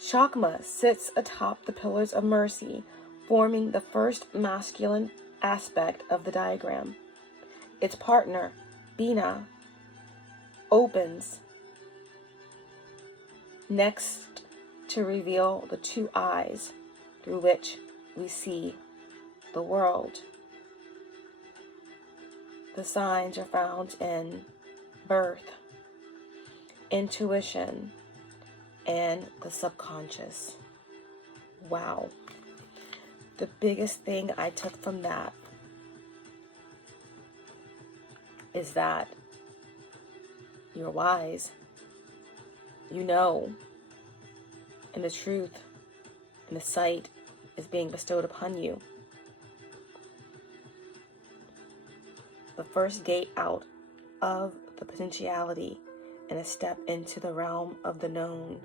Chakma sits atop the pillars of mercy, forming the first masculine aspect of the diagram. Its partner, Bina, opens next to reveal the two eyes through which we see the world. The signs are found in birth, intuition, and the subconscious. Wow. The biggest thing I took from that is that you're wise. You know, and the truth and the sight is being bestowed upon you. The first gate out of the potentiality and a step into the realm of the known.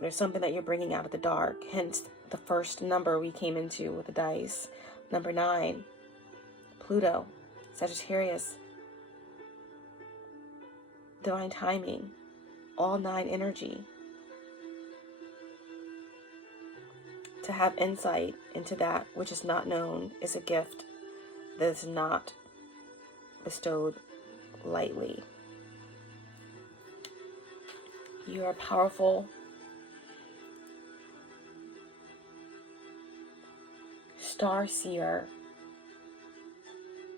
There's something that you're bringing out of the dark, hence the first number we came into with the dice. Number 9, Pluto, Sagittarius, divine timing, all 9 energy. To have insight into that which is not known is a gift that is not bestowed lightly. You are powerful, star seer,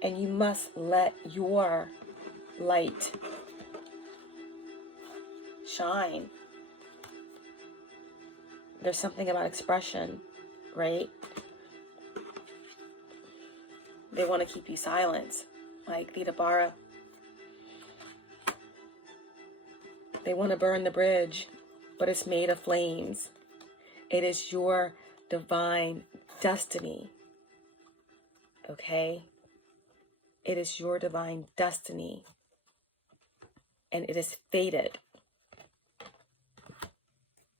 and you must let your light shine. There's something about expression, right? They want to keep you silent, like Theta Bara. They want to burn the bridge, but it's made of flames. It is your divine destiny, okay? It is your divine destiny, and it is fated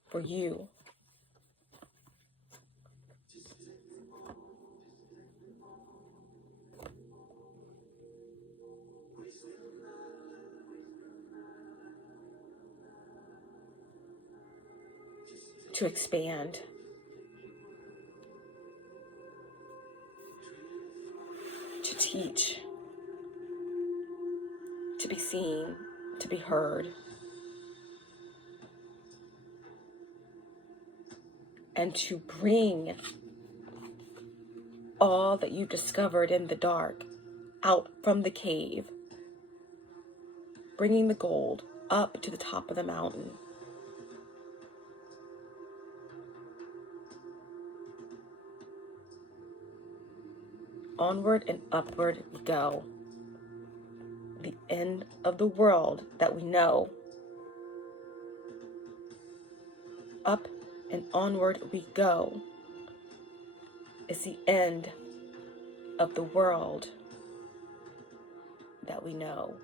for you to expand, to teach, to be seen, to be heard, and to bring all that you discovered in the dark out from the cave, bringing the gold up to the top of the mountain. Onward and upward we go. The end of the world that we know. Up and onward we go. It's the end of the world that we know.